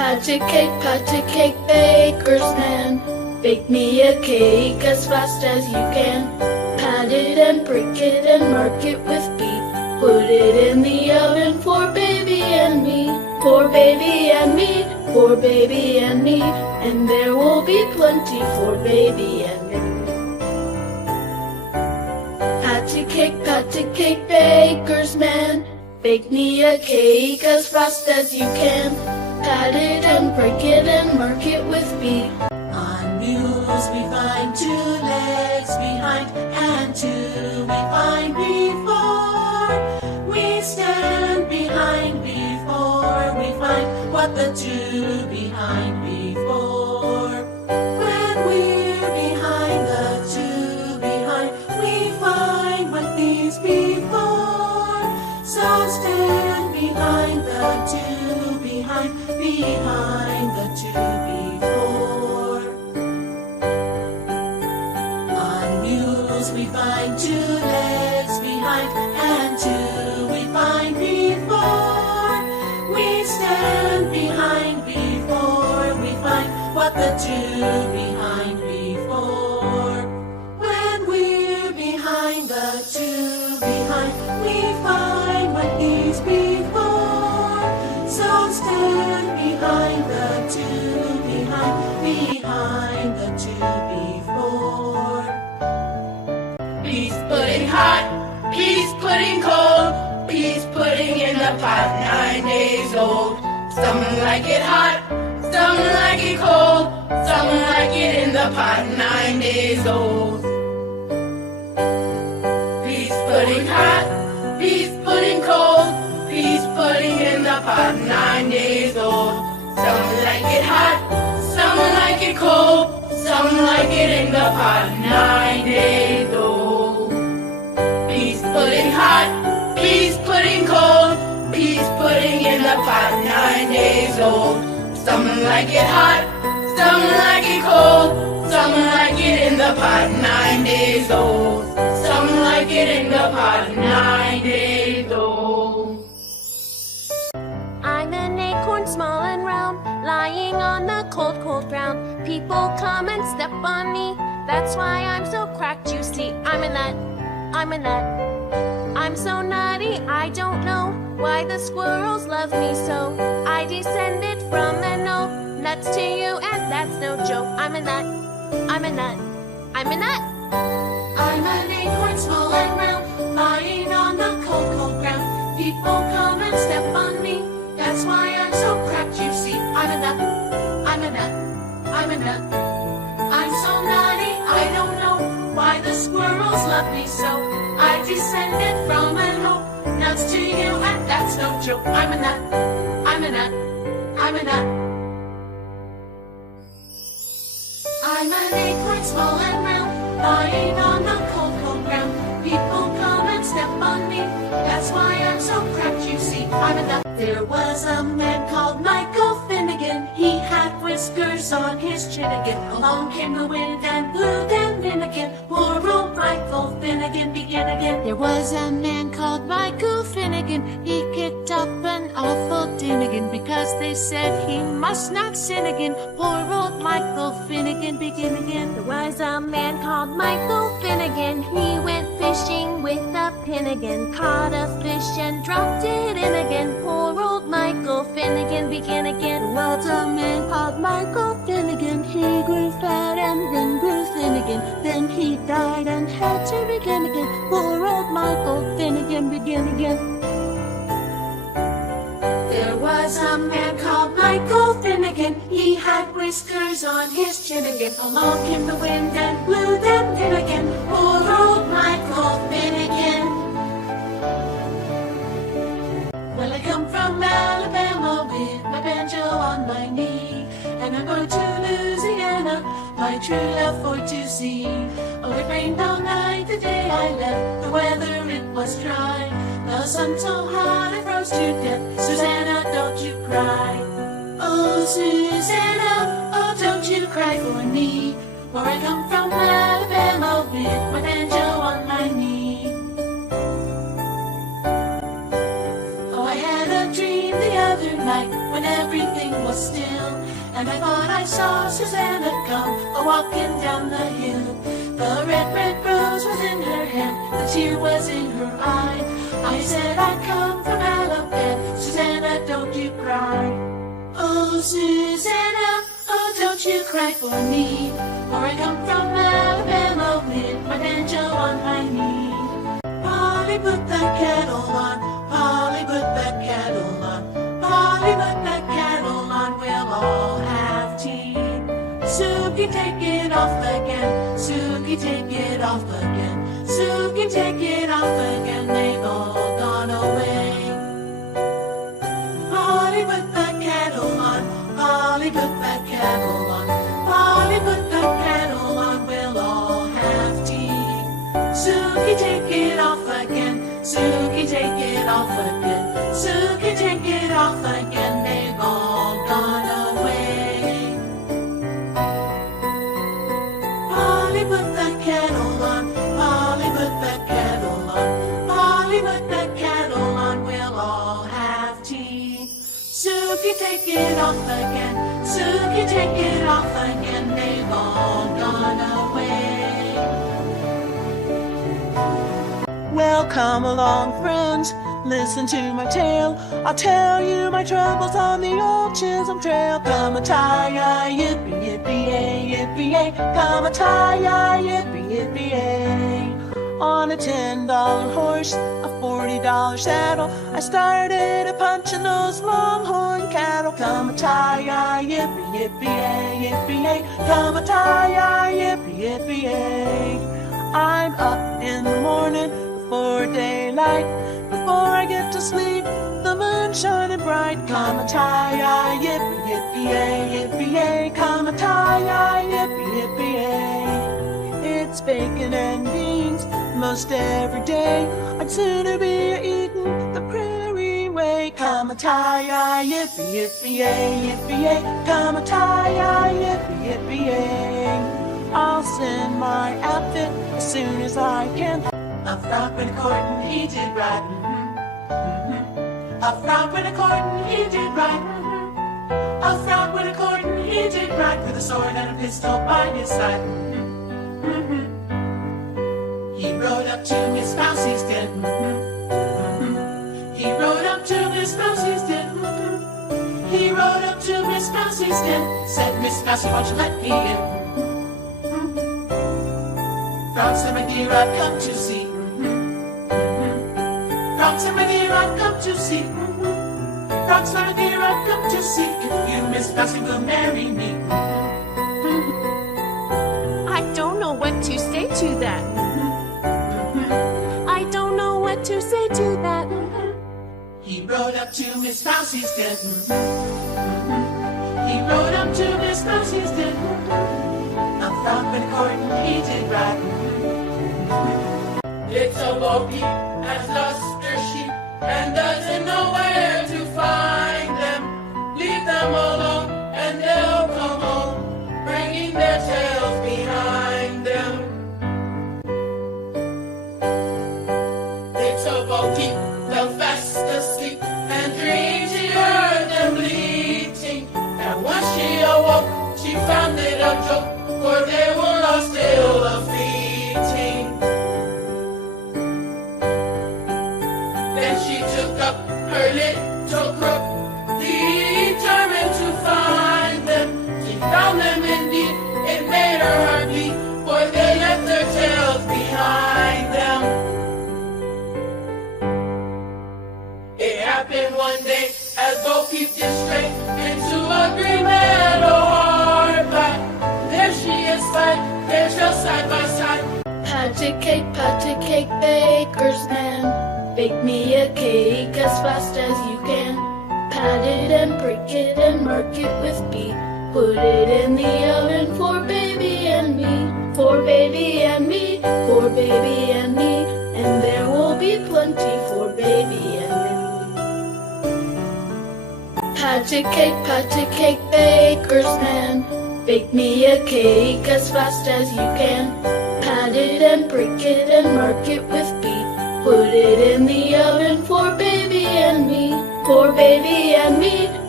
Pat a cake, baker's man. Bake me a cake as fast as you can. Pat it and prick it and mark it with B. Put it in the oven for baby and me. For baby and me, for baby and me. And there will be plenty for baby and me. Pat a cake, baker's man. Bake me a cake as fast as you can. Pat it and break it and mark it with B. On mules we find 2 legs behind, and 2 we find before. We stand behind before we find what the 2 behind before. When we're behind the 2 behind, we find what these before. So stand behind the 2 behind the 2 before. On mules we find 2 legs behind, and 2 we find before. We stand behind before we find what the 2 behind before. When we're behind the 2 behind, we find what these before. So stand behind the 2 behind the 2 before. Peas pudding hot, peas pudding cold. Peas pudding in the pot, 9 days old. Some like it hot, some like it cold. Some like it in the pot, 9 days old. Peas pudding hot, peas pudding cold. Peas pudding in the pot, 9 days old. Some like it hot, some like it cold. Some like it in the pot, 9 days old. Peas pudding hot, peas pudding cold. Peas pudding in the pot, 9 days old. Some like it hot, some like it cold. Some like it in the pot, 9 days old. Some like it in the pot, 9 days old. I'm an acorn small and round, lying on the cold, cold ground. People come and step on me, that's why I'm so cracked, you see. I'm a nut, I'm a nut. I'm so nutty, I don't know why the squirrels love me so. I descended from an oak, nuts to you, and that's no joke. I'm a nut, I'm a nut, I'm a nut. I'm an acorn small and round, lying on the cold, cold ground. People come and step on me, that's why I'm so cracked, you see. I'm a nut, I'm a nut, I'm a nut. I'm so nutty, I don't know why the squirrels love me so. I descended from an oak, nuts to you, and that's no joke. I'm a nut, I'm a nut, I'm a nut. I'm an acorn small and round, lying on the cold, cold ground. People come and step on me, that's why I'm so cracked, you see. I'm a nut. There was a man called Michael Finnegan. He had whiskers on his chin again. Along came the wind and blew them in again. Poor old Michael Finnegan began again. There was a man called Michael Finnegan. He kicked up an awful din again, because they said he must not sin again. Poor old Michael Finnegan began again. There was a man called Michael Finnegan. He went fishing with a pin again. Caught a fish and dropped it in again. Poor old Michael Finnegan began again. There was a man called Michael Finnegan. He grew fat and then grew thin again. Then he died and had to begin again. Poor old Michael Finnegan began again. There was a man called Michael Finnegan. He had whiskers on his chin again. Along came the wind and blew them in again. Poor old Michael Finnegan. Well, I come from Alabama with my banjo on my knee, and I'm going to Louisiana, my true love for to see. Oh, it rained all night the day I left. The weather, it was dry. The sun so hot I froze to death. Susanna, don't you cry. Oh, Susanna, oh, don't you cry for me. For I come from Alabama with my banjo on my knee. Oh, I had a dream the other night when every everything was still. And I thought I saw Susanna come a-walking down the hill. The red rose was in her hand, the tear was in her eye. I said, I come from Alabama, Susanna, don't you cry. Oh, Susanna, oh, don't you cry for me, for I come from Alabama with my banjo on my knee. Polly, put the kettle on, Polly, put the kettle on, Polly, put the kettle on, we'll all have tea. Suki, take it off again, Suki, take it off again, Suki, take it off again, they've all gone away. Polly, put the kettle on, Polly, put the kettle on, Polly, put the kettle on, we'll all have tea. Suki, take it off again, Suki, take it off again, Suki, take it off again, they've all gone away. Polly, put the kettle on, Polly, put the kettle on, Polly, put the kettle on, we'll all have tea. Suki, take it off again, Suki, take it off again, they've all gone away. Well, come along, friends, listen to my tale. I'll tell you my troubles on the old Chisholm Trail. Come a tie, yippee, yippee, yay, yippee, yay. Come a tie, yippee, yippee, yay. On a $10 horse, a $40 saddle, I started a-punching those longhorn cattle. Come a tie, yippee, yippee, yay, yippee, yay. Come a tie, yippee, yippee, yay. I'm up in the morning before daylight, before I get to sleep, the moon's shining bright. Come a tie, yippee, yippee, yay, yippee, yay. Come a tie, yippee, yippee, yay. It's bacon and beans most every day, I'd sooner be eating the prairie way. Come a tie, yippee, yippee, yay, yippee, yay. Come a tie, yippee, yippee, yay. I'll send my outfit as soon as I can. A frog with a court and he did right. A frog with a court and he did right. A frog with a court and he did right, with a sword and a pistol by his side. He rode up to Miss Mousie's den. He rode up to Miss Mousie's den. He rode up to Miss Mousie's den. Said, Miss Mousie, won't you let me in? Frog said, my dear, I've come to see. Frog said, my dear, I've come to see. Frog said, my dear, I've come to see if you, Miss Mousie, will marry me. I don't know what to say to that. I don't know what to say to that. He rode up to Miss Mousie's den. He rode up to Miss Mousie's den. A frog with a court and he did right. Little Bo Peep has lost her sheep and doesn't know where to find them. Leave them alone and they'll come home, bringing their tails behind them. Little Bo Peep fell fast asleep and dreamed she heard them bleating. And when she awoke, she found it a joke, for they were all still a-feeding. Then she took up her little crook, determined to find them. She found them indeed, it made her heart beat, for they left their tails behind them. It happened one day as Bo Peep did stray into a green meadow hard by. There she is fine, they're just side by side. Pat a cake, baker's man. Bake me a cake as fast as you can. Pat it and prick it and mark it with B. Put it in the oven for baby and me. For baby and me, for baby and me. And there will be plenty for baby and me. Pat a cake, baker's man. Bake me a cake as fast as you can. Pat it and prick it and mark it with B. Put it in the oven for baby and me. For baby and me,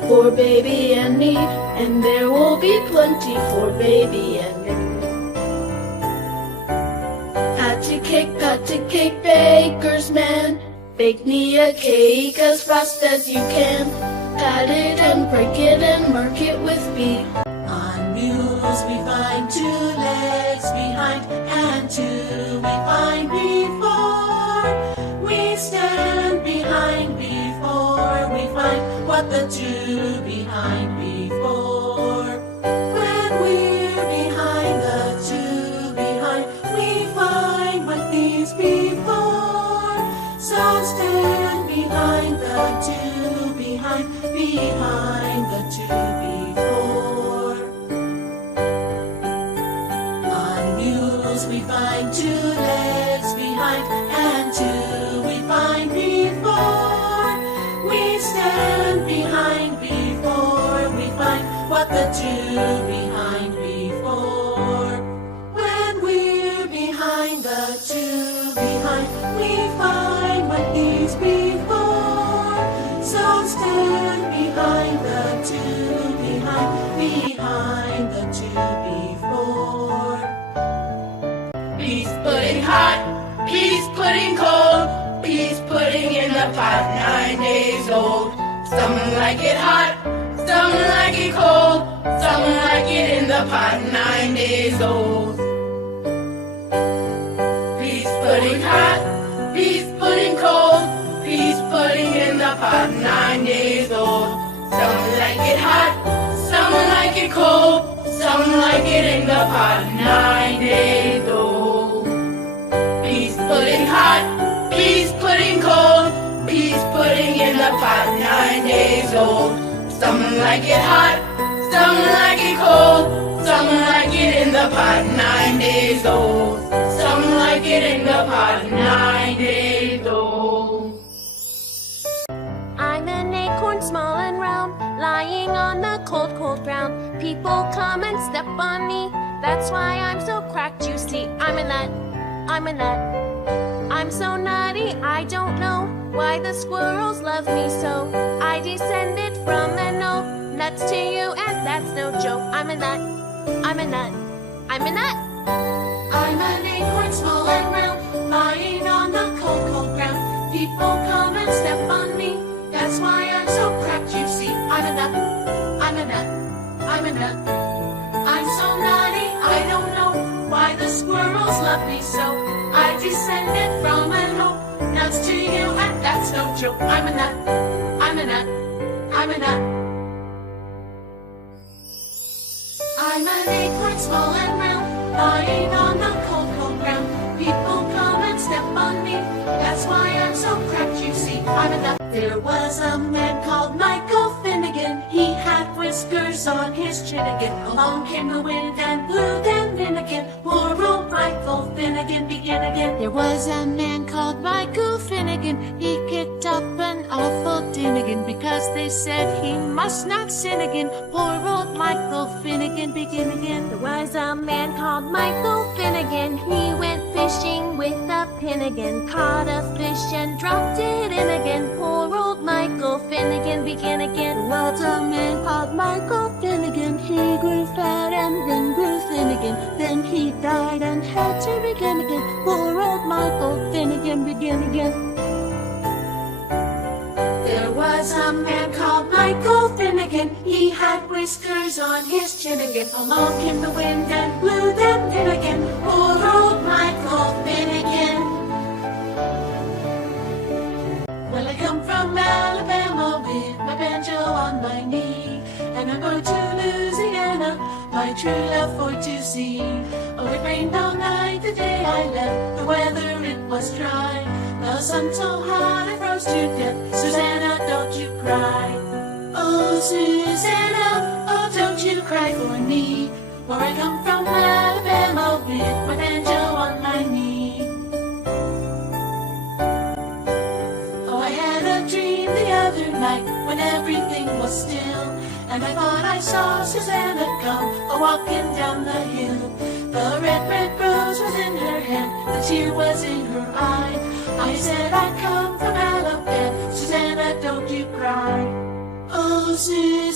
for baby and me, and there will be plenty for baby and me. Pat a cake, baker's man. Bake me a cake as fast as you can. Pat it and break it and mark it with B. On mules we find 2 legs behind, and 2 we find before. We stand behind before we find what the 2 behind before. When we're behind the 2 behind, we find what these before. So stand behind the 2 behind the 2 before. On mules we find 2 legs behind, and 2 we find before. We stand behind before we find what the 2 behind before. When we're behind the 2 behind, we find what these before. So stand behind the 2 behind the 2 before. Peas pudding hot, peas pudding cold, peas pudding in the pot 9 days old. Some like it hot, some like it cold, some like it in the pot 9 days old. Peas pudding hot, peas pudding cold, peas pudding in the pot 9 days old. Some like it hot, some like it cold, some like it in the pot 9 days old. Peas pudding hot, peas pudding cold, peas pudding in the pot 9 days old. Some like it hot, some like it cold, some like it in the pot 9 days old. Some like it in the pot 9 days old. I'm an acorn small and round, lying on the cold, cold ground. People come and step on me, that's why I'm so cracked, you see. I'm a nut, I'm a nut. I'm so nutty, I don't know why the squirrels love me so. I descended from an oak, nuts to you, and that's no joke. I'm a nut, I'm a nut, I'm a nut. I'm an acorn small and round, lying on the cold, cold ground. People come and step on me, that's why I'm so cracked, you see. I'm a nut, I'm a nut, I'm a nut. I'm so nutty, I don't know why the squirrels love me so. I descended from an oak, nuts to you, and that's no joke. I'm a nut, I'm a nut, I'm a nut. I'm an acorn small and round, lying on the cold, cold ground. People come and step on me, that's why I'm so cracked, you see. I'm a nut. There was a man called Michael Finnegan. He had whiskers on his chin again. Along came the wind and blew them in again. Poor old Michael Finnegan began again. There was a man called Michael Finnegan. He kicked up an awful din again because they said he must not sin again. Poor old Michael Finnegan begin again. There was a man called Michael Finnegan. He went fishing with a pin again. Caught a fish and dropped it in again. Poor old Michael Finnegan began again. There was a man called Michael Finnegan. He grew fat and then grew thin again. Then he died and had to begin again. Poor old Michael Finnegan begin again. There was a man called Michael Finnegan. He had whiskers on his chin again. Along came the wind and blew them in again. Poor old Michael Finnegan. Well, I come from Alabama with my banjo on my knee, and I'm going to Louisiana, my true love for to see. Oh, it rained all night the day I left. The weather, it was dry. The sun so hot I froze to death. Susanna, don't you cry. Oh, Susanna, oh, don't you cry for me. For I come from Alabama with my banjo on my knee. Oh, I had a dream the other night when everything was still, and I thought I saw Susanna come a-walking down the hill. The red, red rose was in her hand, the tear was in her eye. I said I come from Alabama, Susanna, don't you cry. Oh, Susanna.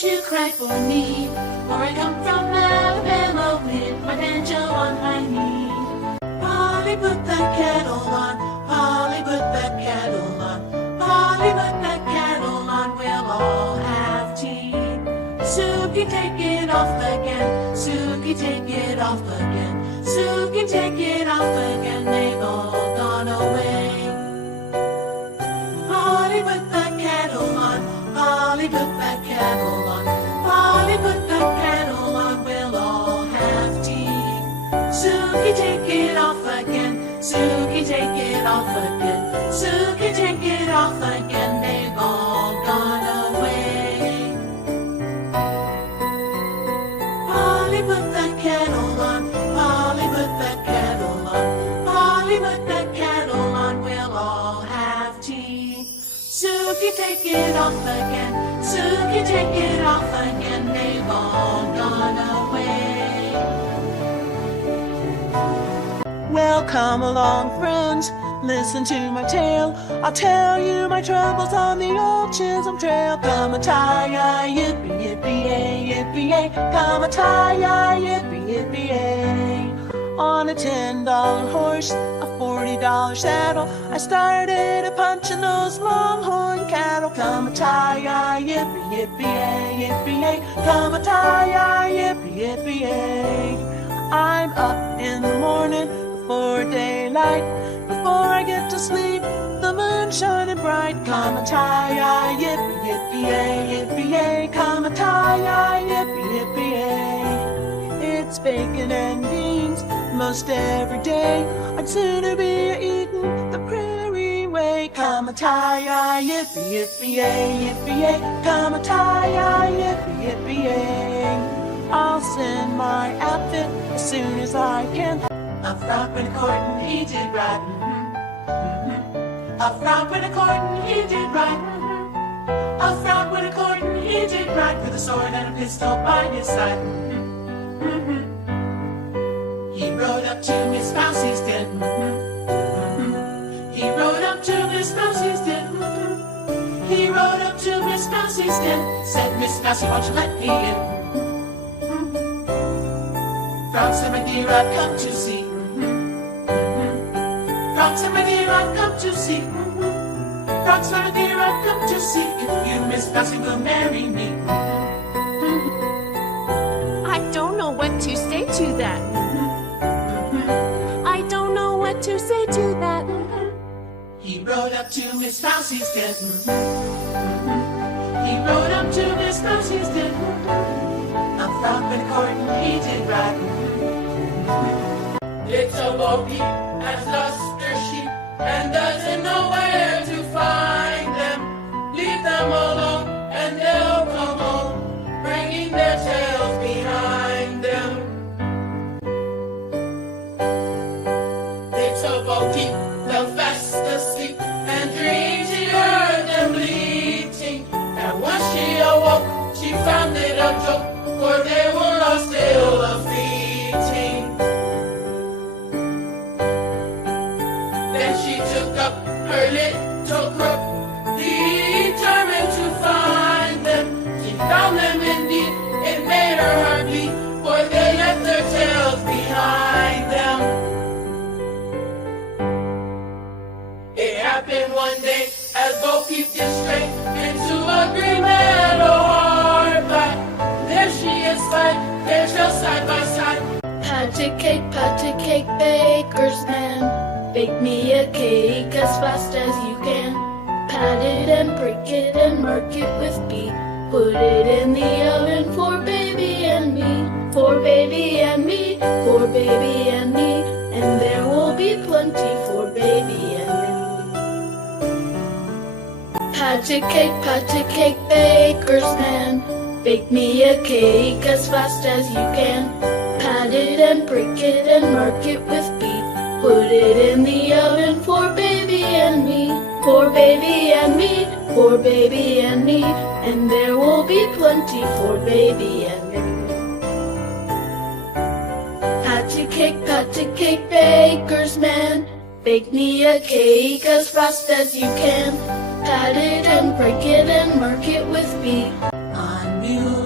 don't you cry for me, for I come from Alabama with my banjo on my knee. Polly, put that kettle on, Polly, put that kettle on, Polly, put that kettle on, we'll all have tea. Suki, take it off again, Suki, take it off again, Suki, take it off again, they've all gone away. Polly, put that kettle on, Polly, put that kettle on, Polly, put that kettle on, we'll all have tea. Suki, take it off again, Suki, take it off again, Suki, take it off again, they've all gone away. Polly, put that kettle on, Polly, put that kettle on, Polly, put that kettle on, we'll all have tea. Suki, take it off again, Suki, take it off again, they've all gone away. Well, come along, friends, listen to my tale. I'll tell you my troubles on the old Chisholm Trail. Come a tie-yi, yippee, yippee-yay, yippee-yay. Come a tie-yi, yippee, yippee-yay. On a $10 horse, a $40 saddle, I started a punching those longhorn cattle. Come a tie-yi, yippee, yippee-yay, yippee-yay. Come a tie-yi, yippee, yippee-yay. I'm up in the morning before daylight. Before I get to sleep, the moon's shining bright. Come a tie-yi, yippee, yippee-yay, yippee-yay. Come a tie-yi, yippee, yippee-yay. It's bacon and beans most every day. I'd sooner be eating the prairie way. Come a tie-yi, yippee, yippee-yay, yippee-yay. Come a tie-yi, yippee, yippee-yay. I'll send my outfit as soon as I can. A frog and a court and he did right. A frog and a court and he did right. A frog and a court and he did right, with a sword and a pistol by his side. He rode up to Miss Mousie's den. He rode up to Miss Mousie's den. He rode up to Miss Mousie's den. Said, Miss Mousie, won't you let me in? Frog said, my dear, I've come to see. Frog said, my dear, I've come to see. Frog said, my dear, I've come to see if you, Miss Mousie, will marry me. I don't know what to say to that. I don't know what to say to that. He rode up to Miss Mousie's den. He rode up to Miss Mousie's den. A frog and a court and he did right. Little Bo Peep has lost her sheep and doesn't know where to find them. Leave them alone and they'll come home, bringing their tails behind them. Little Bo Peep fell fast asleep and dreamed she heard them bleating. And once she awoke, she found it a joke, for they were all still a-fleeting. Then she took up her little crook, determined to find them. She found them indeed, it made her heart beat, for they left their tails behind them. It happened one day as Bo Peep did straight into a green meadow hard by. There she is they're just side by side. Pat a cake, baker's man. Bake me a cake as fast as you can. Pat it and break it and mark it with B. Put it in the oven for baby and me. For baby and me, for baby and me. And there will be plenty for baby and me. Pat a cake, baker's man. Bake me a cake as fast as you can. Pat it and break it and mark it with B. Put it in the oven for baby and me. For baby and me, for baby and me. And there will be plenty for baby and me. Pat a cake, baker's man. Bake me a cake as fast as you can. Pat it and break it and mark it with B. On New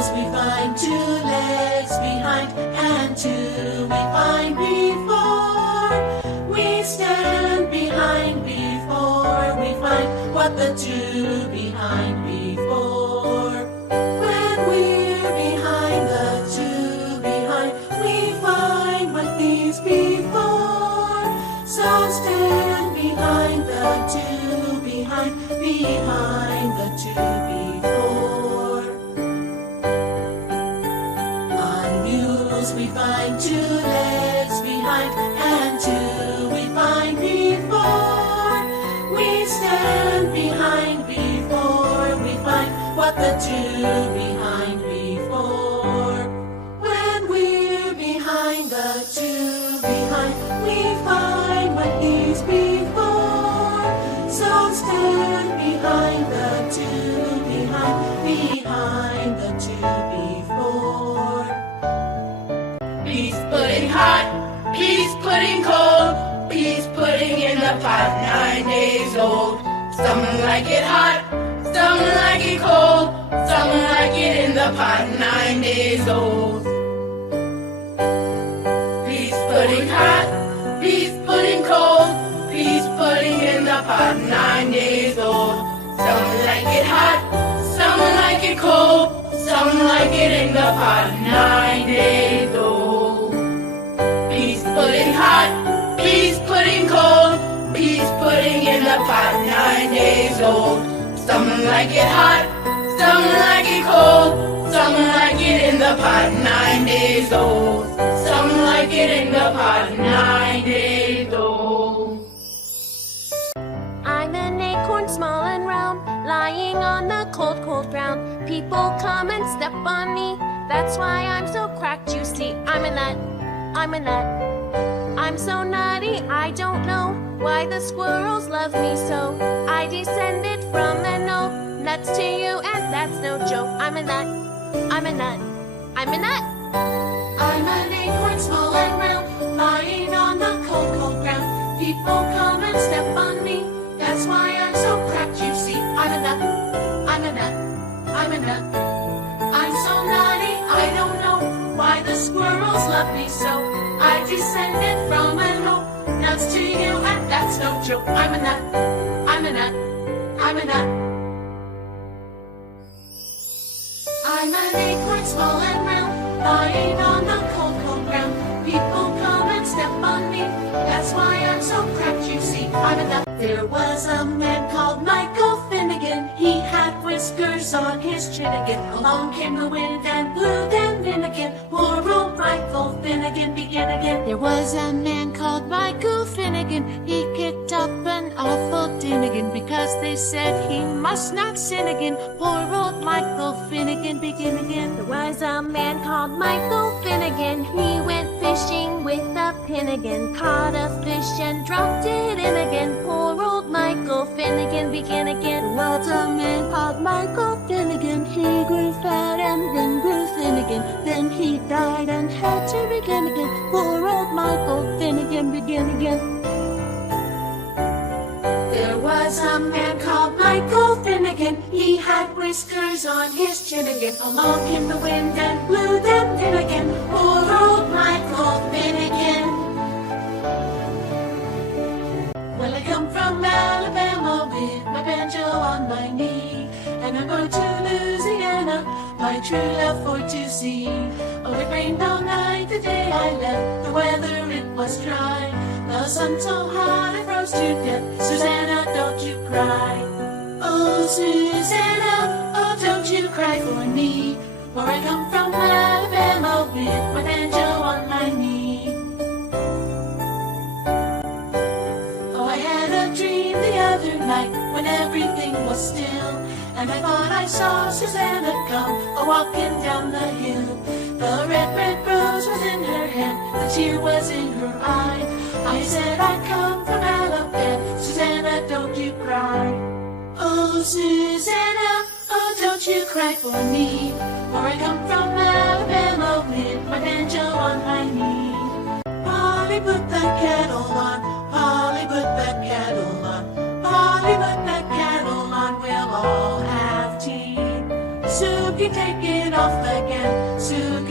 mules, we find two legs behind, and two we find before. We stand behind before we find what the two behind before. When we're behind the two behind, we find what these before. So stand behind the two behind the two before. On mules we find two legs behind, and two we find before. We stand behind before we find what the two behind before. When we're behind the two behind, we find what these before. So stand behind the two behind the two before. Peas pudding hot, peas pudding cold, peas pudding in the pot 9 days old. Some like it hot, some like it cold, some like it in the pot 9 days old. Peas pudding hot, peas pudding cold, peas pudding in the pot 9 days old. Some like it hot, some like it cold, some like it in the pot 9 days old. Peas pudding hot, peas pudding cold, peas pudding in the pot 9 days old. Some like it hot, some like it cold, some like it in the pot 9 days old. Some like it in the pot 9 days old. I'm an acorn small and round, lying on the cold, cold ground. People come and step on me, that's why I'm so cracked, you see. I'm a nut, I'm a nut. I'm so nutty, I don't know why the squirrels love me so. I descended from the no nuts to you, and that's no joke. I'm a nut, I'm a nut, I'm a nut. I'm an acorn small and round, lying on the cold, cold ground. People come and step on me, that's why I'm so cracked, you see. I'm a nut, I'm a nut, I'm a nut. I'm so nutty, I don't know why the squirrels love me so. I descended from a no nuts to you, and that's no joke. I'm a nut, I'm a nut, I'm a nut. I'm an acorn small and round, lying on the cold, cold ground. People come and step on me, that's why I'm so cracked, you see. I'm a nut. There was a man called Michael Finnegan, he had whiskers on his chin again. Along came the wind and blew them in again. Poor old Michael Finnegan began again. There was a man called Michael Finnegan. He kicked up an awful din again because they said he must not sin again. Poor old Michael Finnegan begin again. There was a man called Michael Finnegan. He went fishing with a pin again. Caught a fish and dropped it in again. Poor old Michael Finnegan begin again. There was a man called Michael Finnegan. He grew fat and then grew thin again. Then he died and had to begin again. Poor old Michael Finnegan begin again. There was a man called Michael Finnegan. He had whiskers on his chin again. Along came the wind and blew them in again. Poor old Michael Finnegan. Well, I come from Alabama with my banjo on my knee, and I'm going to Louisiana, my true love for to see. Oh, it rained all night the day I left. The weather, it was dry. The sun so hot I froze to death. Susanna, don't you cry. Oh, Susanna, oh, don't you cry for me. For I come from Alabama with my banjo on my knee. Oh, I had a dream the other night when everything was still, and I thought I saw Susanna come a-walking down the hill. The red, red rose was in her hand, the tear was in her eye. I said I'd come from Alabama, Susanna, don't you cry. Oh, Susanna, oh, don't you cry for me, for I come from Alabama with my banjo on my knee. Polly, put the kettle on, Polly, put the kettle on, Polly, put the kettle on, we'll all have tea. Suki, take it off the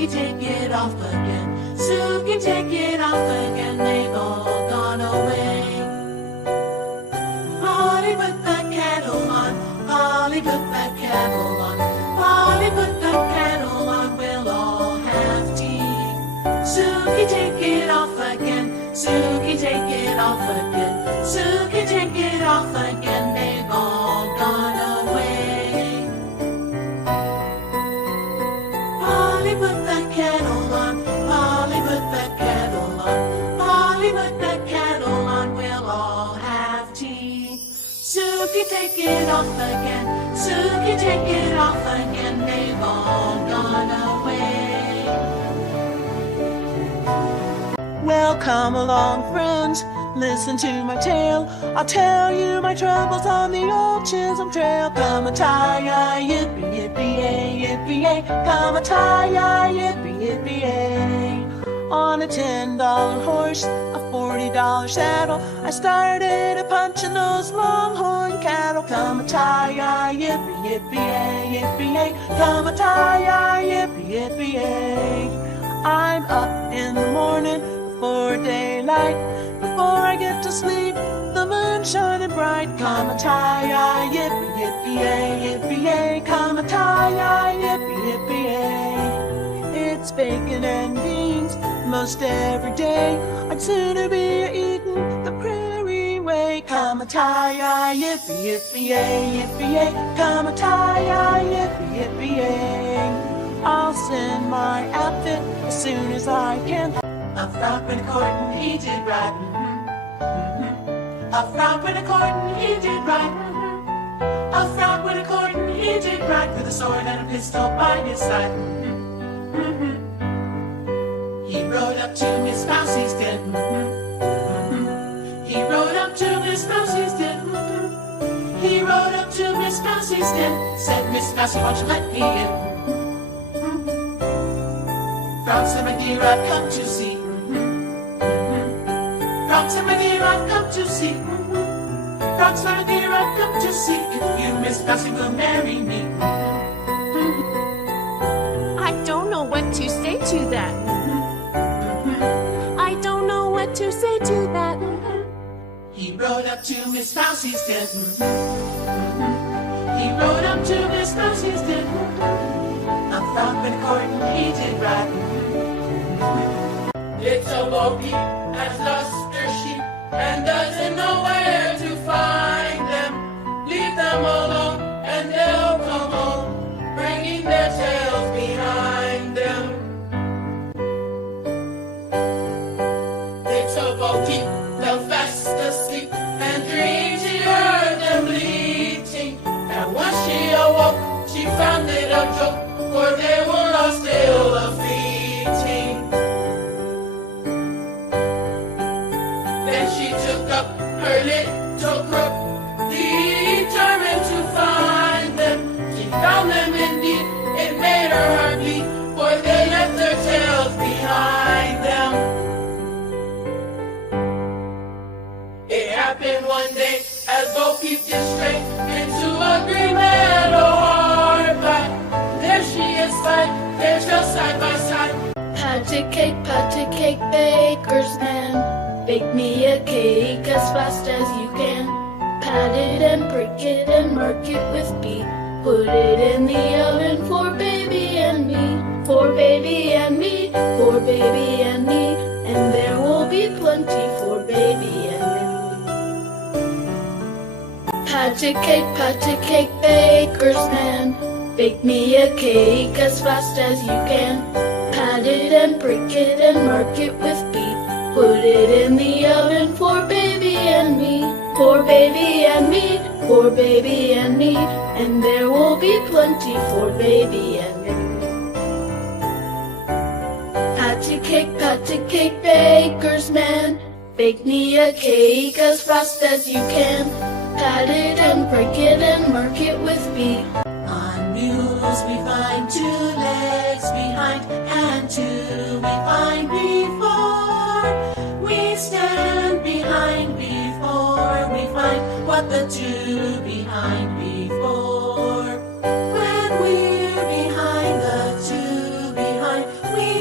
take it off again. Suki, take it off again. They've all gone away. Polly, put the kettle on. Polly, put the kettle on. Polly, put the kettle on. We'll all have tea. Suki, take it off again. Suki, take it off again. Suki, take it off again. They've all gone away. Polly, put the kettle on. Polly, put the kettle on. Polly, put the kettle on. We'll all have tea. Suki, take it off again. Suki, take it off again. They've all gone away. Well, come along, friends, listen to my tale. I'll tell you my troubles on the old Chisholm Trail. Come a tie, yippee, yippee, yay, yippee, yay. Come a tie, yippee, yippee, yay. On a $10 horse, a $40 saddle, I started a punching those longhorn cattle. Come a tie, yippee, yippee, yay, yippee, yay. Come a tie, yippee, yippee, yay. I'm up in the morning before daylight. Before I get to sleep, the moon shining bright. Come a tie, yippee, yippee, yay, yippee, yay. Come a tie, yippee, yippee, yay. It's bacon and beans most every day. I'd sooner be eating the prairie way. Come a tie, yippee, yippee, yay, yippee, yay. Come a tie, yippee, yippee, yay. I'll send my outfit as soon as I can. A frog with a court and he did right. A frog with a court and he did right. A frog with a court and he did right, with a sword and a pistol by his side. He rode up to Miss Mousie's den. He rode up to Miss Mousie's den. He rode up to Miss Mousie's den. Said, Miss Mousie, won't you let me in? Frogs and my dear, I've come to see. Frogs and my dear, I've come to see. Frogs and my dear, I've come to see if you, Miss Mousie, will marry me. I don't know what to say to that. I don't know what to say to that. He rode up to Miss Mousie's den. He rode up to Miss Mousie's den. A frog with a court and he did right. Little Bo Peep has lost her sheep and doesn't know where to find them. Leave them alone and they'll come home, bringing their tails behind them. Little Bo Peep fell fast asleep and dreamed she heard them bleating. And once she awoke, she found it a joke, for they were all still a-fleeting. Then she took up her little crook, determined to find them. She found them indeed, it made her heart bleed, for they left their tails behind them. It happened one day as Bo Peep did stray into a green meadow hard by. There she is fine, they're just side by side. Pat a cake, baker's man. Bake me a cake as fast as you can. Pat it and prick it and mark it with B. Put it in the oven for baby and me. For baby and me, for baby and me. And there will be plenty for baby and me. Pat a cake, baker's man. Bake me a cake as fast as you can. Pat it and prick it and mark it with B. Put it in the oven for baby and me. For baby and me, for baby and me. And there will be plenty for baby and me. Pat a cake, baker's man. Bake me a cake as fast as you can. Pat it and prick it and mark it with B. On mules we find two legs behind, and two we find before. We stand behind before we find what the two behind before. When we're behind the two behind, we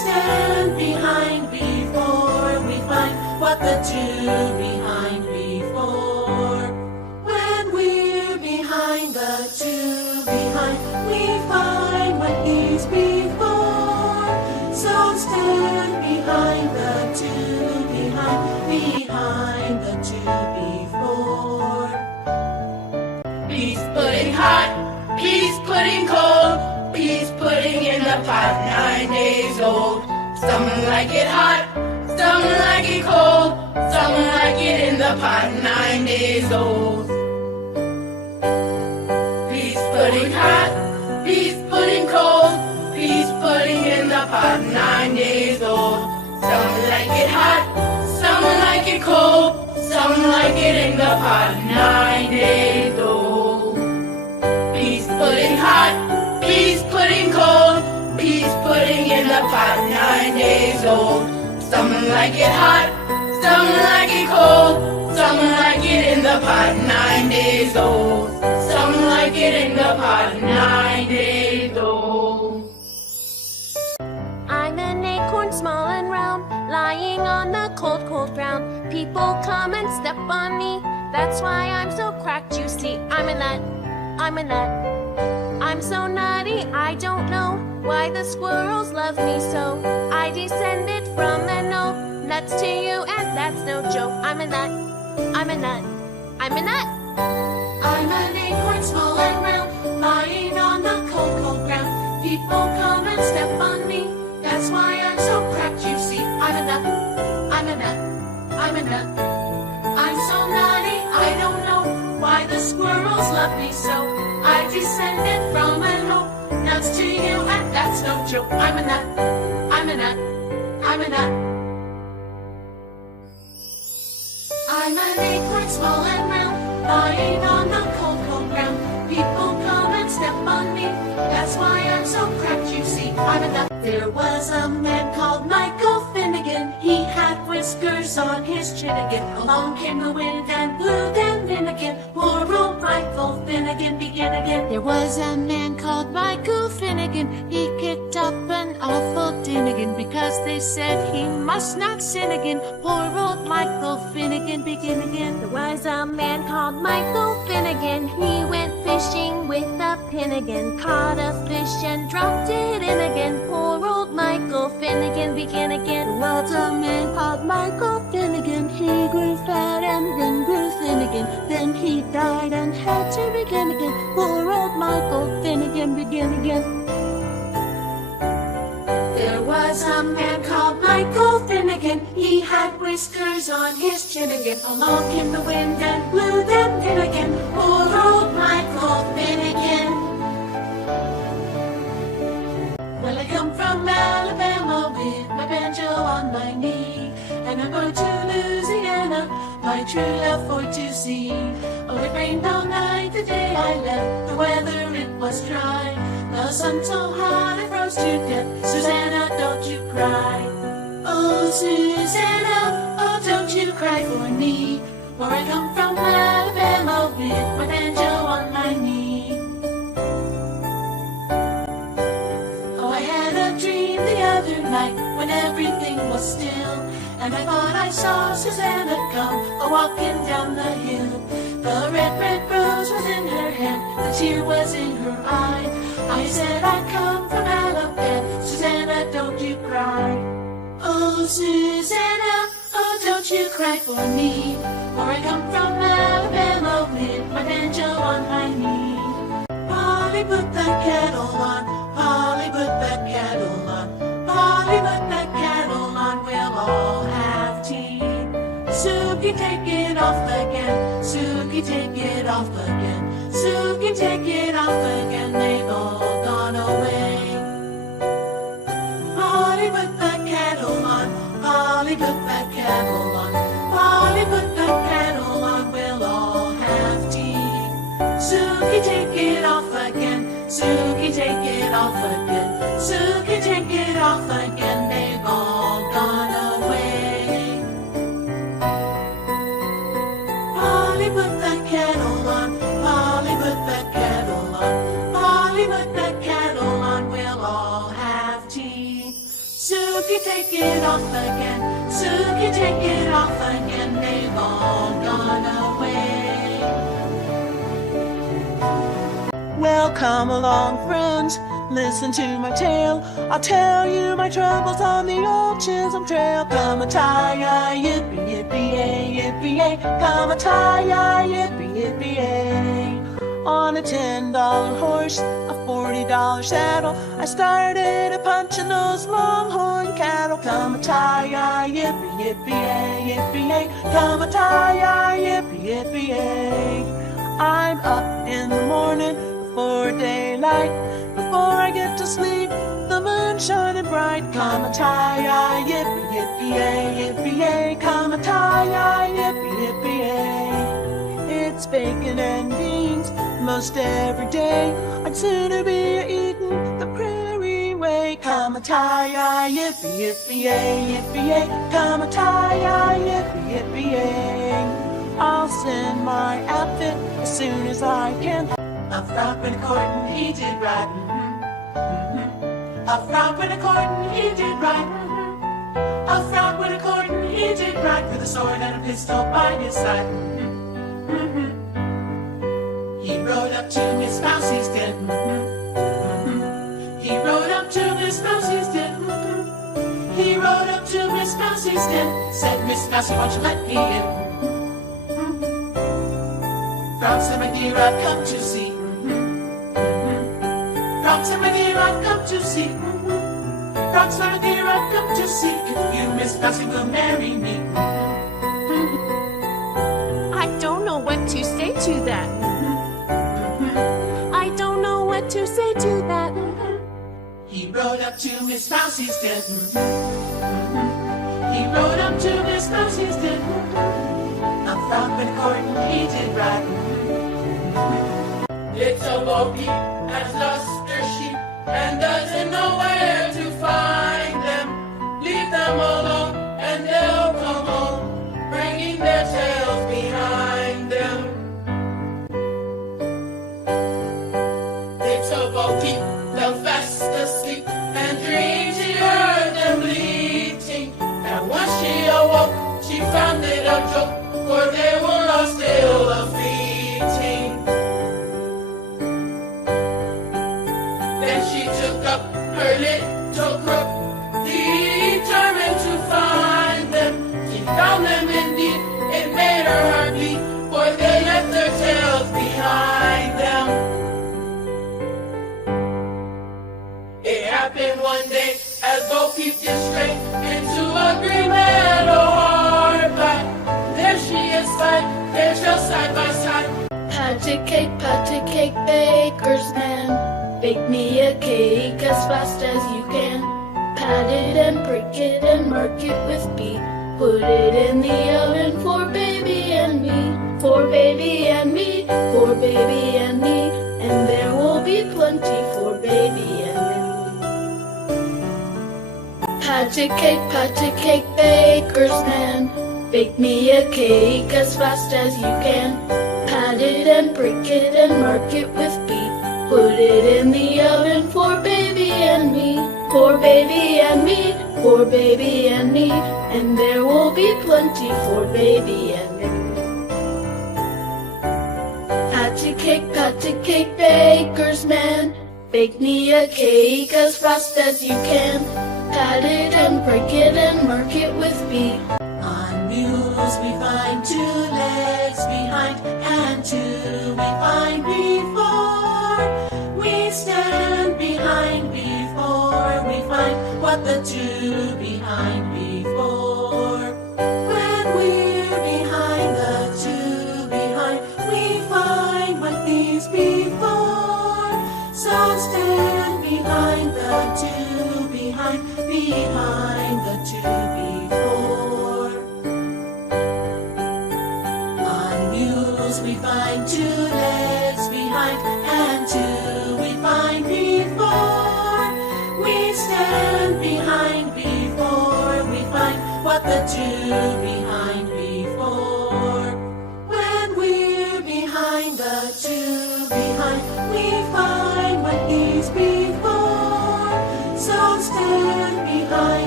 stand behind before we find what the two behind before. When we're behind the two behind, we find what is before. So stand behind the two behind the two before. Peas pudding hot, peas pudding cold, peas pudding in the pot, 9 days old. Some like it hot, some like it cold, some like it in the pot, 9 days old. Peas pudding hot, peas pudding cold, peas pudding in the pot, 9 days old. Some like it hot, some like it cold, some like it in the pot, 9 days old. Peas pudding hot, peas pudding cold, peas pudding in the pot, 9 days old. Some like it hot, some like it cold, some like it in the pot, 9 days old. Some like it in the pot, 9 days old. I'm an acorn small and round, lying on the cold, cold ground. People come and step on me, that's why I'm so cracked, you see. I'm a nut, I'm a nut. I'm so nutty, I don't know why the squirrels love me so. I descended from an oak, nuts to you, and that's no joke. I'm a nut, I'm a nut, I'm a nut. I'm an acorn small and round, lying on the cold, cold ground. People come and step on me, that's why I'm so cracked, you see. I'm a nut, I'm a nut, I'm a nut. I'm so nutty, I don't know why the squirrels love me so. I descended from an oak, nuts to you, and that's no joke. I'm a nut, I'm a nut, I'm a nut. I'm an acorn small and round, lying on the cold, cold ground. People come and step on me, that's why I'm so cracked, you see. I'm a nut. There was a man called Michael Finnegan. He had whiskers on his chin again. Along came the wind and blew them in again. Poor old Michael Finnegan began again. There was a man called Michael Finnegan. He kicked up an awful din again because they said he must not sin again. Poor old Michael Finnegan begin again. There was a man called Michael Finnegan. He went fishing with a pin again. Caught a fish and dropped it in again. Poor old Michael Finnegan begin again. There was a man called Michael Finnegan. He grew fat and then grew thin again. Then he died and had to begin again. Poor old Michael Finnegan begin again. There was a man called Michael Finnegan. He had whiskers on his chin again. Along came the wind and blew them in again. Poor old Michael Finnegan. Well, I come from Alabama with my banjo on my knee, and I'm going to Louisiana, my true love for to see. Oh, it rained all night the day I left. The weather, it was dry. The sun so hot I froze to death. Susanna, don't you cry. Oh, Susanna, oh, don't you cry for me. For I come from Alabama with my banjo on my knee. Oh, I had a dream the other night when everything was still, and I thought I saw Susanna come a-walking down the hill. The red, red rose was in her hand, the tear was in her eye. I said I come from Alabama, Susanna, don't you cry. Oh, Susanna, oh, don't you cry for me, for I come from Alabama with my banjo on my knee. Polly, put that kettle on, Polly, put that kettle on, Polly, put that kettle on, we'll all have tea. Suki, take it off again, Suki, take it off again, Suki, take it off again, they've all gone away. Polly, put that kettle on, Polly, put that kettle on, Polly, put that kettle on, we'll all have tea. Suki, take it off again, Suki, take it off again, Suki, take it off again, they've all gone away. Polly, put that kettle on, Polly, put that kettle on, Polly, put that kettle on, we'll all have tea. Suki, take it off again. Suki, take it off again. They've all gone away. Well, come along, friends, listen to my tale. I'll tell you my troubles on the old Chisholm Trail. Come a tie, yippee, yippee, yay, yippee, yay. Come a tie, yippee, yippee, yay. On a $10 horse, a $40 saddle, I started a punching those longhorn cattle. Come a tie, yippee, yippee, yay, yippee, yay. Come a tie, yippee, yippee, yay. I'm up in the morning before daylight. Before I get to sleep, the moon's shining bright. Come a tie, yippee, yippee, yay, yippee, yay. Come a tie, yippee, yippee, yay. It's bacon and beans most every day. I'd sooner be eating the prairie way. Come a tie, yippee, yippee, yay, yippee, yay. Come a tie, yippee, yippee, yay. I'll send my outfit as soon as I can. A frog and a court and he did right. A frog and a court and he did right. A frog with a court and he did right, with a sword and a pistol by his side. He rode up to Miss Mousie's den. He rode up to Miss Mousie's den. He rode up to Miss Mousie's den. Said, Miss Mousie, won't you let me in? Frog said, my dear, I've come to see. Frog said, my dear, I've come to see. Frog said, my dear, I've come to see if you, Miss Mousie, will marry me. I don't know what to say to that. I don't know what to say to that. He rode up to Miss Mousie's den. He rode up to Miss Mousie's den. A frog with a court and he did right. Little Bo Peep has lost her sheep and doesn't know where to find them. Leave them alone and they'll come home, bringing their tails behind them. Little Bo Peep fell fast asleep and dreamed she heard them bleating. And when she awoke, she found it a joke, for they were all still a-fleeting. Then she took up her little crook, determined to find them. She found them indeed, it made her heart beat, for they left their tails behind them. It happened one day as Bo Peep did straight into a green meadow hard by. There she is side, their tails side by side. Pat a cake, baker's man. Bake me a cake as fast as you can. Pat it and prick it and mark it with B. Put it in the oven for baby and me. For baby and me, for baby and me. And there will be plenty for baby and me. Pat a cake, baker's man. Bake me a cake as fast as you can. Pat it and prick it and mark it with B. Put it in the oven for baby and me. For baby and me, for baby and me. And there will be plenty for baby and me. Pat a cake, baker's man. Bake me a cake as fast as you can. Pat it and prick it and mark it with B. On mules we find 2 legs behind, and 2 we find before. We stand behind before we find what the 2 behind before. When we're behind the 2 behind, we find what these before. So stand behind the 2 behind the 2 before. On mules we find 2 legs behind, and 2 we find before. We stand behind before we find what the 2 behind before. When we're behind the 2 behind, we find what these before. So stand behind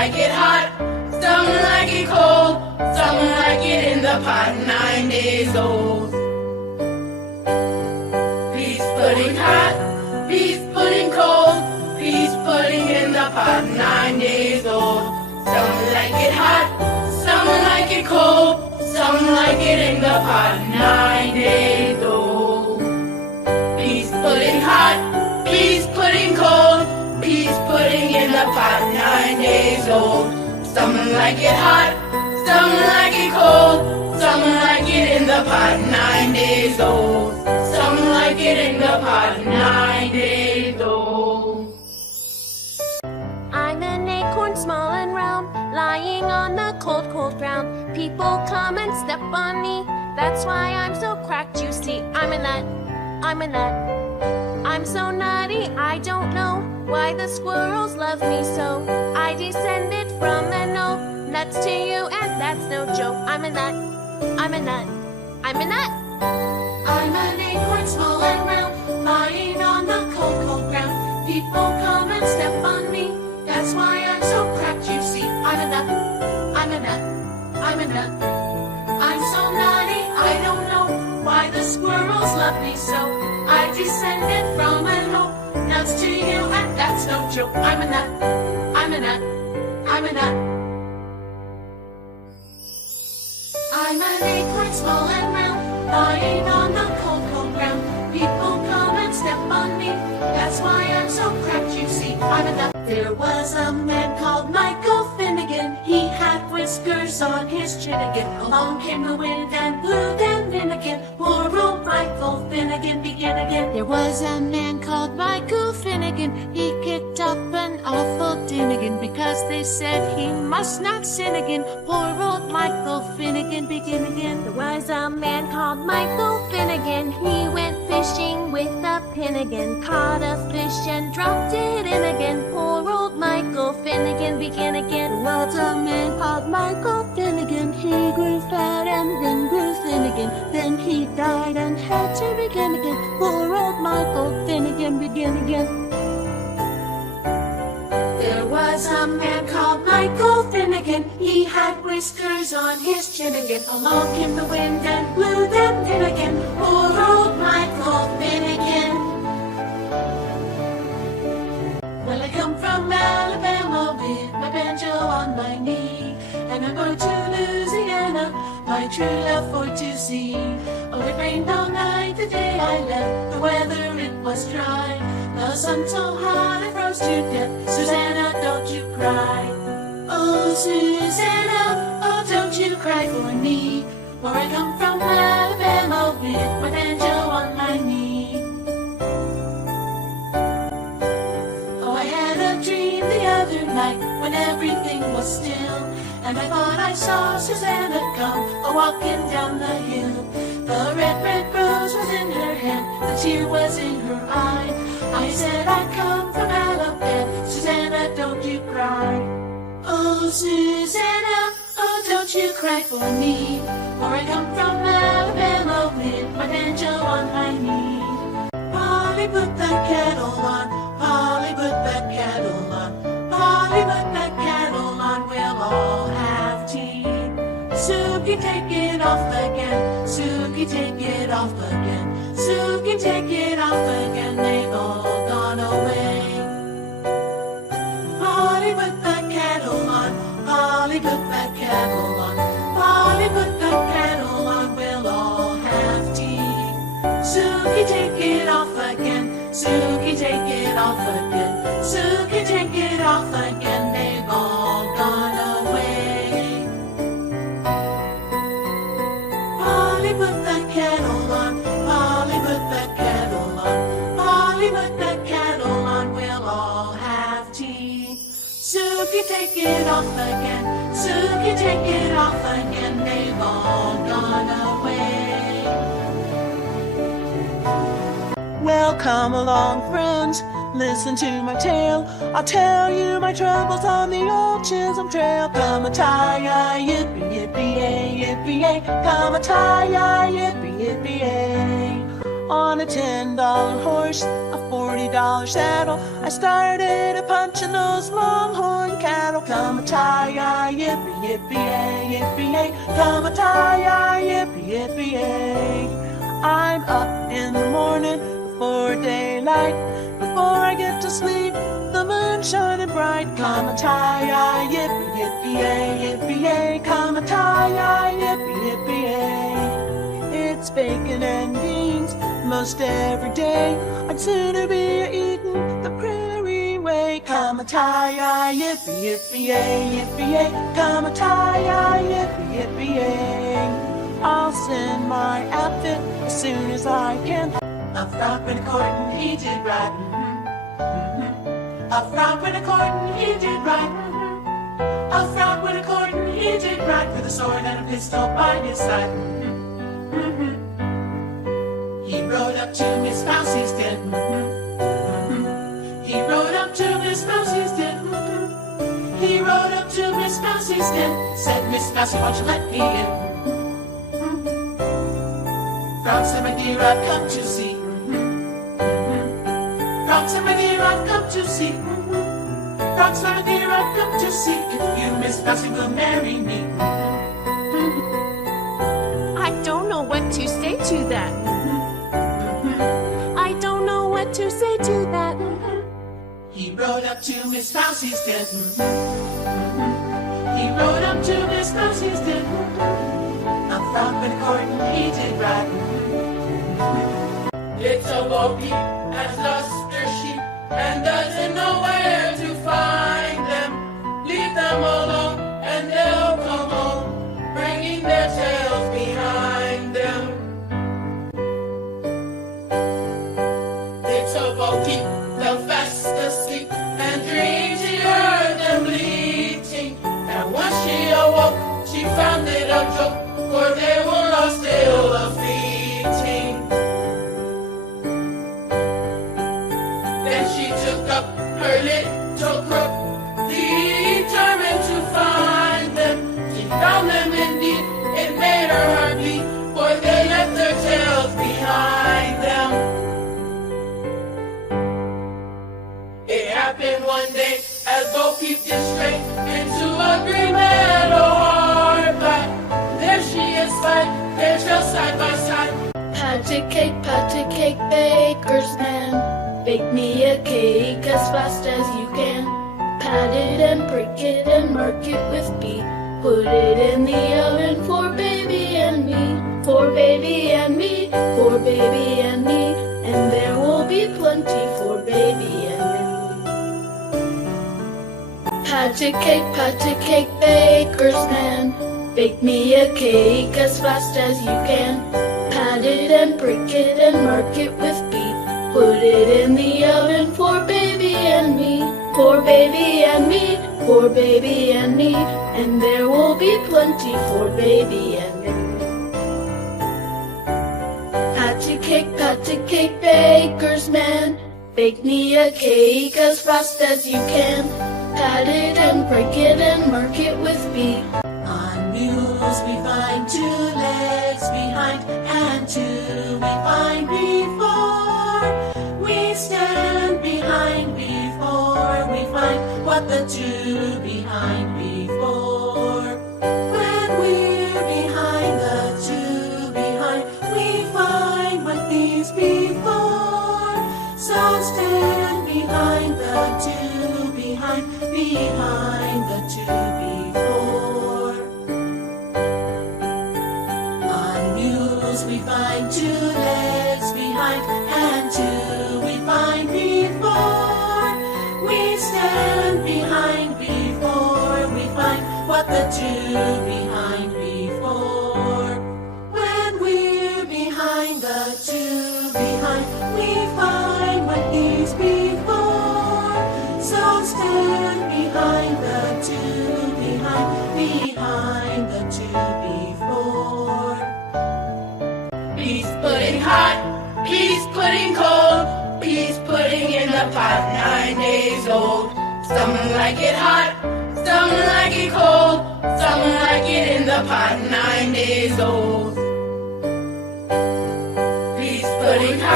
like it hot, some like it cold, some like it in the pot, 9 days old. Peas pudding hot, peas pudding cold, peas pudding in the pot, 9 days old. Some like it hot, some like it cold, some like it in the pot, 9 days old. Peas pudding hot, peas pudding cold, peas pudding in the pot, 9 days old. Some like it hot, some like it cold, some like it in the pot, 9 days old. Some like it in the pot, 9 days old. I'm an acorn small and round, lying on the cold, cold ground. People come and step on me, that's why I'm so cracked, you see. I'm a nut, I'm a nut. I'm so nutty, I don't know why the squirrels love me so. I descended from the no nuts to you, and that's no joke. I'm a nut, I'm a nut, I'm a nut. I'm an acorn small and round, lying on the cold, cold ground. People come and step on me, that's why I'm so cracked, you see. I'm a nut, I'm a nut, I'm a nut. I'm so nutty, I don't know why the squirrels love me so. I descended from a no nuts to you, and that's no joke. I'm a nut, I'm a nut, I'm a nut. I'm an acorn small and round, lying on the cold, cold ground. People come and step on me, that's why I'm so cracked, you see. I'm a nut. There was a man called Michael Finnegan, he had whiskers on his chin again. Along came the wind and blew them in again. Poor old Michael Finnegan began again. There was a man called Michael Finnegan. He kicked up an awful din again because they said he must not sin again. Poor old Michael Finnegan began again. There was a man called Michael Finnegan. He went fishing with a pin again, caught a fish and dropped it in again. Poor old Michael Finnegan began again. There was a man called Michael Finnegan. He grew fat and then grew thin again. Then he died and had to begin again. Poor old Michael Finnegan began again. There was a man called Michael Finnegan. He had whiskers on his chin again. Along came the wind and blew them in again. Poor old Michael Finnegan. Well, I come from Alabama with my banjo on my knee, and I'm going to Louisiana, my true love for to see. Oh, it rained all night the day I left. The weather, it was dry. The sun so hot I froze to death. Susanna, don't you cry. Oh, Susanna, oh, don't you cry for me. Where I come from Alabama with my banjo on my knee. Oh, I had a dream the other night when everything was still, and I thought I saw Susanna come a-walking down the hill. The red, red rose was in her hand, the tear was in her eye. I said I come from Alabama, Susanna, don't you cry. Oh, Susanna, oh, don't you cry for me. For I come from Alabama with my banjo on my knee. Polly, put the kettle on, Polly, put the kettle on, Polly, put the kettle on, we'll all have tea. Suki, take it off again, Suki, take it off again, Suki, take it off again, they've all gone away. Polly, put the kettle on, Polly, put the kettle on, Polly, put the kettle on, we'll all have tea. Suki, take it off again, Suki, take it off again, Suki, take it off again, they've all gone away. Polly, put the kettle on, Polly, put the kettle on, Polly, put the kettle on, we'll all have tea. Suki, take it off again, Suki, take it off again, they've all gone away. Well, come along, friends, listen to my tale. I'll tell you my troubles on the old Chisholm Trail. Come a tie-yi, yippee, yippee-yay, yippee-yay. Come a tie-yi, yippee, yippee-yay. On a $10 horse, a $40 saddle, I started a punching those longhorn cattle. Come a tie-yi, yippee, yippee-yay, yippee-yay. Come a tie-yi, yippee, yippee-yay. I'm up in the morning before daylight. Before I get to sleep, the moon's shining bright. Come a tie-yi, yippee, yippee-yay, yippee-yay. Come a tie-yi, yippee, yippee-yay. It's bacon and beans most every day. I'd sooner be eating the prairie way. Come a tie-yi, yippee, yippee-yay, yippee-yay. Come a tie-yi, yippee, yippee-yay. I'll send my outfit as soon as I can. A frock with a cord and he did right. A frock with a cord and he did right. A frock with a cord and he did right, with a sword and a pistol by his side. He rode up to Miss Mousie's den. He rode up to Miss Mousie's den. He rode up to Miss Mousie's den. Said, Miss Mousie, won't you let me in? Frog said, my dear, I've come to see. Frog said, my dear, I've come to see. Frog said, my dear, I've come to see if you, Miss Mousie, will marry me. I don't know what to say to that. I don't know what to say to that. He rode up to Miss Mousie's den. He rode up to Miss Mousie's den. A frog with a cord and he did right. Little Bo Peep has lost her sheep and doesn't know where to find them. Leave them alone and they'll come home, bringing their tails behind them. Little Bo Peep fell fast asleep and dreamed she heard them bleating. And once she awoke, she found it a joke, for they were all still a-fleeting. Then she took up her little crook, determined to find them. She found them indeed, it made her heart beat, for they left their tails behind them. It happened one day as Bo Peep did straight into a green meadow hard by. There she is spied, their tails side by side. Pat a cake, baker's man. Bake me a cake as fast as you can. Pat it and prick it and mark it with B. Put it in the oven for baby and me. For baby and me, for baby and me. And there will be plenty for baby and me. Pat a cake, baker's man. Bake me a cake as fast as you can. Pat it and prick it and mark it with B. Put it in the oven for baby and me. For baby and me, for baby and me. And there will be plenty for baby and me. Pat a cake, baker's man. Bake me a cake as fast as you can. Pat it and prick it and mark it with B. On mules we find 2 legs behind, and 2 we find before. We stand behind before we find what the 2 behind before. When we're behind the 2 behind, we find what these before. So stand behind the 2 behind the 2 before. On mules we find 2 legs behind, and 2 we find before. We stand behind before we find what the 2 behind before. When we're behind the 2 behind, we find what these before. So stand behind the 2 behind the 2 before. Peas pudding hot, peas pudding cold, peas pudding in the pot 9 days old. Some like it hot, some like it cold, some like it in the pot 9 days old. Peas pudding hot.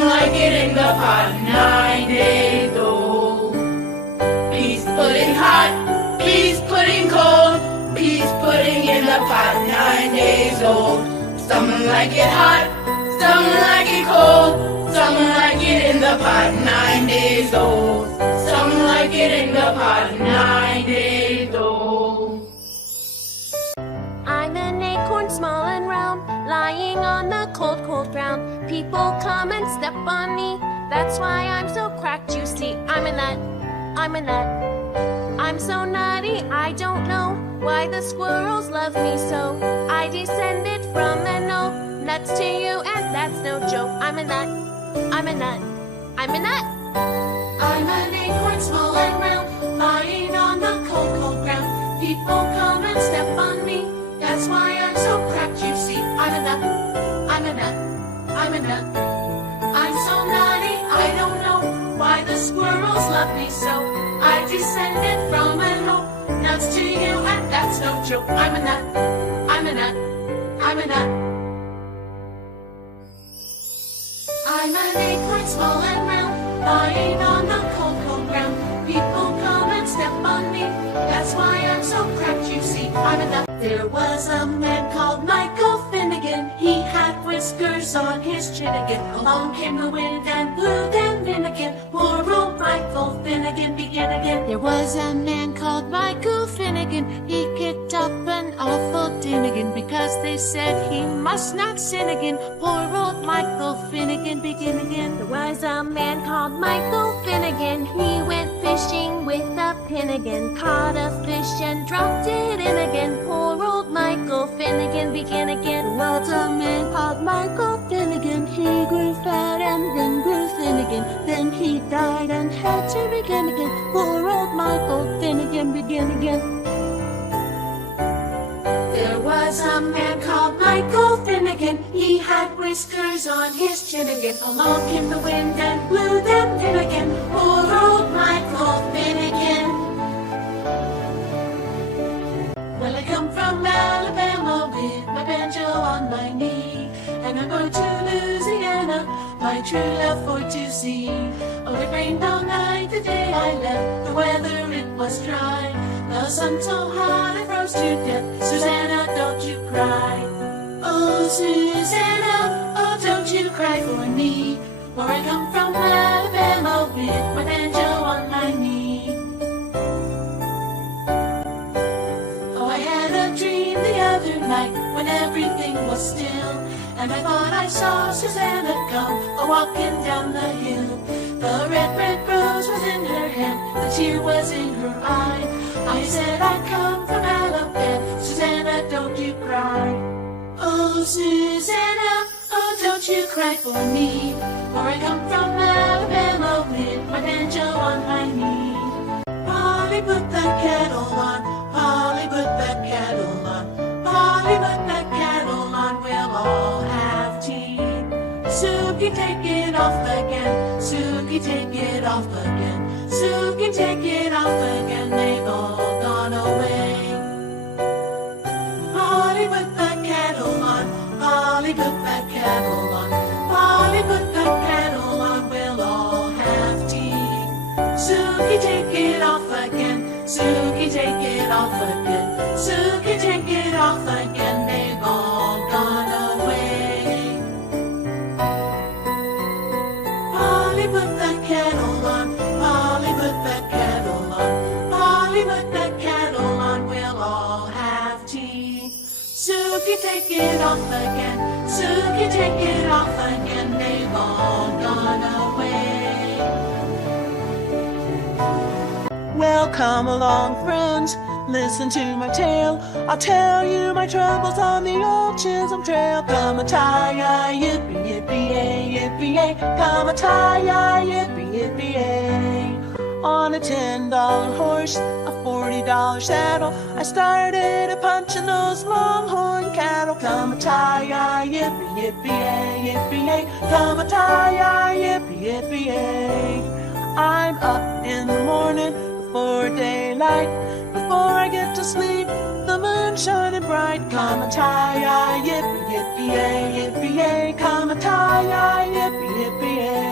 like it in the pot 9 days old. Peas pudding hot, peas pudding cold, peas pudding in the pot 9 days old. Some like it hot, some like it cold, some like it in the pot 9 days old. Some like it in the pot 9 days old. I'm an acorn small and round, lying on the cold, cold ground. People come and step on me, that's why I'm so cracked, you see. I'm a nut, I'm a nut. I'm so nutty, I don't know why the squirrels love me so. I descended from an oak, nuts to you, and that's no joke. I'm a nut, I'm a nut, I'm a nut. I'm an acorn small and round, lying on the cold, cold ground. People come and step on me, that's why I'm so cracked, you see. I'm a nut, I'm a nut, I'm a nut. I'm so nutty, I don't know why the squirrels love me so. I descended from an oak, nuts to you, and that's no joke. I'm a nut, I'm a nut, I'm a nut. I'm an acorn small and round, lying on the cold, cold ground. People come and step on me, that's why I'm so cracked, you see. I'm a nut. There was a man called Michael Finnegan. He had whiskers on his chin again. Along came the wind and blew them in again. Poor old Michael Finnegan began again. There was a man called Michael Finnegan. He kicked up an awful din again because they said he must not sin again. Poor old Michael Finnegan begin again. There was a man called Michael Finnegan. He went fishing with a pin again. Caught a fish and dropped it in again. Poor old Michael Finnegan begin again. There was a man called Michael Finnegan. He grew fat and then grew thin again. Then he died and had to begin again. Poor old Michael Finnegan begin again. There was a man called Michael Finnegan. He had whiskers on his chin again. Along came the wind and blew them in again. Poor old Michael Finnegan. Well, I come from Alabama with my banjo on my knee, and I'm going to Louisiana, my true love for to see. Oh, it rained all night the day I left. The weather, it was dry. The sun so hot I froze to death. Susanna, don't you cry. Oh, Susanna, oh, don't you cry for me. For I come from Alabama with my banjo on my knee. Oh, I had a dream the other night when everything was still, and I thought I saw Susanna come a-walking down the hill. The red, red rose was in her hand, the tear was in her eye. I said I'd come from Alabama, Susanna, don't you cry. Oh, Susanna, oh, don't you cry for me, for I come from Alabama with my banjo on my knee. Polly, put that kettle on, Polly, put that kettle on, Polly, put that kettle on, we'll all have tea. Suki, take it off again, Suki, take it off again, Suki, take it off again, they've all gone away. Polly, put that kettle on, Polly, put that kettle on, Polly, put that kettle on, we'll all have tea. Suki, take it off again, Suki, take it off again, Suki, take it off again, they've all gone away. Polly, put that kettle on, Polly, put that kettle on, Polly, put that kettle on, we'll all have tea. Suki, take it off again, Suki, take it off again, they've all gone away. Well, come along, friends, listen to my tale. I'll tell you my troubles on the old Chisholm Trail. Come a tie, yippee, yippee, yay, yippee, yay. Come a tie, yippee, yippee, yay. On a $10 horse, a $40 saddle, I started a punching those longhorn cattle. Come a tie, yippee, yippee, yay, yippee, yay. Come a tie, yippee, yippee, yay. I'm up in the morning before daylight. Before I get to sleep, the moon shining bright. Come a tie, yippee, yippee, yay, yippee, yay. Come a tie, yippee, yippee, yay.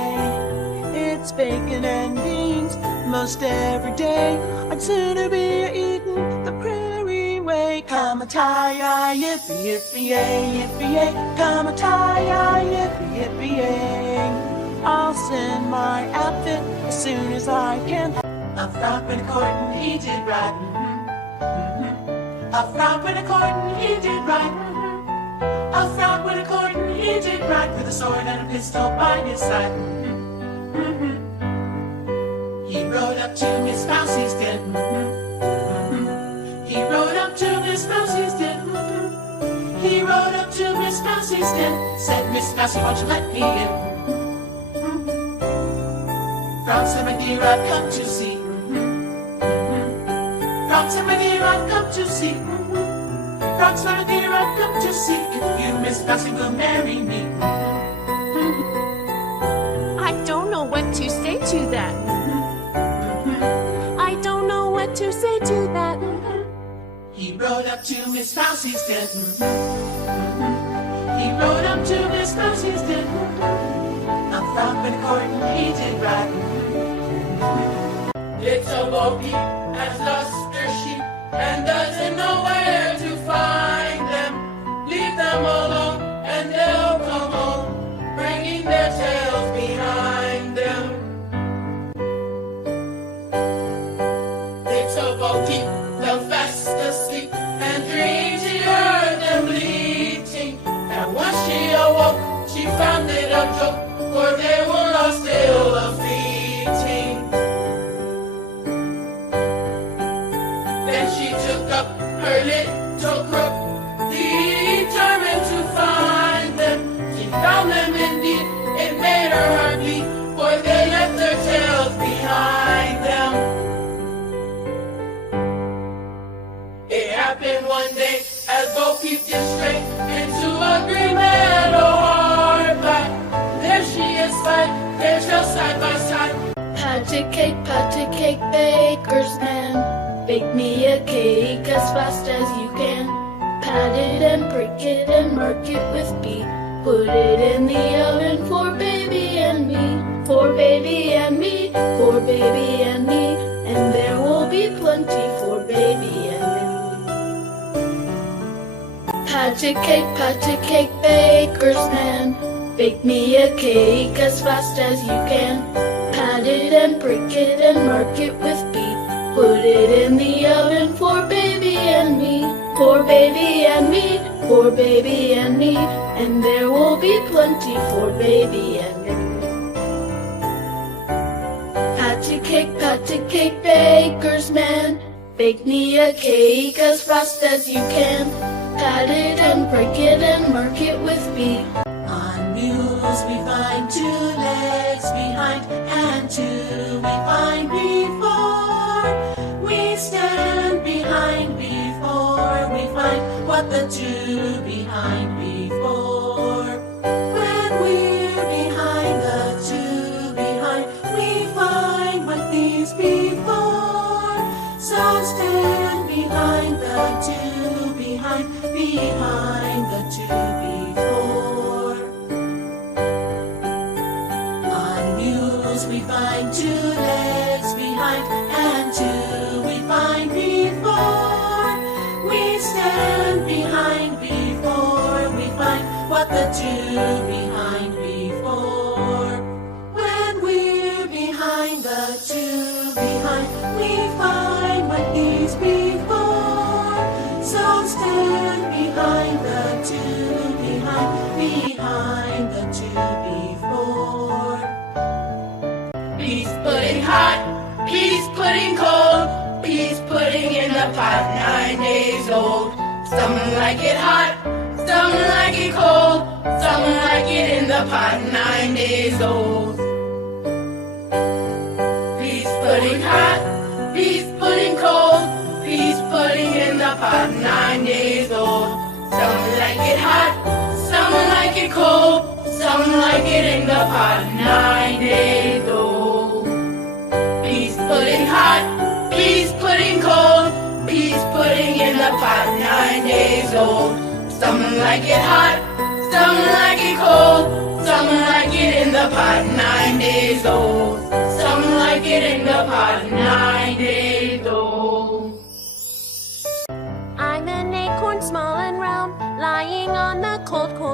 chicken and beans. Most every day, I'd sooner be eating the prairie way. Come a tie, yippee, yippee, yay, yippee, yay. Come a tie, yippee, yippee, yay. I'll send my outfit as soon as I can. A frock with a coat and he did right. A frock with a coat and he did right. A frock with a coat and he did right, with a sword and a pistol by his side. He rode up to Miss Mousie's den. He rode up to Miss Mousie's den. He rode up to Miss Mousie's den. Said, Miss Mousie, won't you let me in? Frogs and my dear, I've come to see. Frogs and my dear, I've come to see. Frogs and my dear, I've come to see if you, Miss Mousie, will marry me. I don't know what to say to that. I don't know what to say to that. He rode up to Miss Mousie's den. He rode up to Miss Mousie's den. A frog with a coat and he did right. Little Bo Peep has lost her sheep and doesn't know where to find them. Leave them alone and they'll come home, bringing their tails behind them. Little Bo Peep fell fast asleep and dreamed she heard them bleating. And when she awoke, she found it a joke, for they were all still a-fleeting. Then she took up her little crook, determined to find them. She found them indeed, it made her heart bleed, for they left their tails behind them. It happened one day as Bo Peep did stray into a green meadow hard by. There she is spied, their tails side by side. Pat a cake, baker's man. Bake me a cake as fast as you can. Pat it and prick it and mark it with B. Put it in the oven for baby and me. For baby and me, for baby and me. And there will be plenty for baby and me. Pat a cake, baker's man. Bake me a cake as fast as you can. Pat it and prick it and mark it with B. Put it in the oven for baby and me. For baby and me, for baby and me. And there will be plenty for baby and me. Pat a cake, baker's man. Bake me a cake as fast as you can. Pat it and prick it and mark it with B. On mules we find 2 legs behind, and 2 we find before. We stand behind before we find what the 2 behind before. When we're behind the 2 behind, we find what these before. So stand behind the 2 behind the 2 before. On mules we find 2 legs behind, and 2 we find before. We stand behind before we find what the 2 behind before. When we're behind the 2 behind, we find what these before. So stand behind the 2 behind the 2 before. Peas pudding hot, peas pudding cold, peas pudding in the pot 9 days old. Some like it hot, some like it cold, some like it in the pot 9 days old. Peas pudding hot, peas pudding cold, peas pudding in the pot 9 days old. Some like it hot, some like it cold, some like it in the pot 9 days old. Peas pudding hot, peas pudding cold, peas pudding in the pot 9 days old. Some like it hot, some like it cold, some like it in the pot 9 days old. Some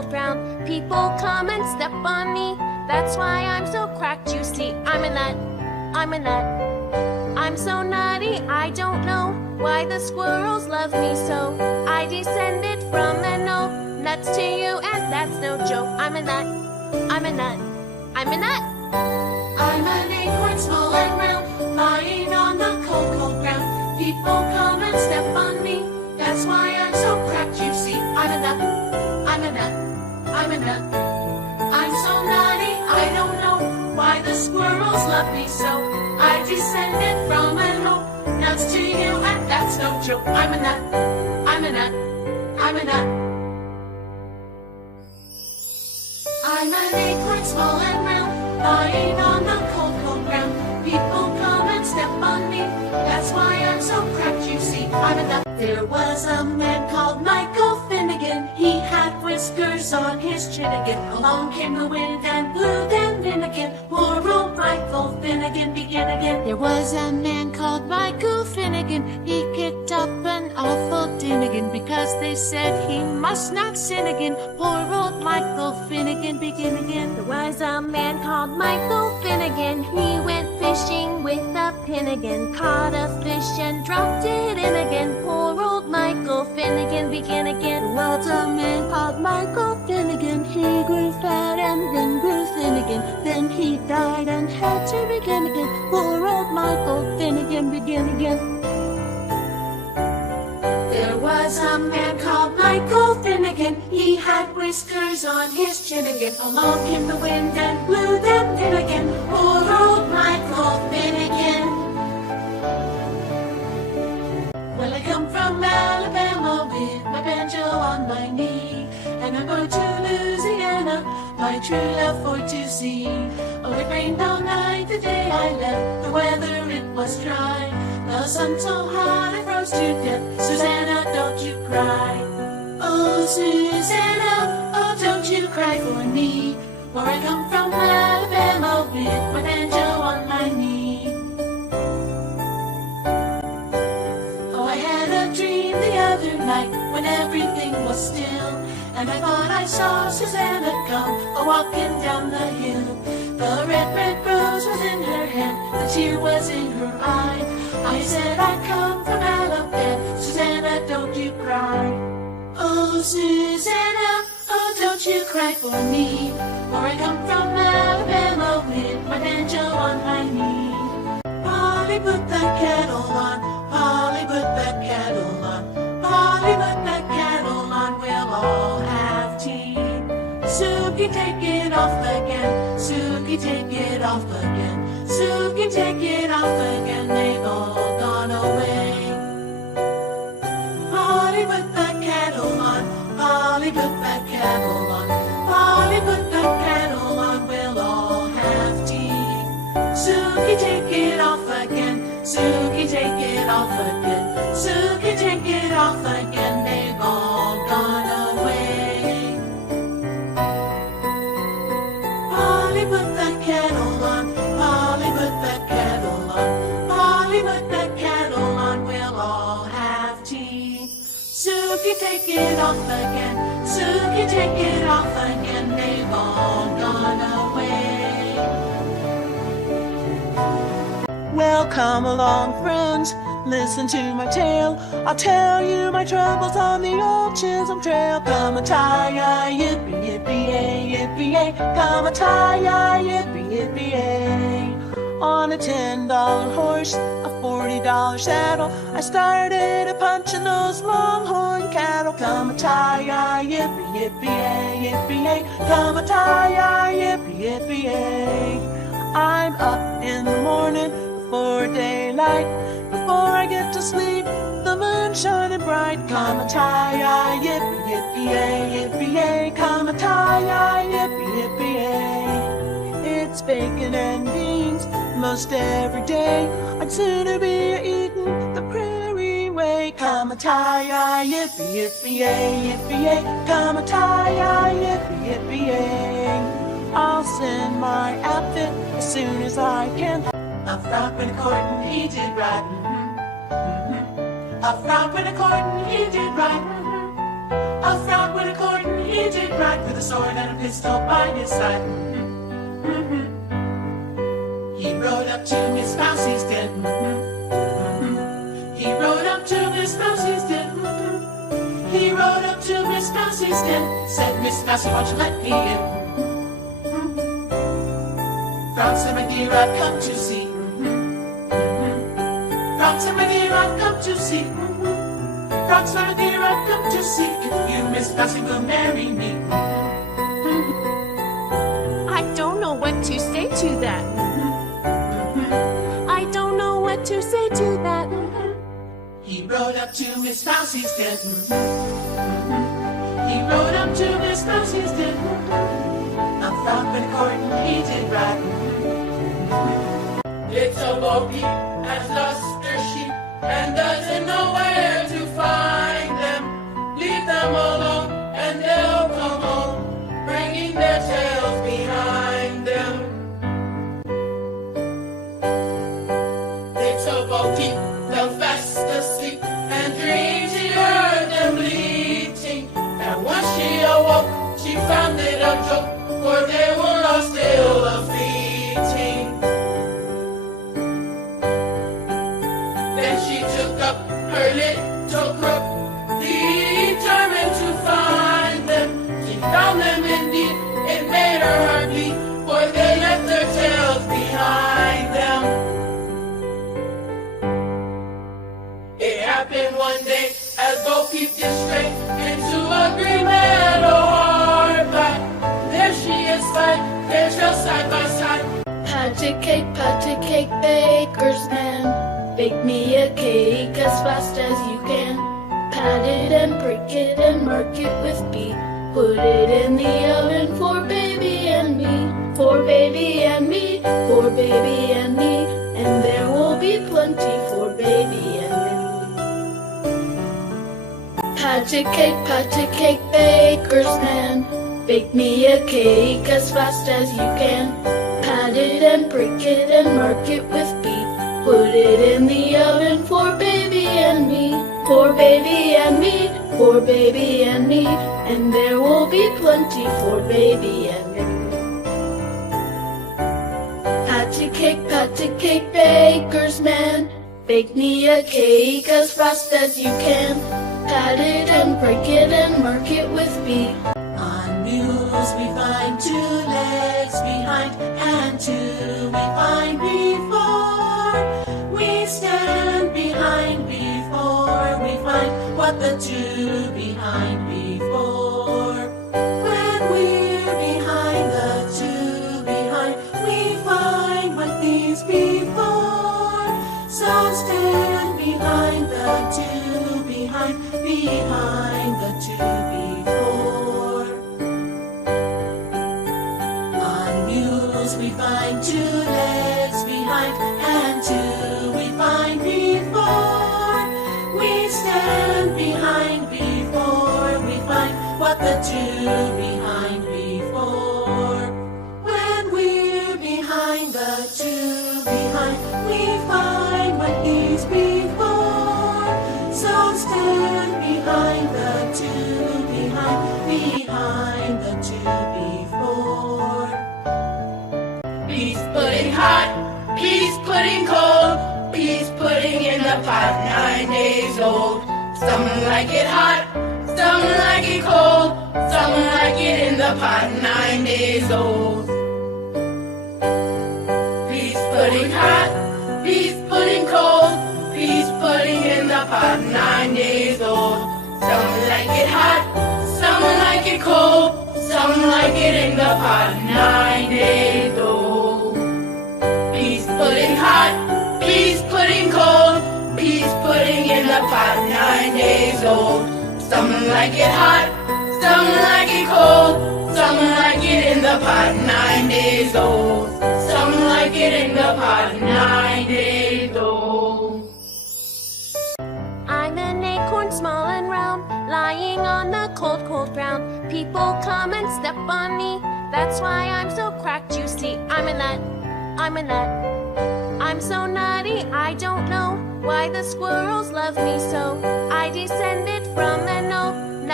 cold ground. People come and step on me. That's why I'm so cracked, you see. I'm a nut, I'm a nut. I'm so nutty, I don't know why the squirrels love me so. I descended from an oak, nuts to you, and that's no joke. I'm a nut, I'm a nut, I'm a nut. I'm an acorn small and round, lying on the cold, cold ground. People come and step on me. That's why I'm so cracked, you see. I'm a nut, I'm a nut, I'm a nut. I'm so nutty, I don't know why the squirrels love me so. I descended from an oak, nuts to you, and that's no joke. I'm a nut, I'm a nut, I'm a nut. I'm an acorn small and round, lying on the cold, cold ground. People come and step on me. That's why I'm so cracked, you see. I'm a nut. There was a man called Michael Finnegan. He had whiskers on his chin again. Along came the wind and blew them in again. Poor old Michael Finnegan began again. There was a man called Michael Finnegan. He kicked up an awful din again because they said he must not sin again. Poor old Michael Finnegan began again. There was a man called Michael Finnegan. He went fishing with a pin again. Caught a fish and dropped it in again. Poor old Michael Finnegan began again. There was a man called Michael Finnegan. He grew fat and then grew thin again. Then he died and had to begin again. Poor old Michael Finnegan began again. There was a man called Michael Finnegan. He had whiskers on his chin again. Along came the wind and blew them in again. Poor old Michael Finnegan. Well, I come from Alabama with my banjo on my knee, and I'm going to Louisiana, my true love for to see. Oh, it rained all night the day I left. The weather, it was dry. The sun so hot I froze to death. Susanna, don't you cry. Oh, Susanna, oh, don't you cry for me. Where I come from Alabama with my banjo on my knee. Oh, I had a dream the other night when everything was still, and I thought I saw Susanna come a-walking down the hill. The red rose was in her hand, the tear was in her eye. I said I come from Alabama, Susanna, don't you cry. Oh, Susanna, oh, don't you cry for me. For I come from Alabama with my banjo on my knee. Polly, put that kettle on. Polly, put that kettle on. Polly, put that kettle on. We'll all have tea. Suki, take it off again. Suki, take it off again. Suki, take it off again. They've all gone away. Polly, put that kettle on. Polly, put that kettle on. Polly, put that kettle on. We'll all have tea. Suki, take it off again. Suki, take it off again. Suki, take it off again. They've all gone away. Polly, put that kettle on. Polly, put that kettle on. Polly, put that kettle on. We'll all have tea. Suki, take it off again. Suki, take it off again. They've all gone away. Well, come along, friends, listen to my tale. I'll tell you my troubles on the old Chisholm Trail. Come a tie-yi, yippee, yippee-yay, yippee-yay. Come a tie-yi, yippee, yippee-yay. On a $10 horse, a $40 saddle, I started a-punching those longhorn cattle. Come a tie-yi, yippee, yippee-yay, yippee-yay. Come a tie-yi, yippee, yippee-yay. I'm up in the morning before daylight. Before I get to sleep, the moon's shining bright. Come a tie-yi, yippee, yippee-yay, yippee-yay. Come a tie-yi, yippee, yippee-yay. It's bacon and beans most every day. I'd sooner be eating the prairie way. Come a tie-yi, yippee, yippee-yay, yippee-yay. Come a tie-yi, yippee, yippee-yay. I'll send my outfit as soon as I can. A frock and a court, he did right. A frock and a court, he did right. A frock and a court, he did ride with a sword and a pistol by his side. He rode up to Miss Mousie's den. He rode up to Miss Mousie's den. He rode up to Miss Mousie's den. Said, Miss Mousie, won't you let me in? Frog's my dear, I've come to see. Frog's my dear, I've come to see. Frog's my dear, I've come to see if you, Miss Mousie, will marry me. I don't know what to say to that. I don't know what to say to that. He rode up to Miss Mousie's den. He rode up to Miss Mousie's den. A frog with a court he did ride. Little Bo Peep has lost her sheep and doesn't know where to find them. Leave them alone and they'll come home, bringing their tails behind them. Little Bo Peep fell fast asleep and dreamed she heard them bleating. And once she awoke, she found it a joke, for they were all still a-fleeting. Then she took up her little crook, determined to find them. She found them indeed, it made her heart bleed, for they left their tails behind them. It happened one day as Bo Peep did straight into a green meadow hard by. There she is spied, their tails side by side. Pat a cake, baker's man. Bake me a cake as fast as you can. Pat it and prick it and mark it with B. Put it in the oven for baby and me. For baby and me, for baby and me. And there will be plenty for baby and me. Pat a cake, baker's man. Bake me a cake as fast as you can. Pat it and prick it and mark it with B. Put it in the oven for baby and me. For baby and me, for baby and me. And there will be plenty for baby and me. Pat a cake, baker's man. Bake me a cake as fast as you can. Pat it and prick it and mark it with B. On mules we find 2 legs behind, and 2 we find before. We stand behind before we find what the 2 behind before. When we're behind the 2 behind, we find what these before. So stand behind the 2 behind the 2 before. On mules we find 2 legs behind, and 2 we find before. We stand behind before we find what the 2 behind before. When we're behind the 2 behind, we find what these before. So stand behind the 2 behind the 2 before. Peas pudding hot, peas pudding cold, peas pudding in the pot 9 days old. Some like it hot, some like it cold, some like it in the pot 9 days old. Peas pudding hot, peas pudding cold, peas pudding in the pot 9 days old. Some like it hot, some like it cold, some like it in the pot 9 days old. Peas pudding hot, peas pudding cold, peas pudding in the pot 9 days old. Some like it hot, some like it cold, some like it in the pot 9 days old. Some like it in the pot 9 days old. I'm an acorn small and round, lying on the cold, cold ground. People come and step on me, that's why I'm so cracked, you see. I'm a nut, I'm a nut. I'm so nutty, I don't know why the squirrels love me so. I descended from an old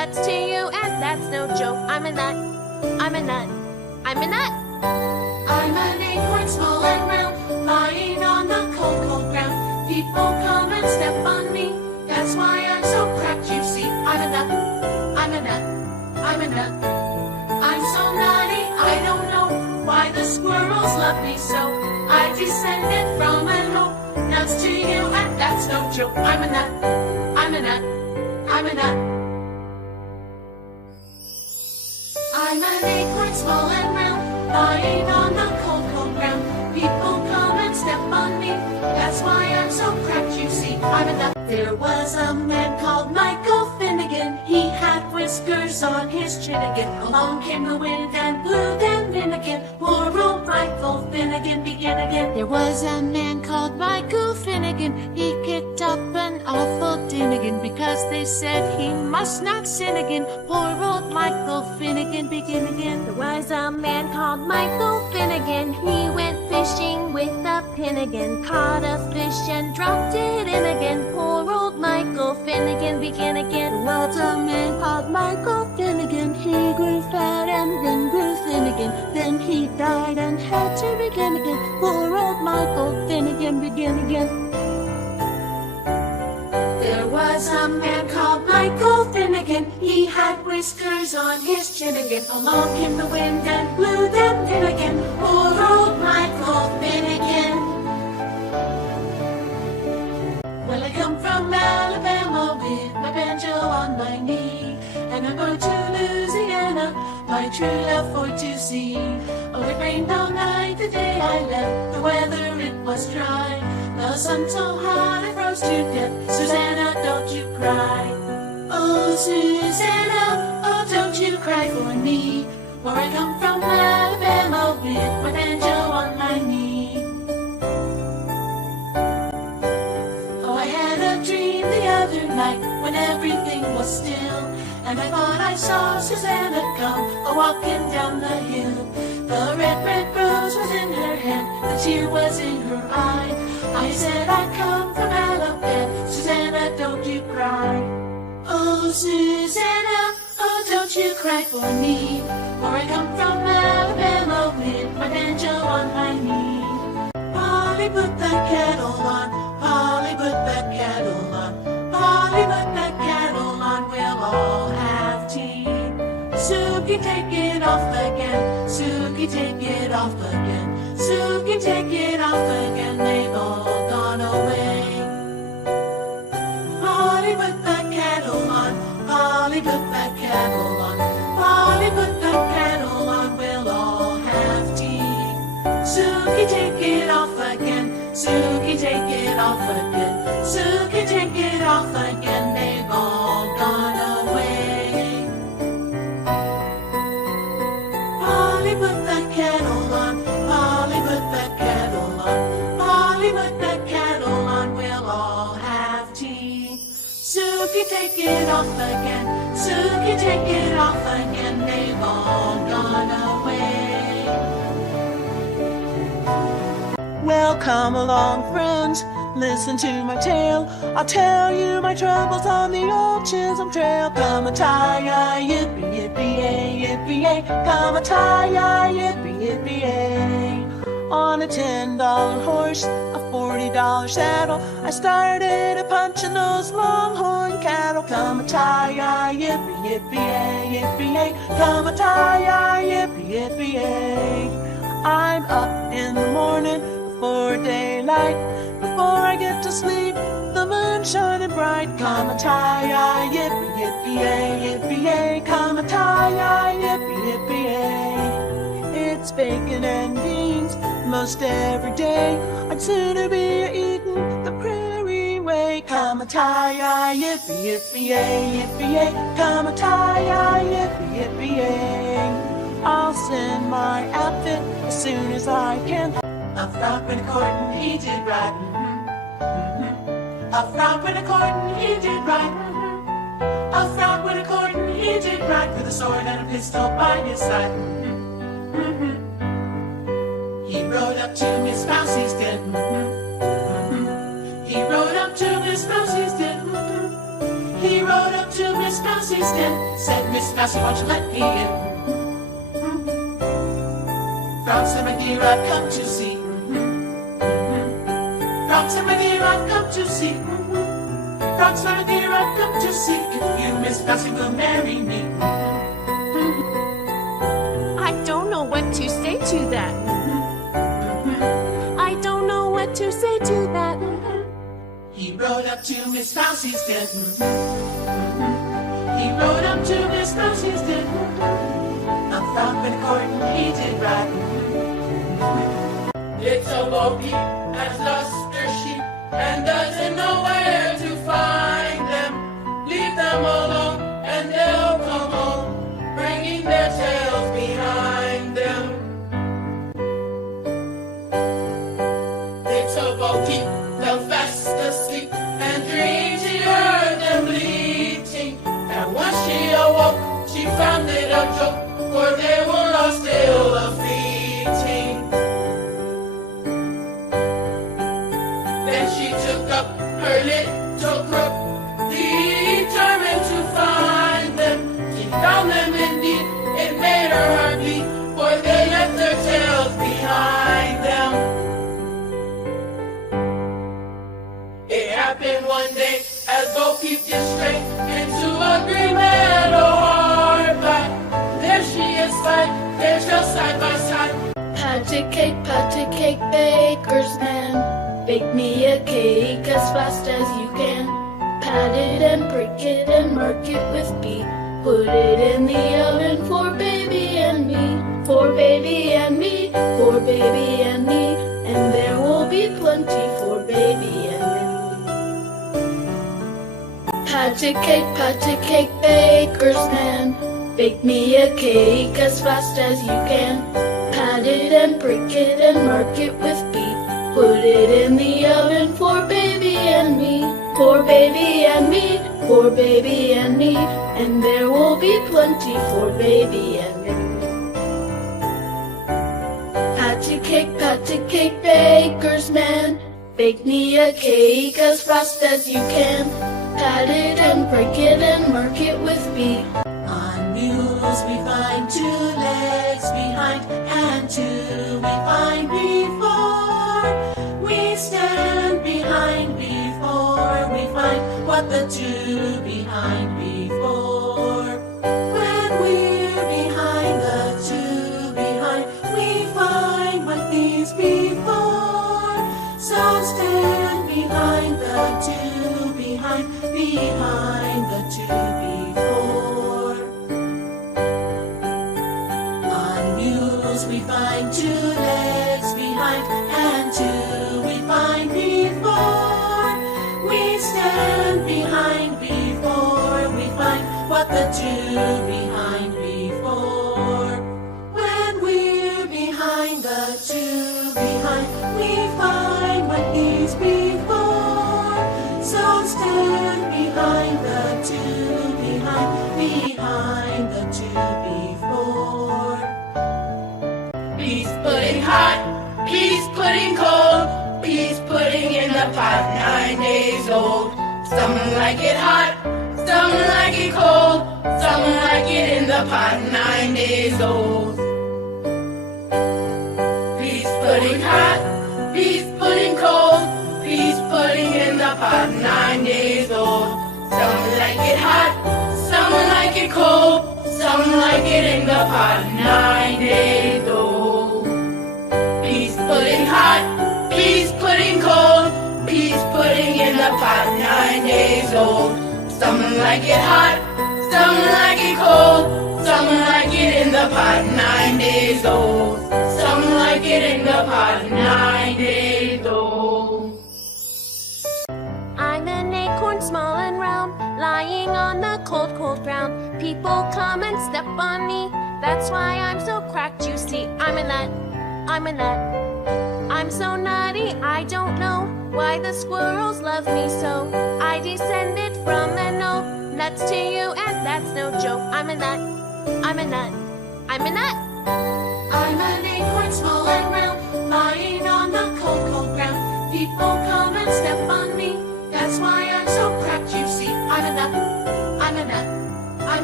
Nuts to you, and that's no joke. I'm a nut. I'm a nut. I'm a nut. I'm an acorn small and round, lying on the cold, cold ground. People come and step on me. That's why I'm so cracked, you see. I'm a nut. I'm a nut. I'm a nut. I'm so nutty, I don't know why the squirrels love me so. I descended from an oak. Nuts to you, and that's no joke. I'm a nut. I'm a nut. I'm a nut. I'm an acorn small and round, lying on the cold, cold ground. People come and step on me. That's why I'm so cracked, you see. I'm a nut. There was a man called Michael Finnegan. He had whiskers on his chin again. Along came the wind and blew them in again. Poor old Michael Finnegan began again. There was a man called Michael Finnegan. He kicked up an awful din again because they said he must not sin again. Poor old Michael Finnegan began again. There was a man called Michael Finnegan. He went fishing with a pin again. Caught a fish and dropped it in again. Poor old Michael Finnegan began again. There was a man called Michael Finnegan. He grew fat and then grew thin again. Then he died and had to begin again. Poor old Michael Finnegan began again. There was a man called Michael Finnegan. He had whiskers on his chin again. Along came the wind and blew them in again. Poor old Michael Finnegan. Well, I come from Alabama with my banjo on my knee, and I'm going to Louisiana, my true love for to see. Oh, it rained all night the day I left. The weather, it was dry. The sun so hot I froze to death. Susanna, don't you cry. Oh, Susanna, oh, don't you cry for me. For I come from Alabama with my banjo on my knee. Oh, I had a dream the other night when everything was still, and I thought I saw Susanna come a-walking down the hill. The red, red rose was in her hand, the tear was in her eye. I said I come from Alabama, Susanna, don't you cry. Oh, Susanna, oh, don't you cry for me. For I come from Alabama with my banjo on my knee. Polly, put that kettle on. Polly, put that kettle on. Polly, put that kettle on. We'll all have tea. Suki, take it off again. Suki, take it off again. Suki, take it off again. They've all gone away. Polly, put that kettle on. Polly, put that kettle on. Polly, put that kettle on. We'll all have tea. Suki, take it off again. Suki, take it off again. Suki, take it off again. They've all gone away. Polly, put that kettle on. Polly, put that kettle on. Polly, put that kettle on. We'll all have tea. Suki, take it off again. Suki, take it off again. They've all gone away. Well, come along, friends, listen to my tale. I'll tell you my troubles on the old Chisholm Trail. Come a tie, yippee, yippee, yippee, come a tie, yippee, yippee. On a $10 horse, a $40 saddle, I started a punching those longhorn cattle. Come a tie, yippee, yippee, yippee, come a tie, yippee, yippee. I'm up in the morning before daylight. Before I get to sleep, the moon shining bright. Come a tie, yippee, yippee, yippee, come a tie, yippee, yippee. It's bacon and beans most every day. I'd sooner be eating the prairie way. Come a tie, yippee, yippee, yippee, come a tie, yippee, yippee. I'll send my outfit as soon as I can. A frog with a cord and he did right. A frog with a cord and he did right. A frog with a cord and he did right, with a sword and a pistol by his side. He rode up to Miss Mousie's den. He rode up to Miss Mousie's den. He rode up to Miss Mousie's Mousie's den. Said Miss Mousy, won't you let me in? Frogs and my dear, I've come to see. Frogs and my dear, I've come to see. Frogs and my dear, I've come to see if you, Miss Mousy, will marry me. I don't know what to say to that. I don't know what to say to that. He rode up to Miss Mousie's den. He rode up to Miss Mousie's den. A frog and a court he did ride. Little Bo Peep has lost her sheep and doesn't know where to find them. Leave them alone and they'll come home, bringing their tails behind them. Little Bo Peep fell fast asleep and dreamed she heard them bleating. And when she awoke, she found it a joke, for they were all still a-fleeting. Then she took up her little crook, determined to find them. She found them indeed, it made her heart beat, for they left their tails behind them. It happened one day as Bo Peep did straight into a green meadow hard by. There she is side, their tails side by side. Pat a cake, baker's man. Bake me a cake as fast as you can. Pat it and prick it and mark it with B. Put it in the oven for baby and me. For baby and me, for baby and me. And there will be plenty for baby and me. Pat a cake, baker's man. Bake me a cake as fast as you can. Pat it and prick it and mark it with B. Put it in the oven for baby and me. For baby and me, for baby and me. And there will be plenty for baby and me. Pat a cake, baker's man. Bake me a cake as fast as you can. Pat it and prick it and mark it with B. On mules we find 2 legs behind, and 2 we find before. We stand behind before we find what the 2 behind before. When we're behind the 2 behind, we find what these before. So stand behind the 2 behind the 2 before. On mules we find 2 legs behind, and 2 we find before. We stand behind before we find what the 2 behind before. When we're behind the 2 behind, we find what is before. So stand behind the 2 behind the 2 before. Peas pudding hot, peas pudding cold, peas pudding in the pot 9 days old. Some like it hot, some like it cold, some like it in the pot 9 days old. Peas pudding hot, peas pudding cold, peas pudding in the pot 9 days old. Some like it hot, some like it cold, some like it in the pot 9 days old. Peas pudding hot, peas pudding cold, peas pudding in the pot 9 days old. Some like it hot, some like it cold, some like it in the pot 9 days old. Some like it in the pot 9 days old. I'm an acorn small and round, lying on the cold, cold ground. People come and step on me, that's why I'm so cracked, you see. I'm a nut, I'm a nut. I'm so nutty, I don't know why the squirrels love me so. I descended from an oak, nuts to you, and that's no joke. I'm a nut, I'm a nut, I'm a nut. I'm an acorn small and round, lying on the cold, cold ground. People come and step on me, that's why I'm so cracked, you see. I'm a nut, I'm a nut,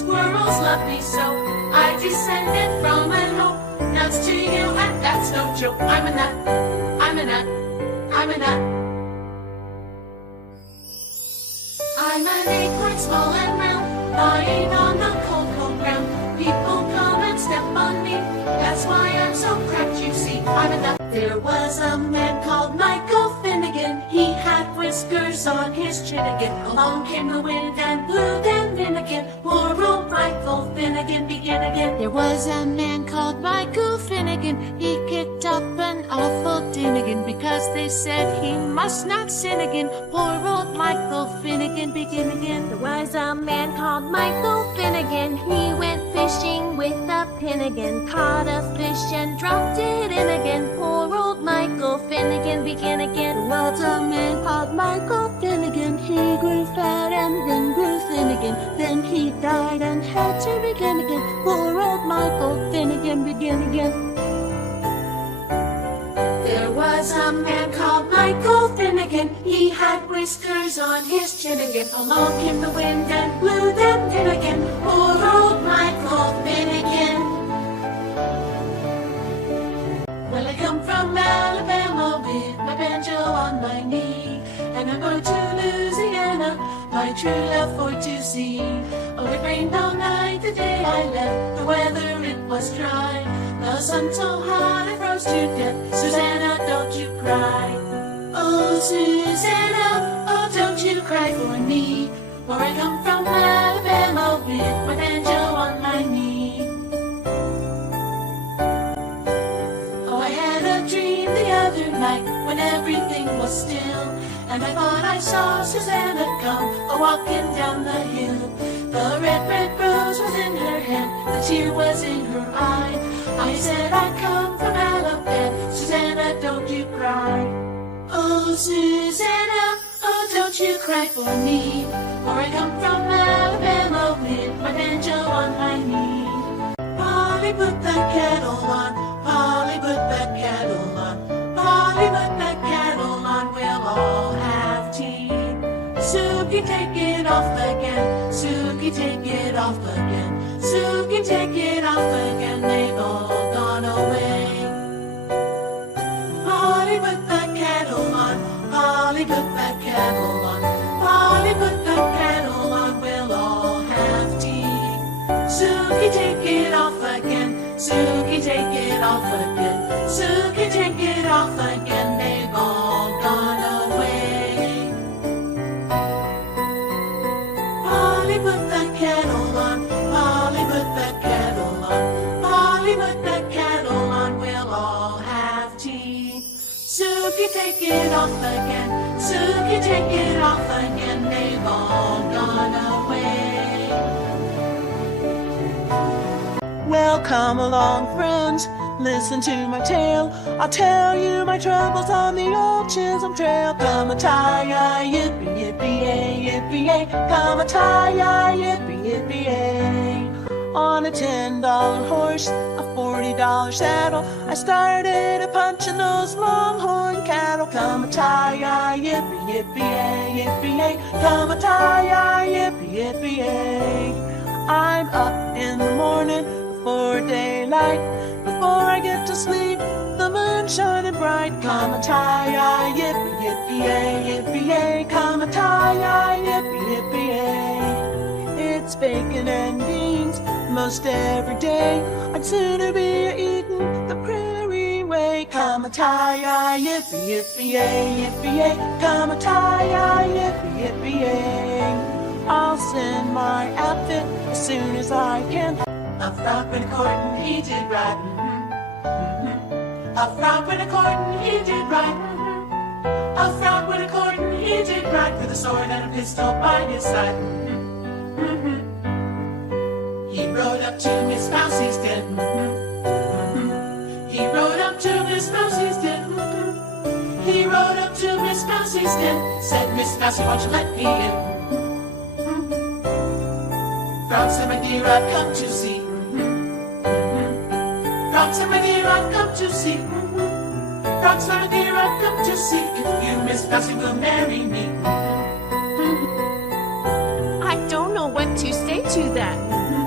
squirrels love me so. I descended from an oak. Nuts to you, and that's no joke. I'm a nut, I'm a nut, I'm a nut. I'm an acorn small and round, lying on the cold, cold ground. People come and step on me, that's why I'm so cracked, you see. I'm a nut. There was a man called Michael Finnegan. He had whiskers on his chin again. Along came the wind and blew them in again. Poor old Michael Finnegan began again. There was a man called Michael Finnegan. He kicked up an awful din again because they said he must not sin again. Poor old Michael Finnegan begin again. There was a man called Michael Finnegan. He went fishing with a pin again. Caught a fish and dropped it in again. Poor old Michael Finnegan begin again. There was a man called Michael Finnegan. He grew fat and then grew thin again. Then he died and had to begin again. Poor old Michael Finnegan begin again. There was a man called Michael Finnegan. He had whiskers on his chin again. Along came the wind and blew them in again. Poor old Michael Finnegan. Well, I come from Alabama with my banjo on my knee, and I'm going to Louisiana, my true love for to see. Oh, it rained all night the day I left. The weather, it was dry. The sun so hot I froze to death. Susanna, don't you cry. Oh, Susanna, oh, don't you cry for me. For I come from Alabama with my banjo on my knee. Oh, I had a dream the other night when everything was still, and I thought I saw Susanna come a-walking down the hill. The red, red rose was in her hand, the tear was in her eye. I said I come from Alabama, Susanna, don't you cry. Oh, Susanna, oh, don't you cry for me. For I come from Alabama with my banjo on my knee. Polly, put that kettle on. Polly, put that kettle on. Polly, put that kettle on. We'll all have tea. Suki, take it off again. Suki, take it off again. Suki, take it off again. They've all gone away. Polly, put that kettle on. Polly, put that kettle on. Polly, put that kettle on. We'll all have tea. Suki, take it off again. Suki, take it off again. Suki, take it off again. They've all gone away. Polly, put that kettle on. Polly, put that kettle on. Polly, put that kettle on. We'll all have tea. Suki, take it off again. Suki, take it off again. They've all gone away. Well, come along, friends, listen to my tale. I'll tell you my troubles on the old Chisholm Trail. Come a tie-yi, yippee, yippee-yay, yippee-yay. Come a tie-yi, yippee, yippee-yay. On a $10 horse, a $40 saddle, I started a-punching those longhorn cattle. Come a tie-yi, yippee, yippee-yay, yippee-yay. Come a tie-yi, yippee, yippee-yay. I'm up in the morning before daylight. Before I get to sleep, the moon's shining bright. Come a tie-yi, yippee, yippee-yay, yippee-yay. Come a tie-yi, yippee, yippee-yay. It's bacon and beans most every day. I'd sooner be eating the prairie way. Come a tie-yi, yippee, yippee-yay, yippee-yay. Come a tie-yi, yippee, yippee-yay. I'll send my outfit as soon as I can. A frog with a cord and he did right. A frog with a cord and he did right. A frog with a cord and he did right, with a sword and a pistol by his side. He rode up to Miss Mousie's den. He rode up to Miss Mousie's den. He rode up to Miss Mousie's den. Said, Miss Mousie, won't you let me in? Frog said, my dear, I've come to see. Frog said, my dear, I've come to see. Frog said, my dear, I've come to see if you, Miss Mousie, will marry me. I don't know what to say to that.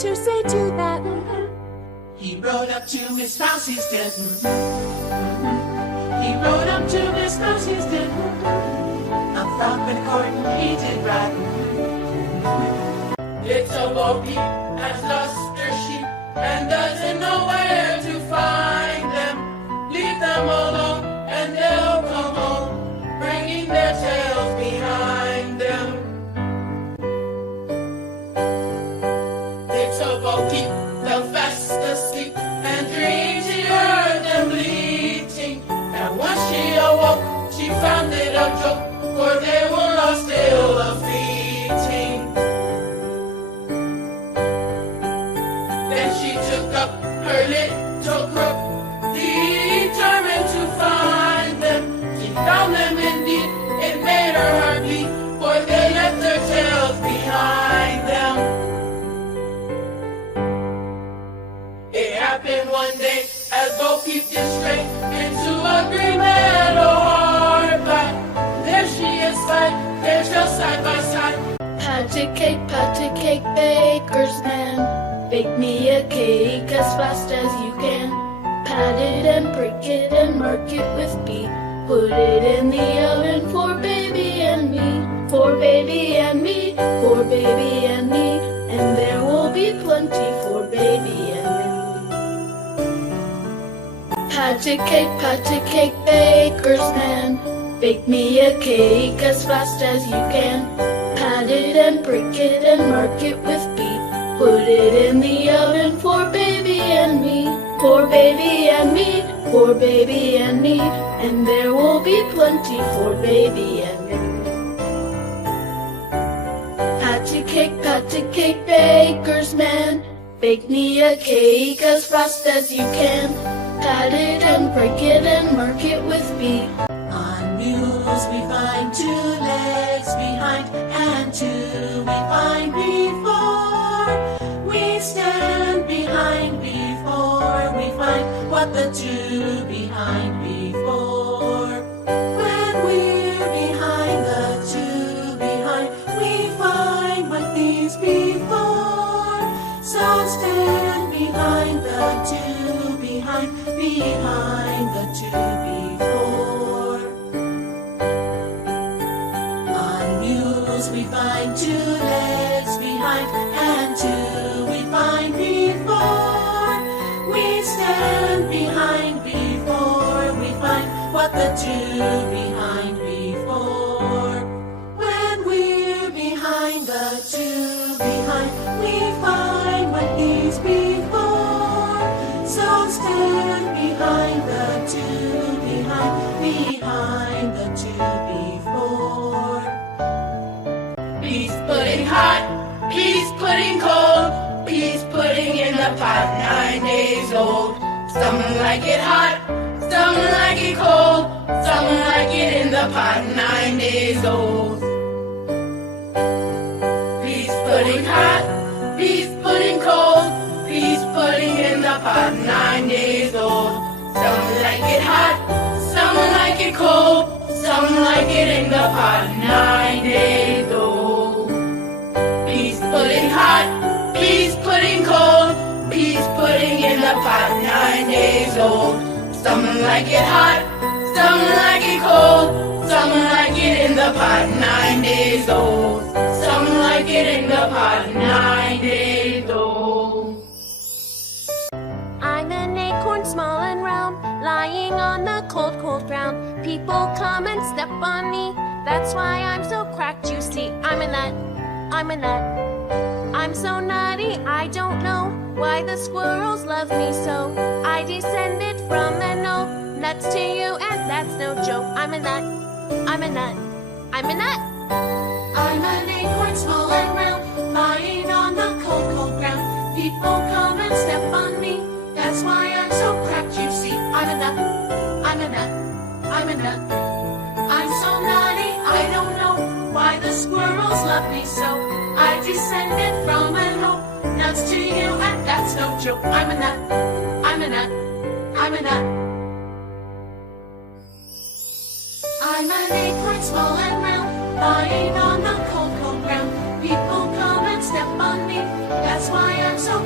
to say to that? He rode up to his house, he's dead. He rode up to his house, he's dead. A frock and court, he did right. Little Bo Peep has lost her sheep and doesn't know where to find them. Leave them alone and they'll come home, bringing their tails behind them. Little Bo Peep fell fast asleep and dreamed she heard them bleating. And once she awoke, she found it a joke, for they were all still a-fleeting. Then she took up her little crook, determined to find them. She found them indeed, it made her heart bleed, for they left their tails behind them. It happened one day as Bo Peep did stray into a green meadow hard by. There she is spied, they're just side by side. Pat a cake, baker's man. Bake me a cake as fast as you can. Pat it and prick it and mark it with B. Put it in the oven for baby and me. For baby and me, for baby and me. And there will be plenty for baby and me. Pat a cake, baker's man. Bake me a cake as fast as you can. Pat it and prick it and mark it with B. Put it in the oven for baby and me. For baby and me, for baby and me. And there will be plenty for baby and me. Pat a cake, baker's man. Bake me a cake as fast as you can. Pat it and prick it and mark it with B. On mules we find 2 legs behind, and 2 we find before. We stand behind before we find what the 2 behind before. When we're behind the 2 behind, we find what these before. So stand behind the 2 behind the 2 before. On mules we find 2 legs behind, and 2 we find before. We stand behind before we find what the 2 behind before. When we're behind the 2 behind, we find what these before. So stand behind the 2 behind the 2 before. Peas pudding hot, peas pudding cold, peas pudding in the pot 9 days old. Some like it hot, some like it cold, some like it in the pot 9 days old. Peas pudding hot, peas pudding cold, peas pudding in the pot 9 days old. Some like it hot, some like it cold, some like it in the pot 9 days old. Peas pudding hot, peas pudding cold, peas pudding in the pot 9 days old. Some like it hot, some like it cold, some like it in the pot 9 days old. Some like it in the pot 9 days old. I'm an acorn small and round, lying on the cold, cold ground. People come and step on me, that's why I'm so cracked, you see. I'm a nut, I'm a nut. I'm so nutty, I don't know why the squirrels love me so. I descended from an oak, nuts to you, and that's no joke. I'm a nut, I'm a nut, I'm a nut. I'm an acorn small and round, lying on the cold, cold ground. People come and step on me, that's why I'm so cracked, you see. I'm a nut, I'm a nut, I'm a nut. I'm so nutty, I don't know why the squirrels love me so. I descended from an oak, nuts to you, and that's no joke. I'm a nut, I'm a nut, I'm a nut. I'm an acorn small and round, lying on the cold, cold ground. People come and step on me, that's why I'm so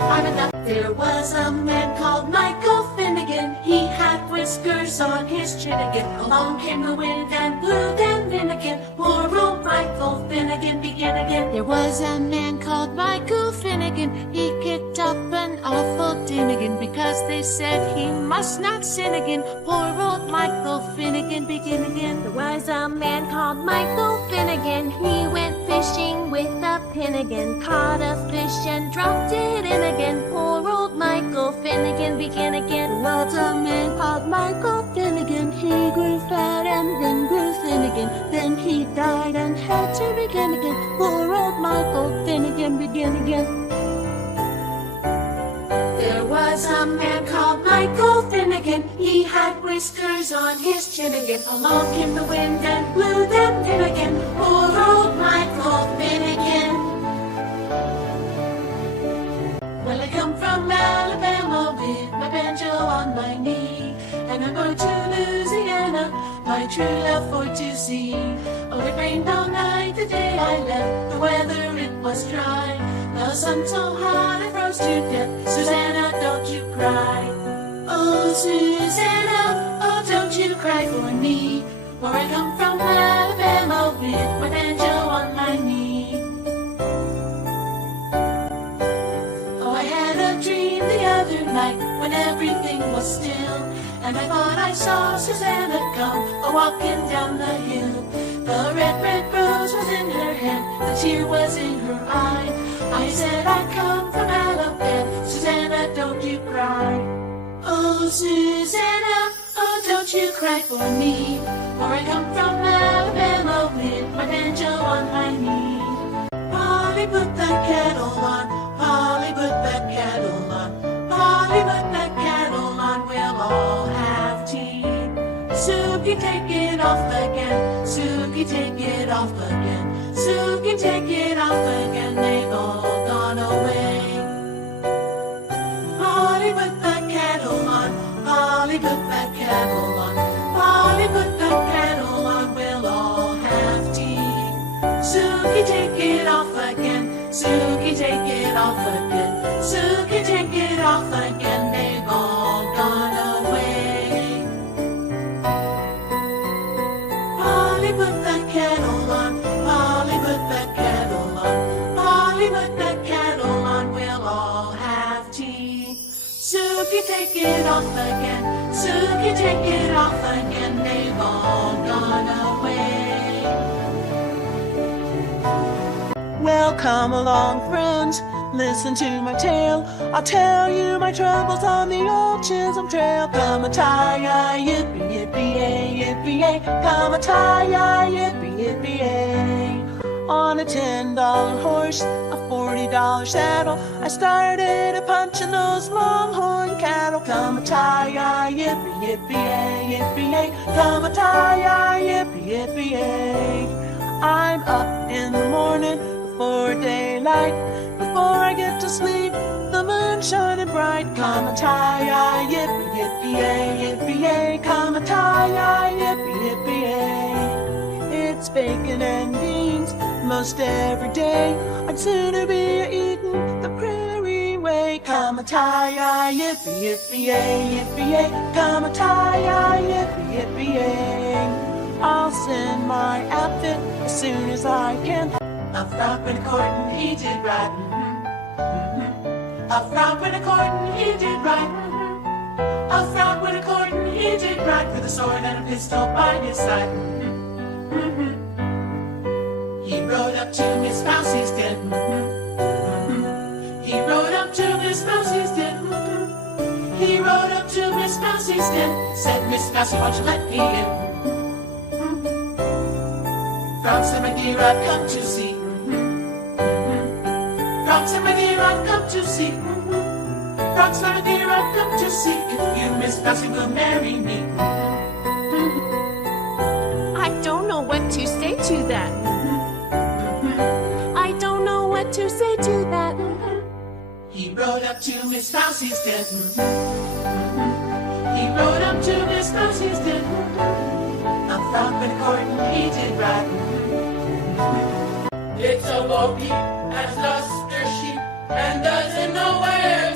I'm a duck. There was a man called Michael Finnegan. He had whiskers on his chin again. Along came the wind and blew them in again. Poor old Michael Finnegan began again. There was a man called Michael Finnegan. He kicked up an awful din again because they said he must not sin again. Poor old Michael Finnegan began again. There was a man called Michael Finnegan. He went fishing with a pin again. Caught a fish and dropped it in again. Poor old Michael Finnegan began again. There was a man called Michael Finnegan. He grew fat and then grew thin again. Then he died and had to begin again. Poor old Michael Finnegan began again. There was a man called Michael Finnegan. He had whiskers on his chin again. Along came the wind and blew them in again. Poor old Michael Finnegan. Well, I come from Alabama with my banjo on my knee, and I'm going to Louisiana, my true love for to see. Oh, it rained all night the day I left. The weather, it was dry. The sun so hot I froze to death. Susanna, don't you cry. Oh, Susanna, oh, don't you cry for me. For I come from Alabama with my banjo on my knee. Oh, I had a dream the other night when everything was still, and I thought I saw Susanna come a-walking down the hill. The red rose was in her hand, the tear was in her eye. I said I come from Alabama, Susanna, don't you cry. Oh, Susanna, oh, don't you cry for me. For I come from Alabama with my banjo on my knee. Polly, put that kettle on. Polly, put that kettle on. Polly, put that kettle on. We'll all have tea. Suki, take it off again. Suki, take it off again. Suki, take it off again. They've all gone away. Polly, put that kettle on. Polly, put that kettle on. Polly, put that kettle on. We'll all have tea. Suki, take it off again. Suki, take it off again. Suki, take it off again. They've all gone away. Polly, put that kettle on. Polly, put that kettle on. Polly, put that kettle on. We'll all have tea. Suki, take it off again. Suki, take it off again. They've all gone away. Well, come along, friends, listen to my tale. I'll tell you my troubles on the old Chisholm Trail. Come a tie-yi, yippee, yippee-yay, yippee-yay. Come a tie-yi, yippee, yippee-yay. On a $10 horse, a $40 saddle, I started a-punching those longhorn cattle. Come a tie-yi, yippee, yippee-yay, yippee-yay. Come a tie-yi, yippee, yippee-yay. I'm up in the morning before daylight. Before I get to sleep, the moon's shining bright. Come a tie-yi, yippee, yippee-yay, yippee-yay. Come a tie-yi, yippee, yippee-yay. It's bacon and beans most every day. I'd sooner be eating the prairie way. Come a tie-yi, yippee, yippee-yay, yippee-yay. Come a tie-yi, yippee, yippee-yay. I'll send my outfit as soon as I can. A frog with a cord and he did right. A frog with a cord and he did right. A frog with a cord and he did right, with a sword and a pistol by his side. He rode up to Miss Mousie's den. He rode up to Miss Mousie's den. He rode up to Miss Mousie's den. Said, Miss Mousie, won't you let me in? Frog said, my dear, I've come to see. Frog said, my dear, I've come to see. Frog said, my dear, I've come to see if you, Miss Mousie, will marry me. I don't know what to say to that. I don't know what to say to that. He rode up to Miss Mousie's den. He rode up to Miss Mousie's den. A frog with a cord and he did right. Little Bo Peep has lost her sheep and doesn't know where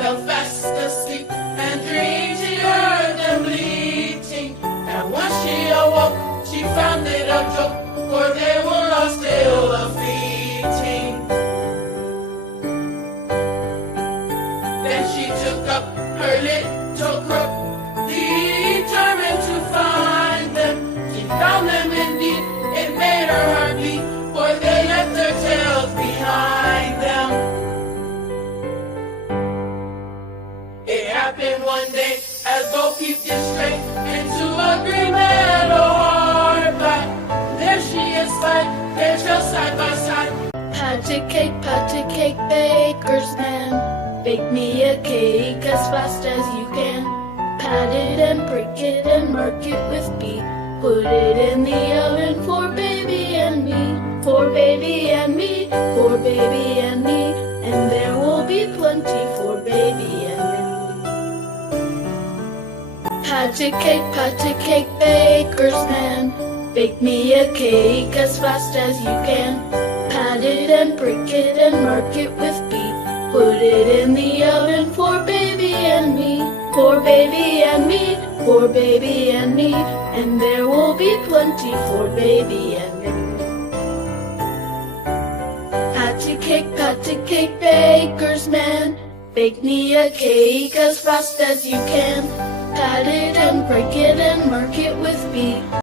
fell fast asleep and dreamed she heard them bleating. And when she awoke, she found it a joke, for they were all still a-fleeting. Then she took up her little crook, determined to find them. She found them indeed, it made her heart beat, for they left their tails behind them. It happened one day as Bo peeped in straight into a green meadow hard by. There she espied their trails side by side. Pat a cake, baker's man. Bake me a cake as fast as you can. Pat it and prick it and mark it with B. Put it in the oven for baby and me. For baby and me, for baby and me. And there will be plenty for baby and me. Pat a cake, baker's man. Bake me a cake as fast as you can. Pat it and prick it and mark it with B. Put it in the oven for baby and me. For baby and me, for baby and me. And there will be plenty for baby and me. Pat a cake, baker's man. Bake me a cake as fast as you can. Pat it and prick it and mark it with B.